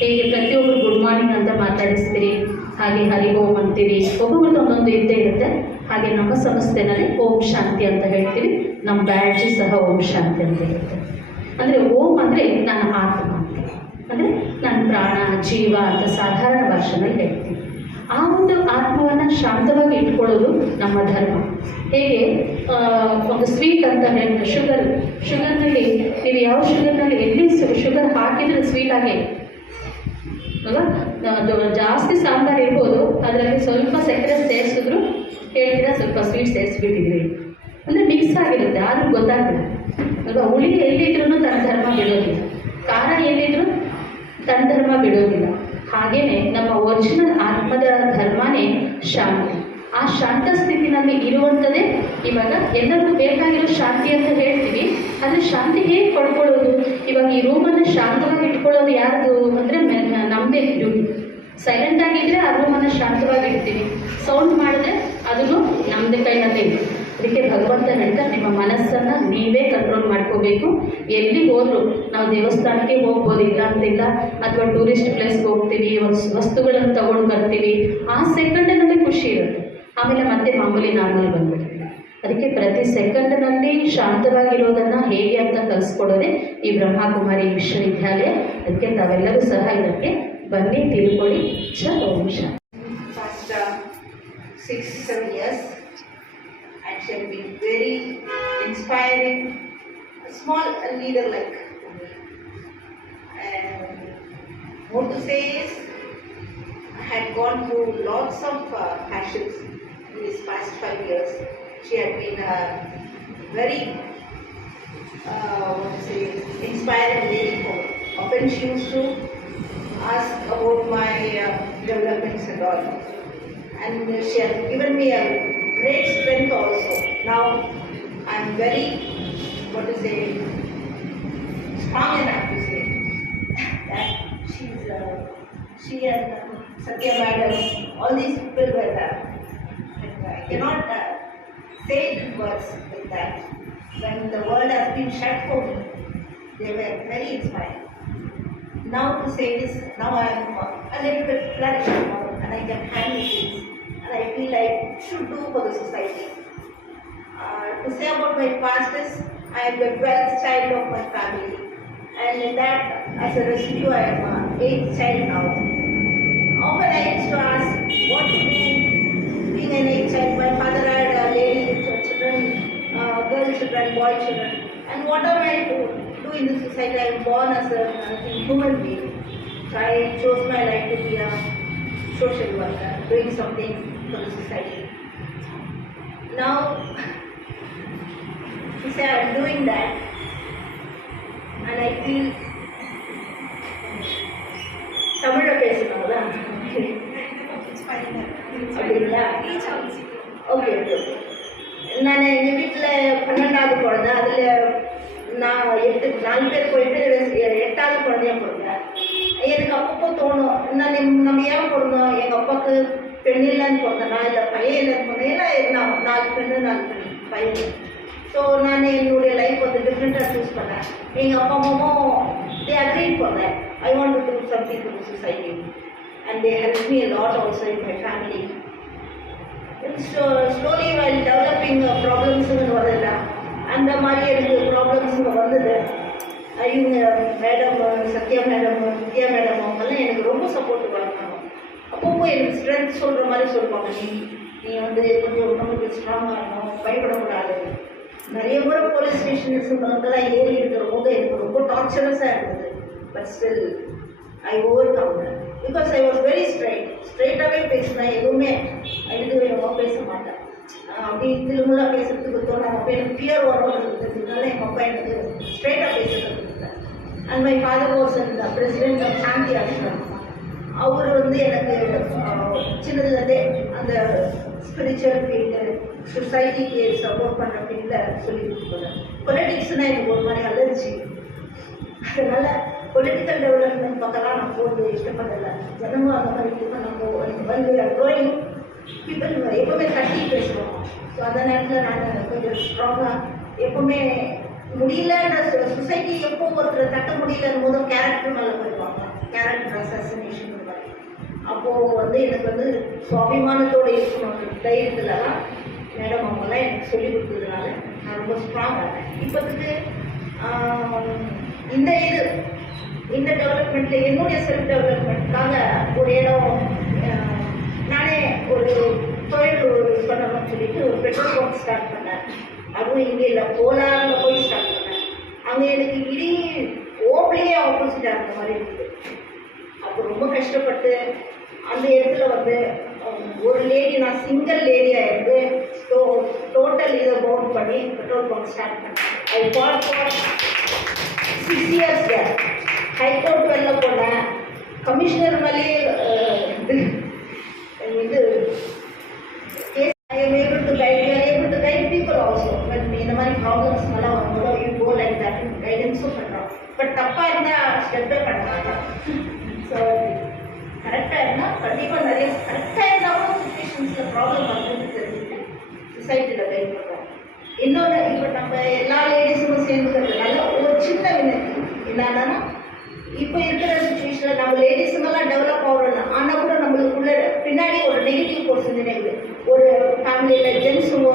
ಹೇಗೆ ಪ್ರತಿಯೊಬ್ಬರು ಗುಡ್ ಮಾರ್ನಿಂಗ್ ಅಂತ ಮಾತಾಡಿಸ್ತೀರಿ, ಹಾಗೆ ಹರಿ ಓಂ ಅಂತೀರಿ, ಒಬ್ಬೊಬ್ಬರದ್ದು ಒಂದೊಂದು ಇದ್ದೇ ಇರುತ್ತೆ. ಹಾಗೆ ನಮ್ಮ ಸಂಸ್ಥೆನಲ್ಲಿ ಓಂ ಶಾಂತಿ ಅಂತ ಹೇಳ್ತೀವಿ. ನಮ್ಮ ಬ್ಯಾಡ್ಜು ಸಹ ಓಂ ಶಾಂತಿ ಅಂತ ಇರುತ್ತೆ. ಅಂದರೆ ಓಂ ಅಂದರೆ ನನ್ನ ಆತ್ಮ ಅಂತ, ಅಂದರೆ ನನ್ನ ಪ್ರಾಣ ಜೀವ ಅಂತ ಸಾಧಾರಣ ಭಾಷೆನಲ್ಲಿ ಹೇಳ್ತೀವಿ. ಆ ಒಂದು ಆತ್ಮವನ್ನು ಶಾಂತವಾಗಿ ಇಟ್ಕೊಳ್ಳೋದು ನಮ್ಮ ಧರ್ಮ. ಹೇಗೆ ಒಂದು ಸ್ವೀಟ್ ಅಂತ ಹೇಳಿದ್ರೆ ಶುಗರ್ನಲ್ಲಿ ನೀವು ಯಾವ ಶುಗರ್ನಲ್ಲಿ ಎಲ್ಲಿ ಶುಗರ್ ಹಾಕಿದರೆ ಸ್ವೀಟ್ ಆಗೇ ಅಲ್ವಾ? ಅದು ಜಾಸ್ತಿ ಸಾಂಬಾರು ಇರ್ಬೋದು, ಅದರಲ್ಲಿ ಸ್ವಲ್ಪ ಸಕ್ಕರೆ ಸೇರಿಸಿದ್ರು ಹೇಳ್ತೀರಾ ಸ್ವಲ್ಪ ಸ್ವೀಟ್ ಸೇರಿಸ್ಬಿಟ್ಟಿದ್ರಿ ಅಂದರೆ ಮಿಕ್ಸ್ ಆಗಿರುತ್ತೆ, ಆದ್ರೂ ಗೊತ್ತಾಗಲ್ಲ ಅಲ್ವಾ? ಹುಳಿ ಎಲ್ಲಿದ್ರೂ ತನ್ನ ಧರ್ಮ ಬಿಡೋದಿಲ್ಲ, ಖಾರ ಎಲ್ಲಿದ್ರೂ ತನ್ನ ಧರ್ಮ ಬಿಡೋದಿಲ್ಲ. ಹಾಗೆಯೇ ನಮ್ಮ ಒರಿಜಿನಲ್ ಆತ್ಮದ ಧರ್ಮನೇ ಶಾಂತಿ. ಆ ಶಾಂತ ಸ್ಥಿತಿನಲ್ಲಿ ಇರುವಂಥದ್ದೇ ಇವಾಗ ಎಲ್ಲರಿಗೂ ಬೇಕಾಗಿರೋ ಶಾಂತಿ ಅಂತ ಹೇಳ್ತೀವಿ. ಆದರೆ ಶಾಂತಿ ಹೇಗೆ ಪಡ್ಕೊಳ್ಳೋದು? ಇವಾಗ ಈ ರೂಮನ್ನು ಶಾಂತವಾಗಿ ಇಟ್ಕೊಳ್ಳೋದು ಯಾರ್ದು ಅಂದರೆ ನಮ್ಮದೇ ಡ್ಯೂಟಿ. ಸೈಲೆಂಟ್ ಆಗಿದ್ದರೆ ಆ ರೂಮನ್ನು ಶಾಂತವಾಗಿ ಇಡ್ತೀವಿ, ಸೌಂಡ್ ಮಾಡಿದ್ರೆ ಅದನ್ನು ನಮ್ಮದೇ ಕೈನಲ್ಲೇ ಇದೆ. ಅದಕ್ಕೆ ಭಗವಂತ ಹೇಳ್ತಾರೆ, ನಿಮ್ಮ ಮನಸ್ಸನ್ನು ನೀವೇ ಕಂಟ್ರೋಲ್ ಮಾಡ್ಕೋಬೇಕು. ಎಲ್ಲಿಗೆ ಹೋದ್ರು ನಾವು ದೇವಸ್ಥಾನಕ್ಕೆ ಹೋಗ್ಬೋದು, ಇಲ್ಲ ಅಂತಿಲ್ಲ, ಅಥವಾ ಟೂರಿಸ್ಟ್ ಪ್ಲೇಸ್ಗೆ ಹೋಗ್ತೀವಿ, ವಸ್ತುಗಳನ್ನು ತಗೊಂಡು ಬರ್ತೀವಿ, ಆ ಸೆಕೆಂಡಿನಲ್ಲಿ ಖುಷಿ ಇರುತ್ತೆ, ಆಮೇಲೆ ಮತ್ತೆ ಮಾಮೂಲಿ ನಾರ್ಮಲ್ ಬಂದ್ಬಿಡುತ್ತೆ. ಅದಕ್ಕೆ ಪ್ರತಿ ಸೆಕೆಂಡ್ನಲ್ಲಿ ಶಾಂತವಾಗಿರೋದನ್ನು ಹೇಗೆ ಅಂತ ಕಲಿಸ್ಕೊಡೋದೇ ಈ ಬ್ರಹ್ಮಕುಮಾರಿ ವಿಶ್ವವಿದ್ಯಾಲಯ. ಅದಕ್ಕೆ ತಾವೆಲ್ಲರೂ ಸಹ ಇದಕ್ಕೆ ಬನ್ನಿ, ತಿಳ್ಕೊಳ್ಳಿ. ಓಂ ಶಾಂತಿ. Past 6-7 years, and she has been very inspiring, a small leader like me. And more to say is, I had gone through lots of hardships in these past 5 years. She had been a very, inspiring lady for me. Often she used to ask about my developments and all. And she has given me a great strength also. Now I am very, strong enough to say that she and Satya Madam, all these people were there. And I cannot say it in words like that. When the world has been shut for me, they were very inspiring. Now to say this, now I am a little bit flourished and I can handle things, and I feel I should do for the society. To say about my past is, I am the 12th child of my family, and in that, as a residue, I am 8th child now. Often I used to ask what to do being an 8th child. My father had lady children, girl children, boy children, and what am I to do in the society? I am born as a human being. So I chose my life to be a social worker, doing something for the society. Now, to say I am doing that, and I feel Tamil பேசணும்ல அப்படிங்களா? Okay okay. நான் எங்கள் வீட்டில் 12வது குழந்தை, அதில் நான் 4 பேர் போயிட்டு 8வது குழந்தையா பிறந்தேன். எனக்கு அப்பப்போ தோணும், நம்ம ஏன் பிறந்தோம், எங்கள் அப்பாவுக்கு பெண் இல்லைன்னு பிறந்தேனா, இல்லை பையன் இல்லைன்னு பிறந்தேன், இல்லை நான் 4 பெண்ணு 4 பையன். ஸோ நான் என்னுடைய லைஃப் வந்து டிஃப்ரெண்ட்டாக சூஸ் பண்ணேன். எங்கள் அப்பா அம்மாவும் they agreed for that. I want to do something for the society, and they helped me a lot also in my family. So slowly while developing problems வரல, அந்த மாதிரி எனக்கு ப்ராப்ளம்ஸ் வந்தது. இவங்க மேடம், சத்யா மேடம், வித்யா மேடம் அவங்கெல்லாம் எனக்கு ரொம்ப சப்போர்ட்டிவாக இருந்தாங்க. அப்பப்போ எனக்கு ஸ்ட்ரென்த் சொல்கிற மாதிரி சொல்லுவாங்க, நீ வந்து கொஞ்சம் நமக்கு ஸ்ட்ராங்காக இருக்கணும், பயப்படக்கூடாது. நிறைய முறை போலீஸ் ஸ்டேஷன்ஸுங்களுக்கெல்லாம் ஏறி இருக்கிற போது எனக்கு ரொம்ப டார்ச்சரஸாக இருந்தது. But still I over come. Because I was very straight away பேசினேன், எதுவுமே எழுது வேணுமா பேச மாட்டேன். அப்படி திருமூலா பேசுறதுக்கு தோணும், அப்போ எனக்கு ஃபியர் வரோன்றதுனால எங்கள் அப்பா எனக்கு ஸ்ட்ரெயிட்டாக பேசுறது. அண்ட் மை ஃபாதர் வாஸ் அந்த பிரசிடென்ட் ஆஃப் சாந்தி ஆசிரம். அவர் வந்து எனக்கு சின்னதுலேருந்தே அந்த ஸ்பிரிச்சுவல் ஃபீல்டு, சொசைட்டிக்கு சப்போர்ட் பண்ணுற ஃபீல்டில் சொல்லி கொடுத்துருக்காங்க. பொலிட்டிக்ஸ்னால் எனக்கு ஒரு மாதிரி அலர்ஜி. அதனால் பொலிட்டிக்கல் டெவலப்மெண்ட் பக்கம்லாம் நான் போகிறது இஷ்டப்படலை. ஜனமும் அந்த மாதிரி நம்ம வந்து க்ரோயிங் பீப்புள் எப்போவுமே தட்டி பேசுவோம். ஸோ அந்த நேரத்தில் நான் கொஞ்சம் ஸ்ட்ராங்காக எப்போவுமே முடியலன்ற சொசைட்டி எப்போ ஒருத்தர் தட்ட முடியலன்னு போதும் கேரக்டர் மேலே போயிடுவாங்க, கேரக்டர் அசாசினேஷன் மாதிரி. அப்போது வந்து எனக்கு வந்து சுவாபிமானத்தோடு இருக்கணும் தைரியத்துலலாம் மேடம் அவங்கெல்லாம் எனக்கு சொல்லிக் கொடுத்ததுனால நான் ரொம்ப ஸ்ட்ராங் ஆனேன். இப்போதுக்கு இந்த டெவலப்மெண்ட்டில் என்னுடைய செல்ஃப் டெவலப்மெண்ட்காக ஒரு இடம் நானே ஒரு தொழில் பண்ணணும்னு சொல்லிட்டு ஒரு பெட்ரோல் பங்க் ஸ்டார்ட் பண்ணேன். அதுவும் இங்கே இல்லை, கோலாரில் போய் ஸ்டார்ட் பண்ணேன். அங்கே எனக்கு இடி ஓப்லேயே ஆப்போசிட்டாக இருந்த மாதிரி இருக்குது. அப்போ ரொம்ப கஷ்டப்பட்டு அந்த இடத்துல வந்து ஒரு லேடி, நான் சிங்கிள் லேடியாக இருந்து டோட்டல் இதை பவுண்ட் பண்ணி பெட்ரோல் பங்க் ஸ்டார்ட் பண்ணேன். ஐ ஃபார் 6 years ஹைகோர்ட் வெளில போனேன். கமிஷனர் மேலே இது I am able to guide people also. இந்த மாதிரி ப்ராப்ளம்ஸ் நல்லா வரும்போது யூ கோ லைக் தட் கைடன்ஸும் பண்ணுறோம். பட் தப்பாக இருந்தால் ஸ்டெப்பே பண்ண மாட்டோம். ஸோ கரெக்டாக இருந்தால் கண்டிப்பாக நிறைய கரெக்டாக இருந்தாலும் சுச்சுவேஷன்ஸில் ப்ராப்ளம் வருதுன்னு தெரிஞ்சுட்டு சொசைட்டியில் கைட் பண்ணுறோம். இன்னொன்று, இப்போ நம்ம எல்லா லேடிஸும் சேர்ந்துக்கிறதுனால ஒரு சின்ன வினத்தி என்னன்னா, இப்போ இருக்கிற சுச்சுவேஷனில் நம்ம லேடிஸுங்கெல்லாம் டெவலப் ஆகணும். ஆனால் கூட நம்மளுக்குள்ள பின்னாடி ஒரு நெகட்டிவ் போர்ஷன் இருக்குது. ஒரு ஃபேமிலியில் ஜென்ஸுங்க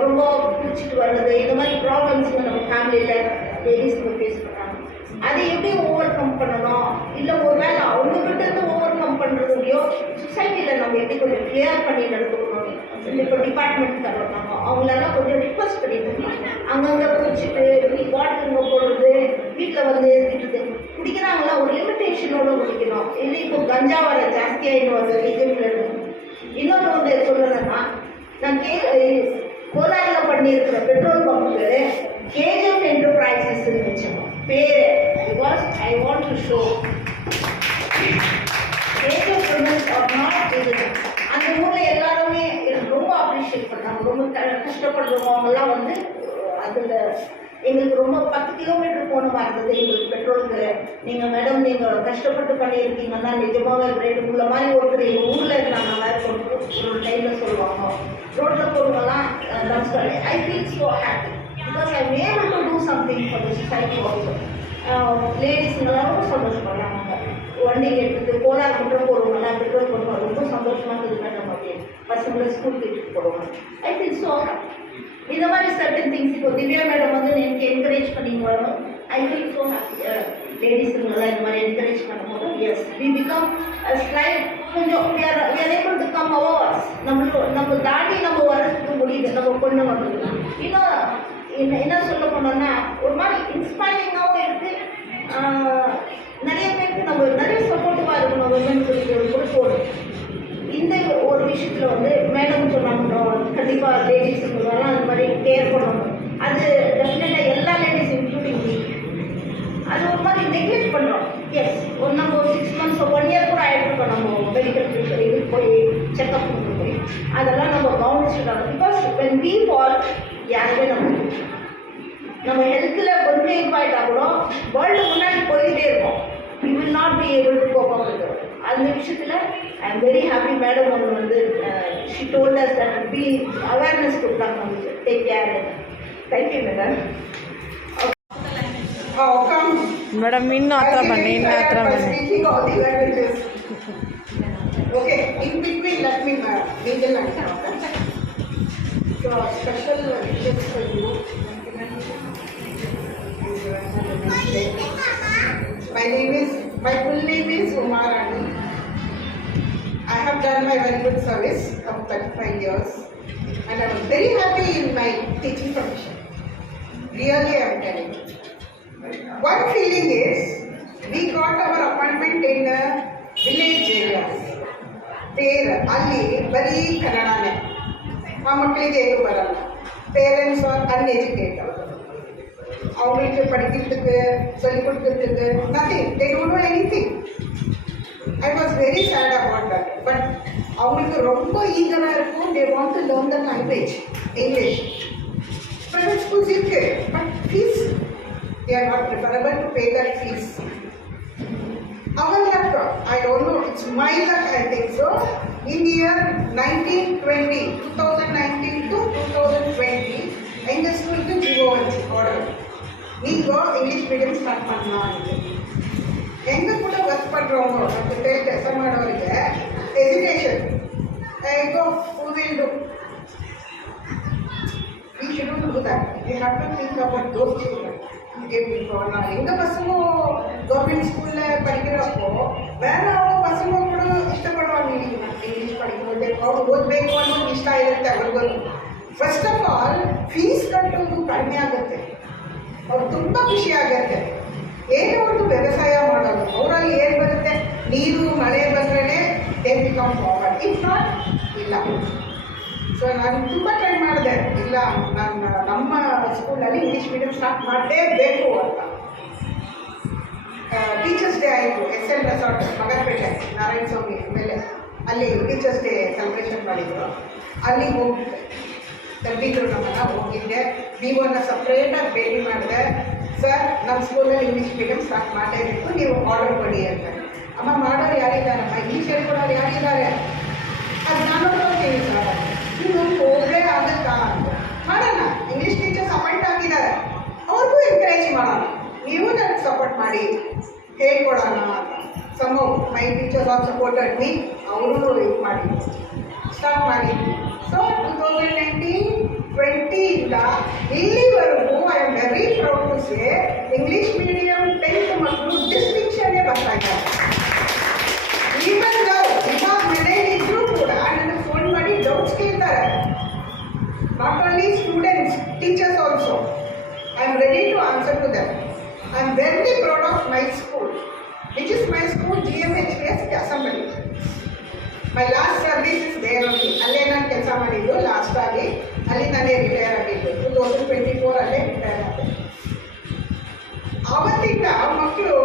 ரொம்ப பிடிச்சிட்டு வர்றது, இந்த மாதிரி ப்ராப்ளம்ஸுங்க நம்ம ஃபேமிலியில் லேடிஸுங்க ஃபேஸ் பண்ணுறாங்க. அதை எப்படி ஓவர் கம் பண்ணணும், இல்லை ஒரு வேளை அவங்ககிட்ட இருந்து ஓவர் கம் பண்ணுறதுலையோ சொசைட்டியில் நம்ம எப்படி கொஞ்சம் கிளியர் பண்ணி நடத்துக்கணும். இப்போ டிபார்ட்மெண்ட் தரணும், அவங்களெல்லாம் கொஞ்சம் ரிக்வஸ்ட் பண்ணிட்டு அங்கங்கே குடிச்சிட்டு பாட்டிலுங்க போடுறது, வீட்டில் வந்து திட்டுது குடிக்கிறாங்களா ஒரு லிமிட்டேஷனோடு குடிக்கணும். இல்லை இப்போ கஞ்சா வர ஜாஸ்தியாக இன்னும் வருது ஈஜிப்டில். இன்னொன்று ஒன்று சொல்லணும்னா, நான் கோலாரில் பண்ணியிருக்கிற பெட்ரோல் பம்புக்கு கேஜிஎஃப் என்டர்பிரைசஸ்ன்னு வச்சோம் பேர். Because I want to show KGF women's are not இது. அந்த ஊரில் எல்லாருமே ரொம்ப அப்ரிஷியேட் பண்ணாங்க. ரொம்ப கஷ்டப்படுறவங்கலாம் வந்து அதில் எங்களுக்கு ரொம்ப 10 கிலோமீட்டர் போகணுமா இருந்தது எங்களுக்கு பெட்ரோலுக்கு. நீங்கள் மேடம் நீங்கள் கஷ்டப்பட்டு பண்ணியிருக்கீங்கன்னா நிஜமாகவே கிரேட். உள்ள மாதிரி ஒருத்தர் எங்கள் ஊரில் இருந்தாங்க, வேறு ஒரு டைமில் சொல்லுவாங்க. ரோட்டில் போகிறவங்கலாம் I feel so happy because I am able to do something for the society also. லேடிஸுங்கெல்லாம் ரொம்ப சந்தோஷப்படுறாங்க. வண்டி எடுத்துகிட்டு கோலார் குற்றம் போடுவாங்கலாம், பெட்ரோல் போடுவாங்க, ரொம்ப சந்தோஷமாக இருக்குது மேடம். அப்படியே பசங்களை ஸ்கூல் கேட்டுட்டு போடுவாங்க. ஐ ஃபீல் ஸோ ஹாப்பி. இந்த மாதிரி சர்டன் திங்ஸ் இப்போ திவ்யா மேடம் வந்து எனக்கு என்கரேஜ் பண்ணிங்க வரும். I feel so happy. லேடிஸுங்களெல்லாம் இந்த மாதிரி என்கரேஜ் பண்ணும்போது எஸ் வி பிகம் ஸ்லைட் கொஞ்சம் we are able to come ours. நம்ம தாண்டி நம்ம வர்றதுக்கு முடியுது, நம்ம கொண்டு வர்றது. இன்னும் என்ன சொல்ல போனோம்னா ஒரு மாதிரி இன்ஸ்பைரிங்காகவும் இருக்குது. நிறைய பேருக்கு நம்ம நிறைய சப்போர்ட்டிவாக இருக்கணும். விமன்ஸுக்கு ஒரு குறிப்போடு இந்த ஒரு விஷயத்தில் வந்து மேடம் சொன்னாங்க, கண்டிப்பாக லேடிஸுங்கெல்லாம் அந்த மாதிரி கேர் பண்ணணும். அது டெஃபினட்டாக எல்லா லேடிஸ் இன்க்ளூடிங் மீ. அது ஒரு மாதிரி நெக்லெக்ட் பண்ணுறோம். எஸ் ஒரு நம்ம ஒரு 6 months 1 year கூட ஆகிட்டுருக்கோம். நம்ம மெடிக்கல் இதுக்கு போய் செக்அப் கொண்டு போய் அதெல்லாம் நம்ம கவனிச்சுட்டோம். பிகாஸ் வென் வி ஃபால் யாருமே நம்ம ஹெல்த்தில் கொஞ்சம் இம்பாக்ட் ஆகணும். வேர்ல்டு முன்னாடி போய்கிட்டே இருக்கோம். You will not be able to cope up with. அந்த விஷயத்தில் I am very happy. Madam அவங்க வந்து she told us that be awareness கொடுத்தாங்க நமக்கு. Take care. Thank you madam. Madam ಇನ್ನು ಹತ್ರ ಬನ್ನಿ, ಇನ್ನು ಹತ್ರ ಬನ್ನಿ. Okay, in between let me mingle and talk. So special wishes for you. My full name is Uma Rani. I have done my very good service of 35 years and I was very happy in my teaching profession. Really I am telling you. One feeling is, we got our appointment in village area ಅಲ್ಲಿ ಬರೀ ಕನ್ನಡನೇ, ಆ ಮಕ್ಕಳಿಗೆ ಏನು ಬರಲ್ಲ. ಪೇರೆಂಟ್ಸ್ ಆರ್ ಅನ್ಎಜುಕೇಟೆಡ್, அவங்களுக்கு படிக்கிறதுக்கு சொல்லிக் கொடுக்கறதுக்கு nothing, they don't know anything. I was very sad about that, but அவங்களுக்கு ரொம்ப ஈகராக இருக்கும். they want to learn the language English. Private schools இருக்கு, but fees they are not preferable to pay that fees. Our luck, I don't know, it's my luck, I think so. In the year 2019 to 2020, எங்கள் ஸ்கூலுக்கு ஜிஓ வச்சு ஆர்டர், நீங்கள் இங்கிலீஷ் மீடியம் ஸ்டார்ட் பண்ணலாம். எங்கள் கூட ஒர்க் பண்ணுறவங்க 10 பேர் ಕೆಲಸ ಮಾಡೋರಿಗೆ education go who will do? We shouldn't do that. We have to think about those children. இப்போ நான் எங்கள் பசங்களும் கவர்மெண்ட் ஸ்கூலில் படிக்கிறப்போ வேற அவங்க பசங்க ಕೂಡ ಇಷ್ಟಪಡುವಾಗ ಇಂಗ್ಲೀಷ್ படிக்கும்போது ಅವ್ರು ಓದಬೇಕು ಅನ್ನೋದು ಇಷ್ಟ ಇರುತ್ತೆ ಅವ್ರಿಗೂ. ಫಸ್ಟ್ ಆಫ್ ಆಲ್ ಫೀಸ್ ಕಟ್ಟೋದು ಕಡಿಮೆ ಆಗುತ್ತೆ, ಅವ್ರು ತುಂಬ ಖುಷಿ ಆಗುತ್ತೆ. ಏನೋ ಒಂದು ವ್ಯವಸಾಯ ಮಾಡೋದು, ಅವರಲ್ಲಿ ಏನು ಬರುತ್ತೆ, ನೀರು ಮಳೆ ಬಂದ್ರೇ they become forward, if not ಇಲ್ಲ. ಸೊ ನಾನು ತುಂಬ ಟ್ರೈ ಮಾಡಿದೆ, ಇಲ್ಲ ನಾನು ನಮ್ಮ ಸ್ಕೂಲಲ್ಲಿ ಇಂಗ್ಲೀಷ್ ಮೀಡಿಯಂ ಸ್ಟಾರ್ಟ್ ಮಾಡಲೇಬೇಕು ಅಂತ. ಟೀಚರ್ಸ್ ಡೇ ಆಯಿತು, SL ರೆಸಾರ್ಟ್ ಮಗನಪೇಟೆ ನಾರಾಯಣ ಸ್ವಾಮಿ ಮೇಲೆ, ಅಲ್ಲಿ ಟೀಚರ್ಸ್ ಡೇ ಸೆಲೆಬ್ರೇಷನ್ ಮಾಡಿದ್ರು. ಅಲ್ಲಿಗೆ ಹೋಗಿದ್ದೆ, ತಂದಿದ್ರು ನಮ್ಮನ್ನು, ಹೋಗಿದ್ದೆ. ನೀವನ್ನ ಸಪ್ರೇಟಾಗಿ ಭೇಟಿ ಮಾಡಿದೆ. ಸರ್ ನಮ್ಮ ಸ್ಕೂಲಲ್ಲಿ ಇಂಗ್ಲೀಷ್ ಮೀಡಿಯಂ ಸ್ಟಾರ್ಟ್ ಮಾಡಲೇಬೇಕು, ನೀವು ಆರ್ಡರ್ ಕೊಡಿ ಅಂತ. ಅಮ್ಮ ಮಾಡೋರು ಯಾರಿದ್ದಾರಮ್ಮ, ಇಂಗ್ಲೀಷ್ ಹೇಳ್ಕೊಡೋರು ಯಾರಿದ್ದಾರೆ, ಅದು ನಾನು ಹೋಗ್ತೀನಿ ಸರ್, ನೀವು ಹೋಗೇ ಆಗುತ್ತಾ ಅಂತ. ಮಾಡೋಣ, ಇಂಗ್ಲೀಷ್ ಟೀಚರ್ಸ್ ಅಪಾಯಿಂಟ್ ಆಗಿದ್ದಾರೆ, ಅವ್ರಿಗೂ ಎಂಕರೇಜ್ ಮಾಡೋಣ, ನೀವು ನನಗೆ ಸಪೋರ್ಟ್ ಮಾಡಿ ಹೇಳ್ಕೊಡೋಣ ಅಂತ. Some my teachers all supported me, ಅವರು ಇದು ಮಾಡಿ ಸ್ಟಾರ್ಟ್ ಮಾಡಿ. ಸೊ 2019-20 ಇಂದ ಇಲ್ಲಿವರೆಗೂ I am very proud to say English medium 10th ಮಕ್ಕಳು ಡಿಸ್ಟಿಂಕ್ಷನ್ನೇ ಬರ್ತಾ ಇದ್ದಾರೆ. ಈವನ್ ಇವಾಗ ಮನೆಯಲ್ಲಿದ್ದರೂ ಕೂಡ ನನಗೆ ಫೋನ್ ಮಾಡಿ ಡೌಟ್ಸ್ ಕೇಳ್ತಾರೆ. Not only students, teachers also. I am ready to answer to them. I am very proud of my school, which is my school GMHS assembly. My last service is there only. ಅಲ್ಲೇ ನಾನು ಕೆಲಸ ಮಾಡಿದ್ದು ಲಾಸ್ಟ್ ಆಗಿ, ಅಲ್ಲಿ ನಾನೇ ರಿಟೈರ್ ಆಗಿದ್ದು 2024 ಅಲ್ಲೇ ರಿಟೈರ್ ಆಗಿದೆ. ಆವತ್ತಿಂದ ಮಕ್ಕಳು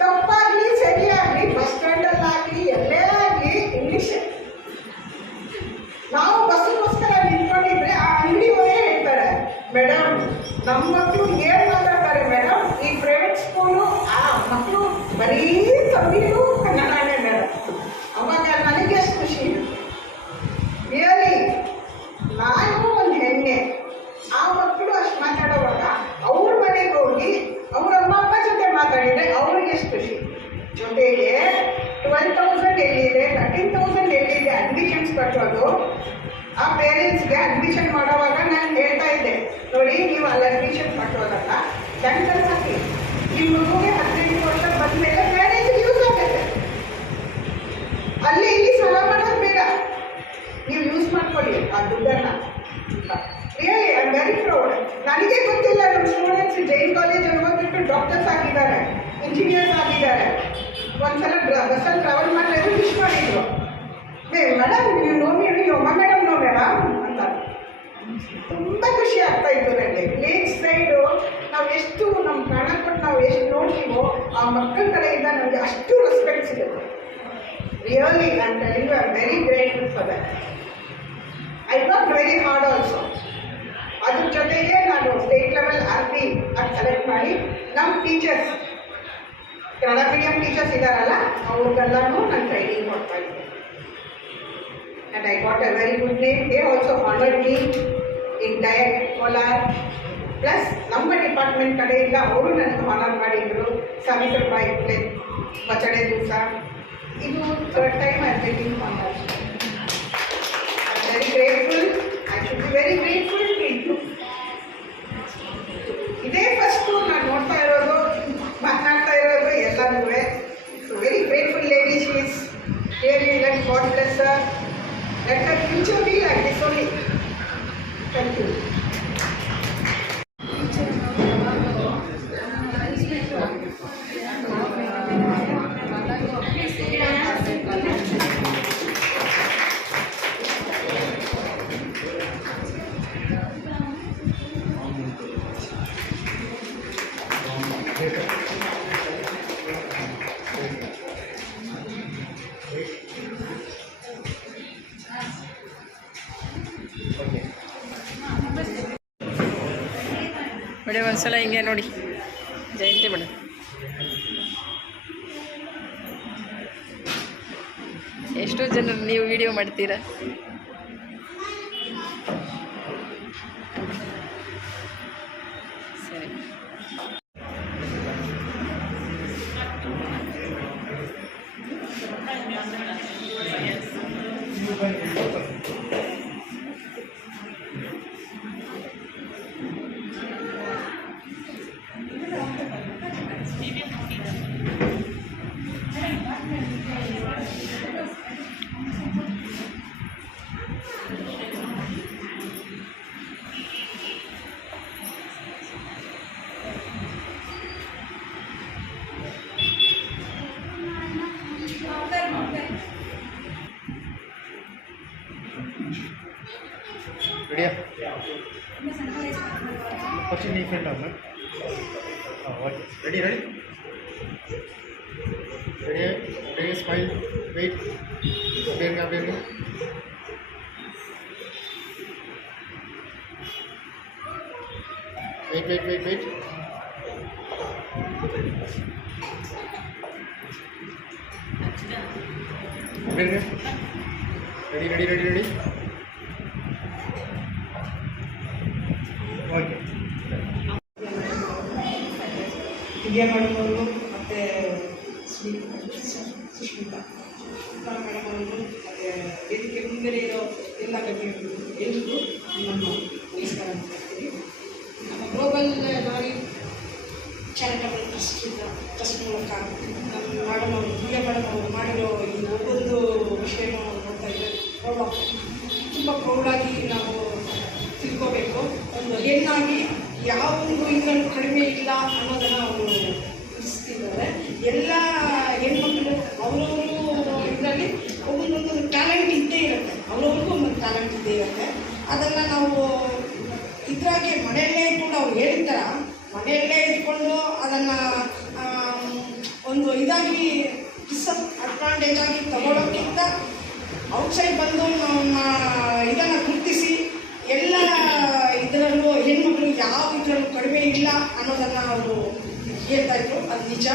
ತಪ್ಪಾಗಲಿ ಸರಿಯಾಗಲಿ ಬಸ್ ಸ್ಟ್ಯಾಂಡಲ್ಲಾಗಲಿ ಎಲ್ಲೇ ಆಗಲಿ ಇಂಗ್ಲೀಷ್. ನಾವು ಬಸ್ಸಿಗೋಸ್ಕರ ನಿಂತ್ಕೊಂಡಿದ್ರೆ ಆ ಅಂಗಡಿಯವರೇ ಹೇಳ್ತಾರೆ, ಮೇಡಮ್ ನಮ್ಮ ಮಕ್ಕಳು ಏನು ಮಾತಾಡ್ತಾರೆ ಮೇಡಮ್, ಈ ಪ್ರೈವೇಟ್ ಸ್ಕೂಲು ಆ ಮಕ್ಕಳು ಬರೀ ತಮಿಳು ಕನ್ನಡನೇ ಮೇಡಮ್. ಅವಾಗ ನನಗೆ ಎಷ್ಟು ಖುಷಿ, ರಿಯಲಿ ನಾನು ಒಂದು ಹೆಣ್ಣೆ. ಆ ಮಕ್ಕಳು ಅಷ್ಟು ಮಾತಾಡೋವಾಗ ಅವ್ರ ಮನೆಗೆ ಹೋಗಿ ಅವ್ರ ಅಮ್ಮ ಅಪ್ಪ ಜೊತೆ ಮಾತಾಡಿದರೆ ಅವ್ರಿಗೆ ಎಷ್ಟು ಖುಷಿ. ಜೊತೆಗೆ 12,000 ಎಲ್ಲಿದೆ, 13,000 ಎಲ್ಲಿದೆ ಅಡ್ಮಿಷನ್ಸ್ ಕಟ್ಟೋದು. ಆ ಪೇರೆಂಟ್ಸ್ಗೆ ಅಡ್ಮಿಷನ್ ಮಾಡೋವಾಗ ನಾನು ಹೇಳ್ತಾ ಇದ್ದೆ, ನೋಡಿ ನೀವು ಅಲ್ಲಿ ಅಡ್ಮಿಷನ್ ಕಟ್ಟೋದಲ್ಲ, ಬ್ಯಾಂಕಲ್ಲಿ ಹಾಕಿ, ನಿಮ್ಮ ಮಗುಗೆ 18 ವರ್ಷ ಬಂದ ಮೇಲೆ ಮ್ಯಾರೇಜ್ಗೆ ಯೂಸ್ ಆಗುತ್ತೆ. ಅಲ್ಲಿ ಇಲ್ಲಿ ಸಾಲ ಮಾಡೋದು ಬೇಡ, ನೀವು ಯೂಸ್ ಮಾಡ್ಕೊಳ್ಳಿ ಆ ದುಡ್ಡನ್ನು. Really I am very proud. ನನಗೆ ಗೊತ್ತಿಲ್ಲ ನಮ್ಮ ಸ್ಟೂಡೆಂಟ್ಸ್ ಜೈನ್ ಕಾಲೇಜಲ್ಲಿ ಹೋಗ್ಬಿಟ್ಟು ಡಾಕ್ಟರ್ಸ್ ಆಗಿದ್ದಾರೆ, ಇಂಜಿನಿಯರ್ಸ್ ಆಗಿದ್ದಾರೆ. ಒಂದ್ಸಲ ಬಸ್ಸಲ್ಲಿ ಟ್ರಾವೆಲ್ ಮಾಡಿದ್ರೆ ವಿಶ್ ಮಾಡಿದ್ರು, ಮೇಡಮ್ ನೀವು ನೋ ಮೇಡಮ್ ನೋ ಮೇಡಮ್ ಅಂತ. ತುಂಬ ಖುಷಿ ಆಗ್ತಾ ಇತ್ತು ನನಗೆ. ವಿಲೇಜ್ ಸೈಡು ನಾವು ಎಷ್ಟು ನಮ್ಮ ಪ್ರಾಣ ಕೊಟ್ಟು ನಾವು ಎಷ್ಟು ನೋಡ್ತೀವೋ ಆ ಮಕ್ಕಳ ಕಡೆಯಿಂದ ನಮಗೆ ಅಷ್ಟು ರೆಸ್ಪೆಕ್ಟ್ ಸಿಗುತ್ತೆ. Really I am telling you, I am very grateful for that. I work very hard also. ಅದ್ರ ಜೊತೆಗೆ ನಾನು ಸ್ಟೇಟ್ ಲೆವೆಲ್ RP ಅದು ಸೆಲೆಕ್ಟ್ ಮಾಡಿ ನಮ್ಮ ಟೀಚರ್ಸ್, ಕನ್ನಡ ಮೀಡಿಯಂ ಟೀಚರ್ಸ್ ಇದ್ದಾರಲ್ಲ ಅವ್ರಿಗೆಲ್ಲನೂ ನಾನು ಟ್ರೈನಿಂಗ್ ಕೊಡ್ತಾ ಇದ್ದೆ. and I got a very good name. They also honored me in Diet Kolar. Plus ನಮ್ಮ ಡಿಪಾರ್ಟ್ಮೆಂಟ್ ಕಡೆಯಿಂದ ಅವರು ನನಗೆ ಹಾನರ್ ಮಾಡಿದ್ರು. ಸಾವಿತ್ರಬಾಯಿ ಪ್ಲೇ ಬಚಡೆ ದಿವಸ, ಇದು 3rd time I am getting honors. I am very grateful. I should be very grateful to you. ಇದೇ ಫಸ್ಟು ನಾನು ನೋಡ್ತಾ ಇರೋದು, ಮಾತನಾಡ್ತಾ ಇರೋದು ಎಲ್ಲನೂ. So very grateful lady she is. Really let god bless Har. Let her future be like this only. Thank you. Please madam ಒಂದ್ಸಲ ಹಿಂಗೆ ನೋಡಿ ಜಯಂತಿ ಮೇಡಮ್. ಎಷ್ಟೋ ಜನರು ನೀವು ವಿಡಿಯೋ ಮಾಡ್ತೀರಾ. ಸರಿ ರೆಡಿಯಾ? ಫಸ್ಟ್ ನೀ ಫ್ರೆಂಡ್ ಅಮ್ಮ. Okay ready ready ready ready smile wait ಬೇಗ ಬೇಗ ವೆಯ್ಟ್ ವೆಯ್ಟ್ ವೆಯ್ಟ್ ವೆಯ್ಟ್ ಬೇಗ ready ready ready ready okay. Divya madam ಅವರು ಮತ್ತು ಸುಷ್ಮಿತಾ ಮೇಡಮ್ ಅವರು ಮತ್ತು ವೇದಿಕೆ ಮುಂದೆ ಇರೋ ಎಲ್ಲ ಗಣ್ಯರು ಎಲ್ಲರಿಗೂ ನಮ್ಮನ್ನು ನಮಸ್ಕಾರ ಮಾಡ್ತೀವಿ. ನಮ್ಮ ಗ್ಲೋಬಲ್ ಲಾರಿ ಚಾರಿಟಬಲ್ ಟ್ರಸ್ಟ್ ಮೂಲಕ ನಮ್ಮ ಮೇಡಮ್ ಅವರು ದಿವ್ಯಾ ಮೇಡಮ್ ಅವರು ಮಾಡಿರೋ ಈ ಒಂದೊಂದು ವಿಷಯನೂ ನೋಡ್ತಾ ಇದ್ದಾರೆ. ತುಂಬ ಪ್ರೌಡಾಗಿ ನಾವು ತಿಳ್ಕೋಬೇಕು. ಒಂದು ಹೆಣ್ಣಾಗಿ ಯಾವ ಒಂದು ಇದರಲ್ಲಿ ಕಡಿಮೆ ಇಲ್ಲ ಅನ್ನೋದನ್ನು ಅವರು ತಿಳಿಸ್ತಿದ್ದಾರೆ. ಎಲ್ಲ ಹೆಣ್ಮಕ್ಳು ಅವರವರು ಇದರಲ್ಲಿ ಒಬ್ಬೊಂದೊಂದು ಟ್ಯಾಲೆಂಟ್ ಇದ್ದೇ ಇರುತ್ತೆ, ಅವರವ್ರಿಗೂ ಒಂದೊಂದು ಟ್ಯಾಲೆಂಟ್ ಇದ್ದೇ ಇರುತ್ತೆ. ಅದನ್ನು ನಾವು ಇದ್ರಾಗೆ ಮನೆಯಲ್ಲೇ ಇಟ್ಕೊಂಡು ಅವ್ರು ಹೇಳಿರ್ತಾರ, ಮನೆಯಲ್ಲೇ ಇಟ್ಕೊಂಡು ಅದನ್ನು ಒಂದು ಇದಾಗಿ ಡಿಸ್ಅಡ್ವಾಂಟೇಜ್ ಆಗಿ ತಗೊಳ್ಳೋಕ್ಕಿಂತ ಔಟ್ಸೈಡ್ ಬಂದು ನಮ್ಮ ಇದನ್ನು ಗುರುತಿಸಿ ಎಲ್ಲ ಇದರಲ್ಲೂ ಹೆಣ್ಮಕ್ಳು ಯಾವ ಇದರಲ್ಲೂ ಕಡಿಮೆ ಇಲ್ಲ ಅನ್ನೋದನ್ನು ಅವರು ಹೇಳ್ತಾ ಇದ್ರು. ಅದು ನಿಜ.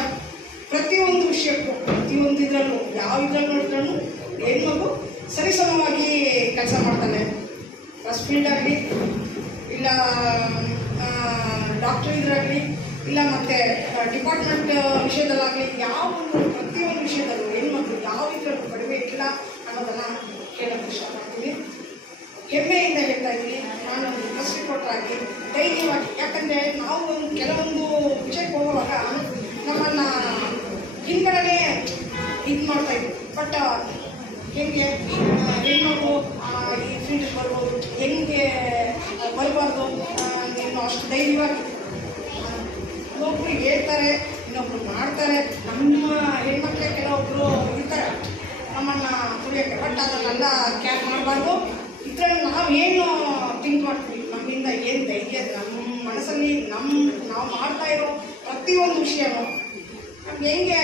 ಪ್ರತಿಯೊಂದು ವಿಷಯಕ್ಕೂ ಪ್ರತಿಯೊಂದು ಇದರಲ್ಲೂ ಯಾವ ಇದರಲ್ಲಿ ನೋಡಿದ್ರೂ ಹೆಣ್ಮಗು ಸರಿಸಮವಾಗಿ ಕೆಲಸ ಮಾಡ್ತಾನೆ. ಬಸ್ ಫೀಲ್ಡ್ ಆಗಲಿ ಇಲ್ಲ ಡಾಕ್ಟರ್ ಇದರಾಗಲಿ ಇಲ್ಲ ಮತ್ತು ಡಿಪಾರ್ಟ್ಮೆಂಟ್ ವಿಷಯದಲ್ಲಾಗಲಿ ಯಾವ ಒಂದು ಪ್ರತಿಯೊಂದು ವಿಷಯದಲ್ಲೂ ಹೆಣ್ಮಕ್ಳು ಯಾವ ಇದರಲ್ಲೂ ಕಡಿಮೆ ಇಲ್ಲ ಅನ್ನೋದನ್ನು ಹೇಳೋಕ್ಕೆ ಇಷ್ಟಪಡ್ತೀನಿ. ಹೆಮ್ಮೆಯಿಂದ ಹೇಳ್ತಾ ಇದ್ದೀನಿ. ನಾನು ಪ್ರೆಸ್ ರಿಪೋರ್ಟರ್ ಆಗಿ ಧೈರ್ಯವಾಗಿ, ಯಾಕಂದರೆ ನಾವು ಒಂದು ಕೆಲವೊಂದು ವಿಷಯಕ್ಕೆ ಹೋಗುವಾಗ ನಮ್ಮನ್ನು ಹಿಂದ್ಗಡೆ ಇದು ಮಾಡ್ತಾಯಿದ್ವಿ. ಬಟ್ ಹೆಂಗೆ ಹೆಣ್ಮಕ್ಳು ಈ ಫೀಲ್ಡಿಗೆ ಬರ್ಬೋದು, ಹೆಂಗೆ ಬರಬಾರ್ದು, ನೀನು ಅಷ್ಟು ಧೈರ್ಯವಾಗಿ ಇನ್ನೊಬ್ರು ಹೇಳ್ತಾರೆ, ಇನ್ನೊಬ್ರು ಮಾಡ್ತಾರೆ. ನಮ್ಮ ಹೆಣ್ಮಕ್ಳೇ ಕೆಲವೊಬ್ಬರು ಇರ್ತಾರೆ ನಮ್ಮನ್ನು ತುಳಿಯೋಕ್ಕೆ. ಬಟ್ ಅದನ್ನೆಲ್ಲ ಕ್ಯಾರ್ ಮಾಡಬಾರ್ದು. ಇದರಲ್ಲಿ ನಾವು ಏನು ಥಿಂಕ್ ಮಾಡ್ತೀವಿ, ನಮ್ಮಿಂದ ಏನು ಧೈರ್ಯ, ನಮ್ಮ ಮನಸ್ಸಲ್ಲಿ ನಾವು ಮಾಡ್ತಾ ಇರೋ ಪ್ರತಿಯೊಂದು ವಿಷಯನೂ ನಮ್ಗೆ ಹೆಂಗೆ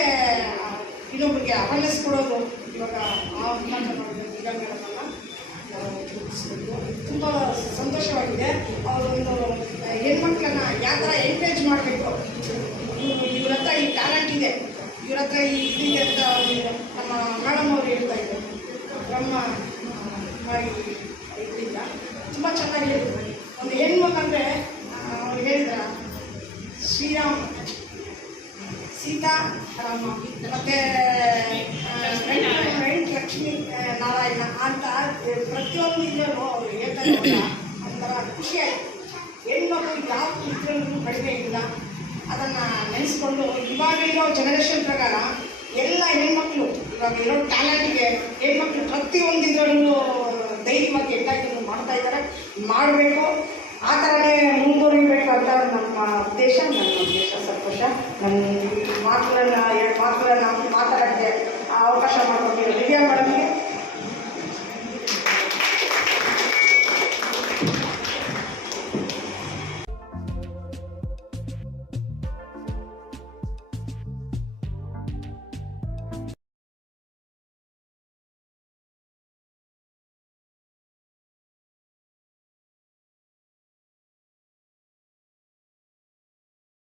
ಇನ್ನೊಬ್ಬರಿಗೆ ಅವೇರ್ನೆಸ್ ಕೊಡೋದು. ಇವಾಗ ಆ ಮುಖಾಂತರ ಮಾಡಿದ್ರೆ ದಿವ್ಯಾಂಗರನ್ನ ಗುರುತಿಸಬೇಕು. ತುಂಬ ಸಂತೋಷವಾಗಿದೆ. ಅವರೊಂದು ಹೆಣ್ಮಕ್ಳನ್ನ ಯಾವ ಥರ ಎನ್ಕರೇಜ್ ಮಾಡಬೇಕು, ಇವ್ರ ಹತ್ರ ಈ ಟ್ಯಾಲೆಂಟ್ ಇದೆ, ಇವ್ರ ಹತ್ರ ಈ ಇದಿದೆ ಅಂತ ನಮ್ಮ ಮೇಡಮ್ ಅವರು ಹೇಳ್ತಾ ಇದ್ದಾರೆ. ಬ್ರಹ್ಮ ಇದರಿಂದ ತುಂಬ ಚೆನ್ನಾಗಿ ಹೇಳಿದ್ರು. ಒಂದು ಹೆಣ್ಮಕ್ಕಂದರೆ ಅವ್ರು ಹೇಳಿದ್ರ ಶ್ರೀರಾಮ್, ಸೀತಾ ರಾಮ, ಮತ್ತು ಲಕ್ಷ್ಮೀ ನಾರಾಯಣ ಅಂತ ಪ್ರತಿಯೊಂದು ಇದರಲ್ಲೂ ಅವರು ಹೇಳ್ತಾರೆ. ಒಂಥರ ಖುಷಿಯಾಯಿತು. ಹೆಣ್ಮಕ್ಳು ಯಾವ ಇದರಲ್ಲೂ ಕಡಿಮೆ ಇಲ್ಲ. ಅದನ್ನು ನೆನೆಸ್ಕೊಂಡು ಇವಾಗ ಇರೋ ಜನರೇಷನ್ ಪ್ರಕಾರ ಎಲ್ಲ ಹೆಣ್ಮಕ್ಳು ಇವಾಗ ಇರೋ ಟ್ಯಾಲೆಂಟಿಗೆ ಹೆಣ್ಮಕ್ಳು ಪ್ರತಿಯೊಂದು ಇದರಲ್ಲೂ ಧೈರ್ಯವಾಗಿ ಎಲ್ಲದನ್ನು ಮಾಡ್ತಾ ಇದ್ದಾರೆ. ಮಾಡಬೇಕು, ಆ ಥರನೇ ಮುಂದುವರಿಬೇಕು ಅಂತ ನಮ್ಮ ಉದ್ದೇಶ, ನನ್ನ ಉದ್ದೇಶ. ಸಂತೋಷ. ನನ್ನ ಮಾತುಗಳನ್ನ 2 ಮಾತುಗಳನ್ನ ಮಾತಾಡೋಕ್ಕೆ ಅವಕಾಶ ಮಾಡಿಕೊಟ್ಟಿರೋ ದಿವ್ಯಾ ಮೇಡಮ್ಗೆ